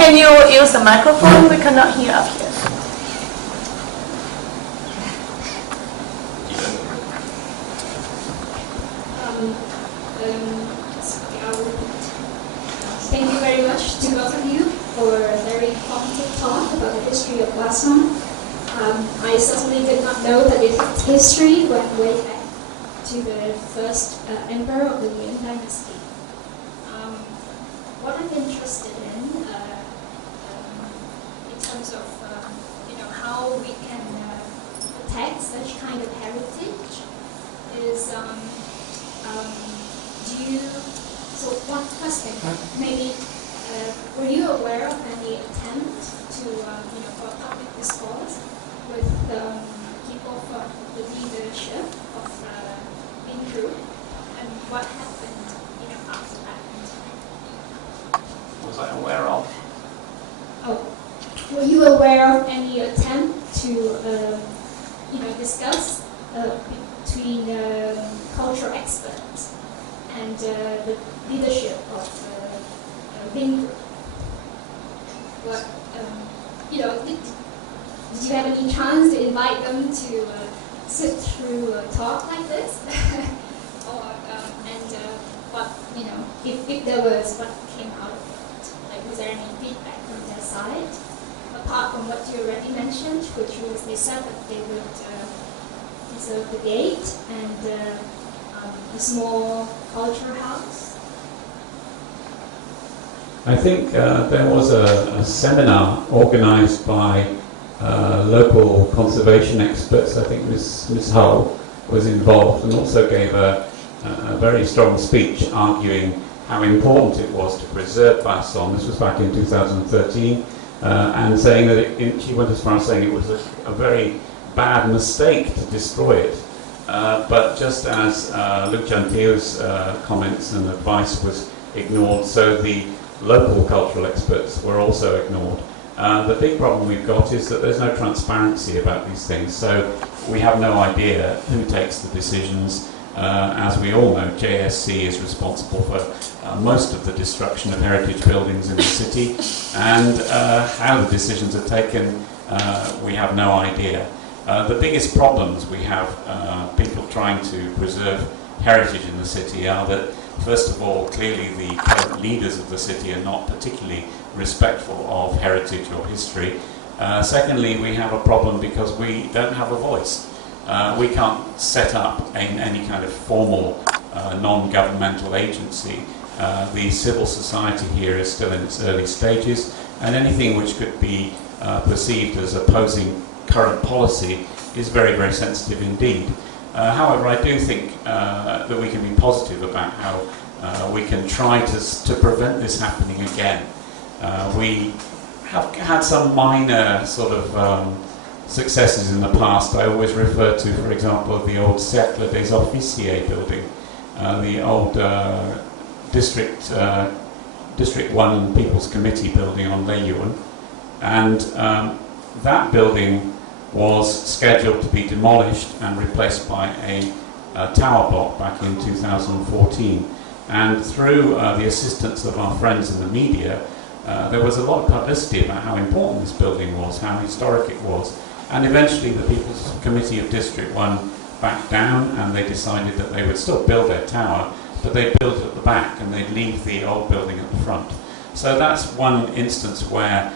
Can you use the microphone? We cannot hear up here. Thank you very much to both of you for a very informative talk about the history of Bason. I certainly did not know that its history went way back to the first emperor of the Nguyen dynasty. What I'm interested in terms of how we can protect such kind of heritage is so one question, maybe were you aware of any attempt to for public discourse with people from the leadership of Minh group, and what happened after that? Was I aware of? Oh, were you aware of any attempt to discuss between cultural experts and the leadership of Minh group? What did you have any chance to invite them to sit through a talk like this? Or what if there was, what came out of it? Like, was there any feedback from their side apart from what you already mentioned, which was they said that they would reserve the gate and a small culture house? I think there was a seminar organised by local conservation experts. I think Ms. Hull was involved and also gave a very strong speech arguing how important it was to preserve Bason. This was back in 2013, and saying that she went as far as saying it was a very bad mistake to destroy it. But just as Luc Chantil's comments and advice was ignored, so the local cultural experts were also ignored. The big problem we've got is that there's no transparency about these things, so we have no idea who takes the decisions. As we all know, JSC is responsible for most of the destruction of heritage buildings in the city, and how the decisions are taken, we have no idea. The biggest problems we have, people trying to preserve heritage in the city, are that, first of all, clearly the current leaders of the city are not particularly respectful of heritage or history. Secondly, we have a problem because we don't have a voice. We can't set up any kind of formal non-governmental agency. The civil society here is still in its early stages, and anything which could be perceived as opposing current policy is very, very sensitive indeed. However, I do think that we can be positive about how we can try to prevent this happening again. We have had some minor sort of successes in the past. I always refer to, for example, the old Cercle des Officiers building, the old District 1 People's Committee building on Lei Yuen, and that building was scheduled to be demolished and replaced by a tower block back in 2014. And through the assistance of our friends in the media, there was a lot of publicity about how important this building was, how historic it was. And eventually the People's Committee of District 1 backed down, and they decided that they would still build their tower, but they'd build it at the back and they'd leave the old building at the front. So that's one instance where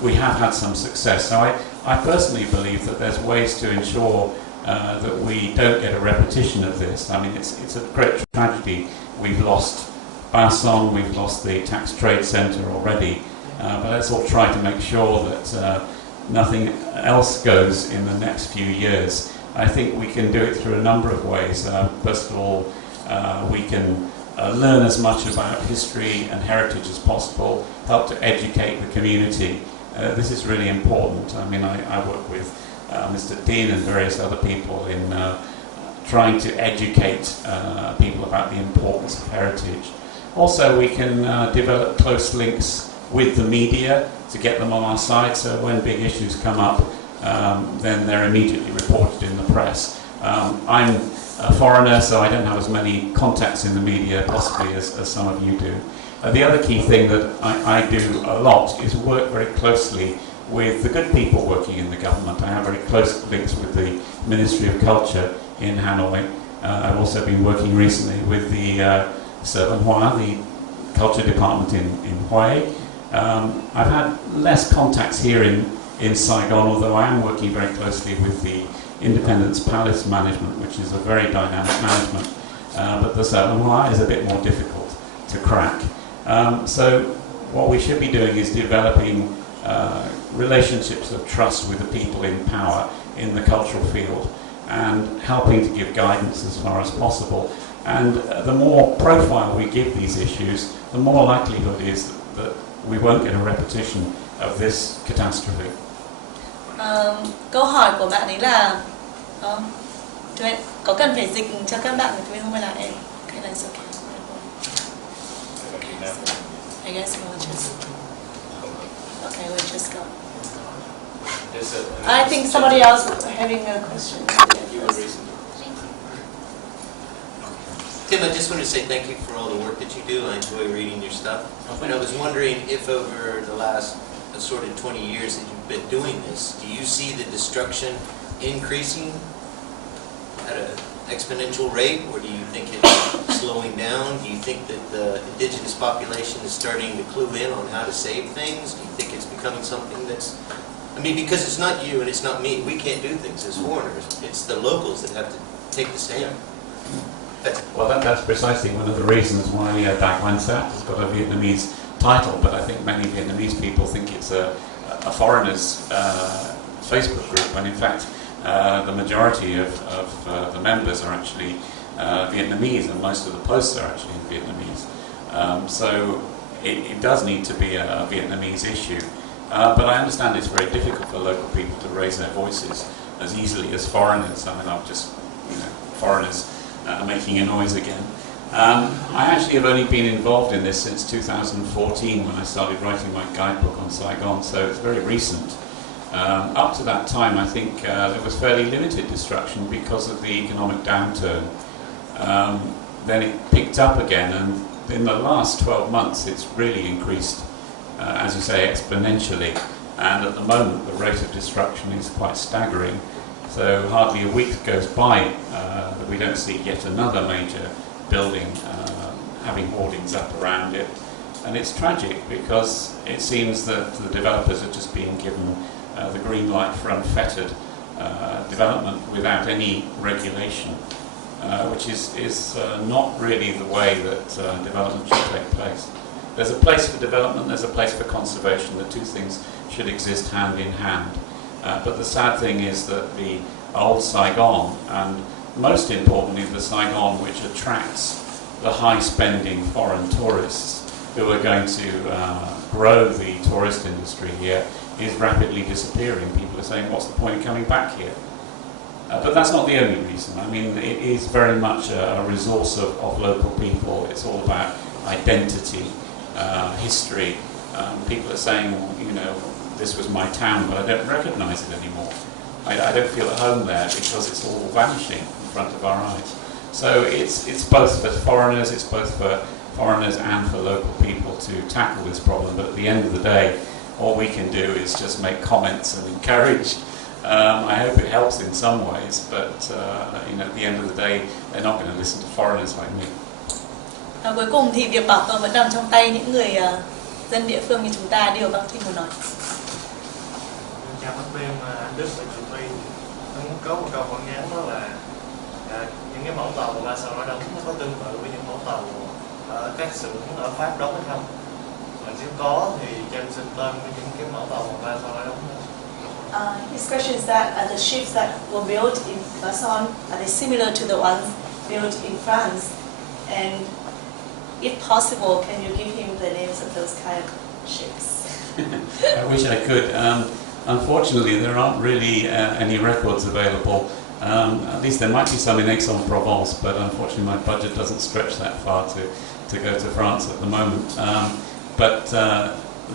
we have had some success. So I personally believe that there's ways to ensure that we don't get a repetition of this. I mean, it's a great tragedy. We've lost Bason, we've lost the Tax Trade Centre already, but let's all try to make sure that nothing else goes in the next few years. I think we can do it through a number of ways. First of all, we can learn as much about history and heritage as possible, help to educate the community. This is really important. I mean, I work with Mr. Dean and various other people in trying to educate people about the importance of heritage. Also, we can develop close links with the media to get them on our side, so when big issues come up, then they're immediately reported in the press. I'm a foreigner, so I don't have as many contacts in the media, possibly, as some of you do. The other key thing that I do a lot is work very closely with the good people working in the government. I have very close links with the Ministry of Culture in Hanoi, I've also been working recently with the Salon, the culture department in Hue. I've had less contacts here in Saigon, although I am working very closely with the Independence Palace management, which is a very dynamic management. But the Salon is a bit more difficult to crack. So what we should be doing is developing relationships of trust with the people in power in the cultural field and helping to give guidance as far as possible. And the more profile we give these issues, the more likelihood is that we won't get a repetition of this catastrophe. Câu hỏi của bạn ấy là có cần phải dịch cho các bạn của tụi không hay là em? Cái này okay. I guess we'll just. Okay, we'll just go. I think somebody else was having a question. Tim, I just want to say thank you for all the work that you do. I enjoy reading your stuff. And I was wondering if over the last sort of 20 years that you've been doing this, do you see the destruction increasing at an exponential rate, or do you think it's slowing down? Do you think that the indigenous population is starting to clue in on how to save things? Do you think it's becoming something that's... I mean, because it's not you and it's not me. We can't do things as foreigners. It's the locals that have to take the stand. Well, that's precisely one of the reasons why Dak Wan Sat has got a Vietnamese title, but I think many Vietnamese people think it's a foreigner's Facebook group, when in fact the majority of the members are actually Vietnamese, and most of the posts are actually in Vietnamese. So it does need to be a Vietnamese issue. But I understand it's very difficult for local people to raise their voices as easily as foreigners. I mean, I've just, foreigners making a noise again. I actually have only been involved in this since 2014 when I started writing my guidebook on Saigon, so it's very recent. Up to that time, I think there was fairly limited destruction because of the economic downturn. Then it picked up again, and in the last 12 months it's really increased, as you say, exponentially. And at the moment the rate of destruction is quite staggering. So hardly a week goes by that we don't see yet another major building having hoardings up around it. And it's tragic because it seems that the developers are just being given the green light for unfettered development without any regulation, which is not really the way that development should take place. There's a place for development, there's a place for conservation. The two things should exist hand in hand. But the sad thing is that the old Saigon, and most importantly the Saigon which attracts the high-spending foreign tourists who are going to grow the tourist industry here, is rapidly disappearing. People are saying, what's the point of coming back here? But that's not the only reason. I mean, it is very much a resource of local people. It's all about identity, history. People are saying, this was my town, but I don't recognise it anymore. I don't feel at home there because it's all vanishing in front of our eyes. So it's both for foreigners, and for local people to tackle this problem. But at the end of the day, all we can do is just make comments and encourage. I hope it helps in some ways, but at the end of the day, they're not going to listen to foreigners like me. Cuối cùng thì việc bảo tồn vẫn nằm trong tay những người dân địa phương như chúng ta. Điều bác Thinh muốn nói. Chào bác Viên, anh Đức và chị Huy. Tôi muốn có một câu hỏi ngắn, đó là những cái mẫu tàu của Ba Sao nói đóng nó có tương tự với những mẫu tàu ở các xưởng ở Pháp đóng hay không? Và nếu có thì cho em xin tên với những cái mẫu tàu của Ba Sao nói đóng. His question is that the ships that were built in Salon, are they similar to the ones built in France? And if possible, can you give him the names of those kind of ships? I wish I could. Unfortunately, there aren't really any records available. At least there might be some in Aix-en-Provence, but unfortunately my budget doesn't stretch that far to go to France at the moment. But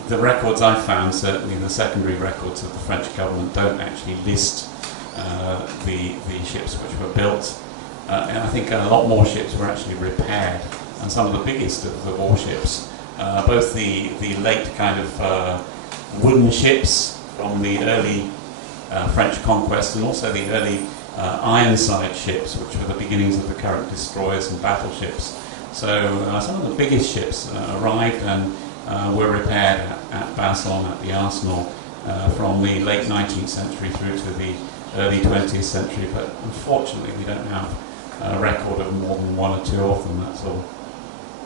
the records I found, certainly the secondary records of the French government, don't actually list the ships which were built. And I think a lot more ships were actually repaired, and some of the biggest of the warships, both the late kind of wooden ships from the early French conquest, and also the early Ironside ships, which were the beginnings of the current destroyers and battleships. So some of the biggest ships arrived and were repaired at Salon, at the arsenal, from the late 19th century through to the early 20th century, but unfortunately we don't have a record of more than one or two of them, that's all.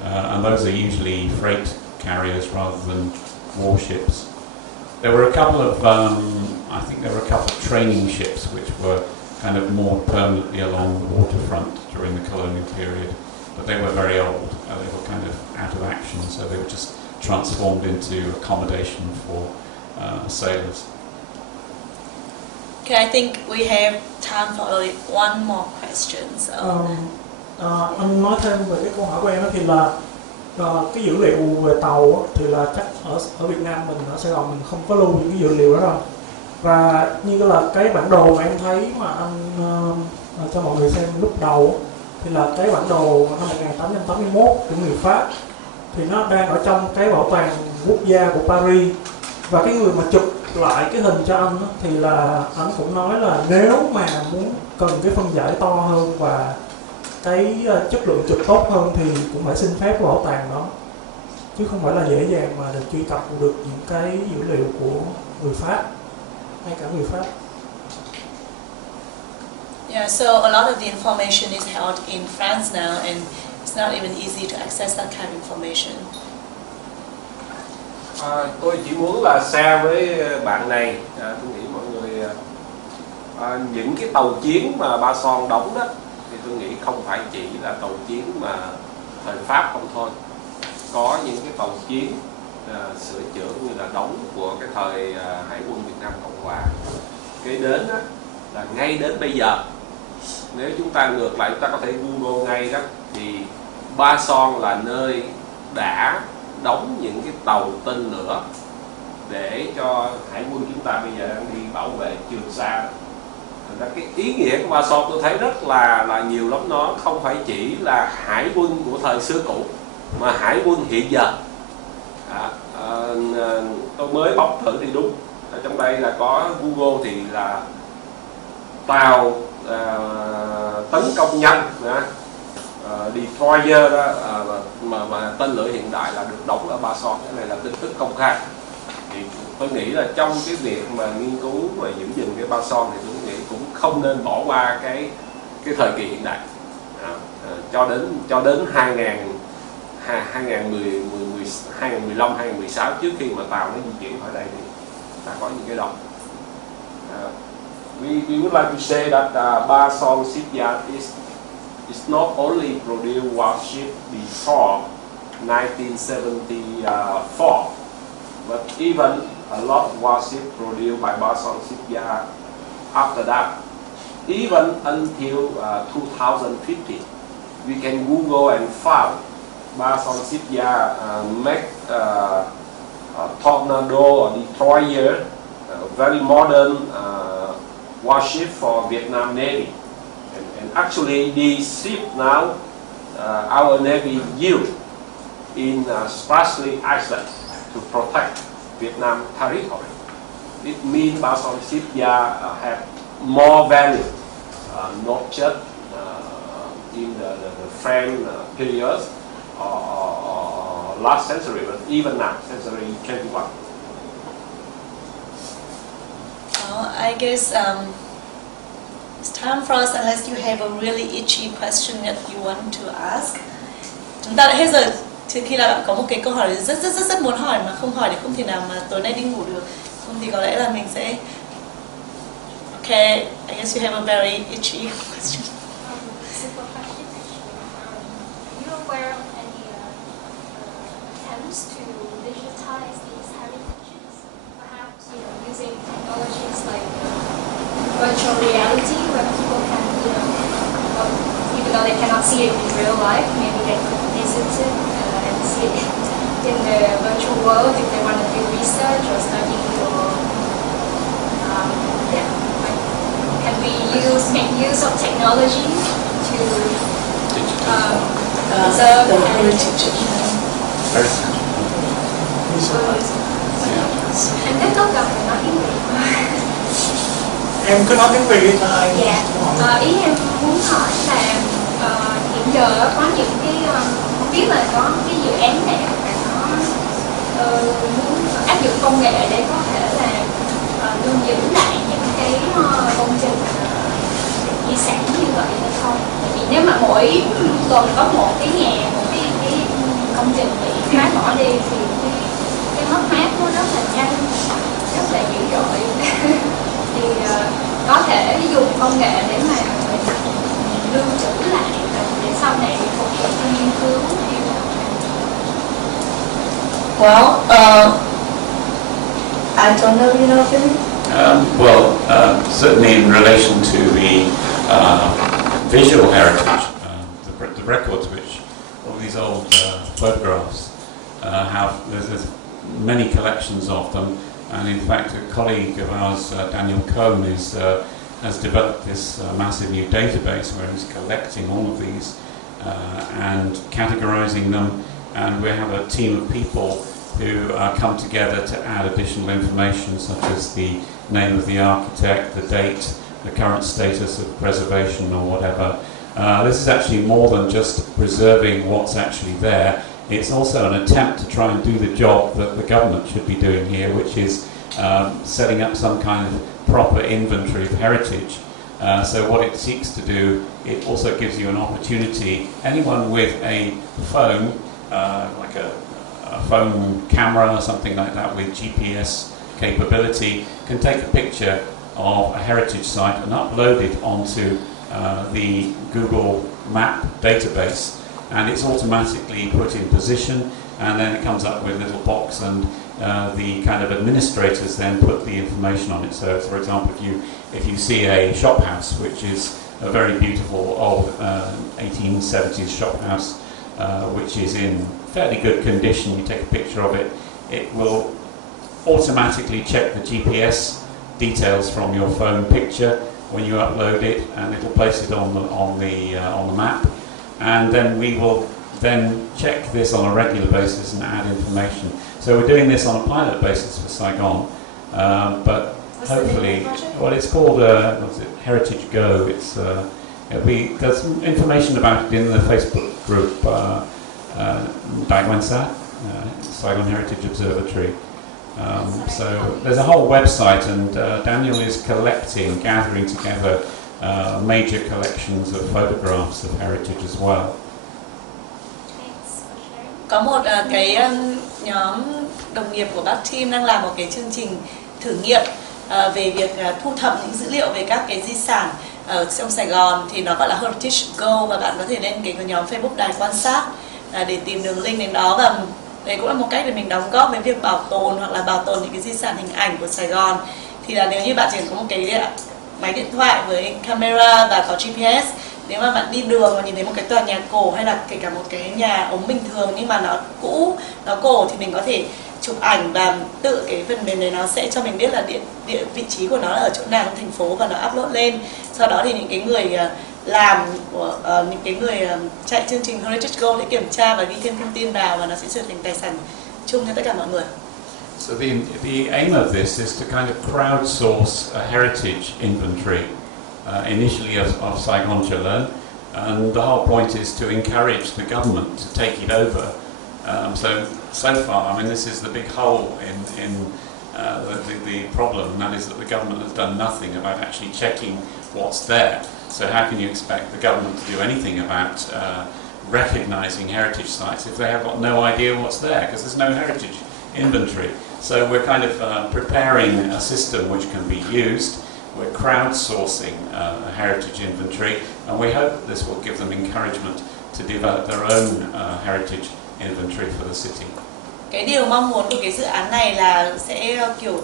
And those are usually freight carriers rather than warships. There were a couple of, I think there were a couple of training ships which were kind of more permanently along the waterfront during the colonial period, but they were very old. They were kind of out of action, so they were just transformed into accommodation for sailors. Okay, I think we have time for only one more question. Anh nói thêm về cái câu hỏi của em đó thì là cái dữ liệu về tàu á, thì là chắc ở Việt Nam mình, ở Sài Gòn mình không có lưu những cái dữ liệu đó đâu. Và như là cái bản đồ mà em thấy mà anh cho mọi người xem lúc đầu thì là cái bản đồ năm 1881 của người Pháp, thì nó đang ở trong cái bảo tàng quốc gia của Paris. Và cái người mà chụp lại cái hình cho anh đó, thì là anh cũng nói là nếu mà muốn cần cái phân giải to hơn và cái chất lượng chụp tốt hơn thì cũng phải xin phép của bảo tàng đó, chứ không phải là dễ dàng mà được truy cập được những cái dữ liệu của người Pháp hay cả người Pháp. Yeah, so a lot of the information is held in France now, and it's not even easy to access that kind of information. Tôi chỉ muốn là share với bạn này, tôi nghĩ mọi người những cái tàu chiến mà Ba Son đóng đó thì tôi nghĩ không phải chỉ là tàu chiến mà thời Pháp không thôi, có những cái tàu chiến sửa chữa như là đóng của cái thời Hải quân Việt Nam Cộng Hòa. Kế đến đó, là ngay đến bây giờ, nếu chúng ta ngược lại chúng ta có thể Google ngay đó, thì Ba Son là nơi đã đóng những cái tàu tên lửa để cho Hải quân chúng ta bây giờ đang đi bảo vệ Trường Sa. Thành ra cái ý nghĩa của Ba Son tôi thấy rất là nhiều lắm, nó không phải chỉ là Hải quân của thời xưa cũ mà Hải quân hiện giờ. Tôi mới bóc thử thì đúng, ở trong đây là có Google thì là tàu tấn công nhanh, destroyer đó, mà tên lửa hiện đại là được đóng ở Ba Son. Cái này là tin tức công khai. Thì tôi nghĩ là trong cái việc mà nghiên cứu và giữ gìn cái Ba Son thì tôi nghĩ cũng không nên bỏ qua cái thời kỳ hiện đại. Cho đến 2015 2016, trước khi mà tàu nó di chuyển khỏi đây thì ta có những cái đó. We would like to say that Ba Son shipyard is not only produced warship before 1974, but even a lot of warships produced by Ba Son shipyard after that. Even until 2015, we can Google and find Ba Son shipyard make tornado or destroyer, very modern warship for Vietnam Navy. And actually these ships now our Navy use in sparsely islands to protect Vietnam territory. It means Ba Son shipyard have more value, not just in the French periods or last century, but even now, century 21. I guess it's time for us, unless you have a really itchy question that you want to ask. Chúng ta đã hết rồi. Trừ khi là bạn có một cái câu hỏi rất muốn hỏi mà không hỏi thì không thể nào mà tối nay đi ngủ được. Không thì có lẽ là mình sẽ. Okay, I guess you have a very itchy question. Simple question actually. Are you aware of any attempts to digitize these heritages? Perhaps using technologies like virtual reality, where people can, even though they cannot see it in real life, maybe they could visit it and see it in the virtual world if they want to do research or study or can we make use of technology to preserve the heritage? Em rất tốt gặp phải nói tiếng Việt. Em cứ nói tiếng Việt đi cho ai. Yeah. Ý em muốn hỏi là hiện giờ có những cái không biết là có cái dự án nào mà nó muốn áp dụng công nghệ để có thể là lưu giữ lại những cái công trình di sản như vậy hay không? Vì nếu mà mỗi tuần có một cái công trình bị phá bỏ đi thì cái mất mát nó rất là nhanh, rất là dữ dội. Thì có thể dùng công nghệ để mà mình lưu trữ lại để sau này phục vụ cho nghiên cứu. Well, I don't know, you know, Certainly in relation to the visual heritage, the records which all these old photographs have, there's many collections of them, and in fact a colleague of ours, Daniel Cohn, has developed this massive new database where he's collecting all of these and categorizing them, and we have a team of people who come together to add additional information such as the name of the architect, the date, the current status of preservation or whatever. This is actually more than just preserving what's actually there. It's also an attempt to try and do the job that the government should be doing here, which is setting up some kind of proper inventory of heritage. So what it seeks to do, it also gives you an opportunity, anyone with a phone, like a phone camera or something like that with GPS capability, can take a picture of a heritage site and upload it onto the Google Map database, and it's automatically put in position, and then it comes up with a little box, and the kind of administrators then put the information on it. So for example, if you see a shop house, which is a very beautiful old 1870s shop house, which is in fairly good condition, you take a picture of it, it will automatically check the GPS details from your phone picture when you upload it, and it'll place it on the map, and then we will then check this on a regular basis and add information. So we're doing this on a pilot basis for Saigon, but what's hopefully, well, it's called Heritage Go. There's some information about it in the Facebook group, Saigon Heritage Observatory. So there's a whole website, and Daniel is gathering together major collections of photographs of heritage as well. Có một cái nhóm đồng nghiệp của bác Tim đang làm một cái chương trình thử nghiệm về việc thu thập những dữ liệu về các cái di sản ở trong Sài Gòn, thì nó gọi là Heritage Go, và bạn có thể lên cái nhóm Facebook Đài Quan Sát để tìm đường link đến đó, và đây cũng là một cách để mình đóng góp với việc bảo tồn hoặc là bảo tồn những cái di sản hình ảnh của Sài Gòn. Thì là nếu như bạn chỉ có một cái máy điện thoại với camera và có GPS, nếu mà bạn đi đường và nhìn thấy một cái tòa nhà cổ hay là kể cả một cái nhà ống bình thường nhưng mà nó cũ, nó cổ, thì mình có thể chụp ảnh và tự cái phần mềm này nó sẽ cho mình biết là vị trí của nó là ở chỗ nào trong thành phố, và nó upload lên. Sau đó thì những cái người làm của những cái người chạy chương trình Heritage Go để kiểm tra và ghi thêm thông tin vào, và nó sẽ trở thành tài sản chung cho tất cả mọi người. So the aim of this is to kind of crowdsource a heritage inventory, initially of Saigon Chalon, and the whole point is to encourage the government to take it over. So far, I mean, this is the big hole in the problem, and that is that the government has done nothing about actually checking what's there. So how can you expect the government to do anything about recognising heritage sites if they have got no idea what's there, because there's no heritage inventory? So we're kind of preparing a system which can be used. We're crowdsourcing a heritage inventory, and we hope that this will give them encouragement to develop their own heritage inventory for the city. Cái điều mong muốn của cái dự án này là sẽ kiểu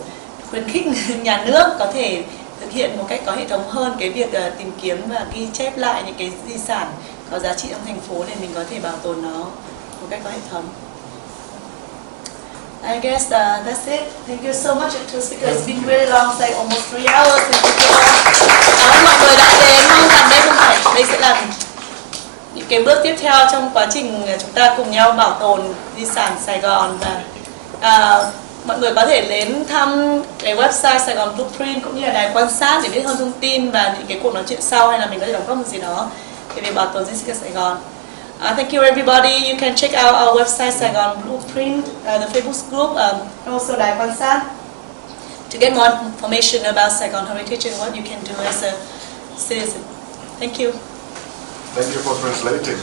khuyến khích nhà nước có thể thực hiện một cách có hệ thống hơn cái việc tìm kiếm và ghi chép lại những cái di sản có giá trị trong thành phố để mình có thể bảo tồn nó một cách có hệ thống. I guess that's it. Thank you so much to speakers. It's been really long, it's like almost 3 hours. Mọi người đã đến, mong rằng đây sẽ là những cái bước tiếp theo trong quá trình chúng ta cùng nhau bảo tồn di sản Sài Gòn, và mọi người có thể đến thăm cái website Saigon Blueprint cũng như là đài quan sát để biết hơn thông tin và những cái cuộc nói chuyện sau, hay là mình có thể đóng góp một gì đó về việc bảo tồn di tích Saigon. Thank you everybody. You can check out our website Saigon Blueprint, the Facebook group, and also đài quan sát to get more information about Saigon heritage and what you can do as a citizen. Thank you. Thank you for translating.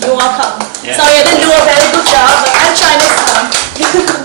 You're welcome. Yeah. Sorry I didn't do a very good job, but I'll try next time.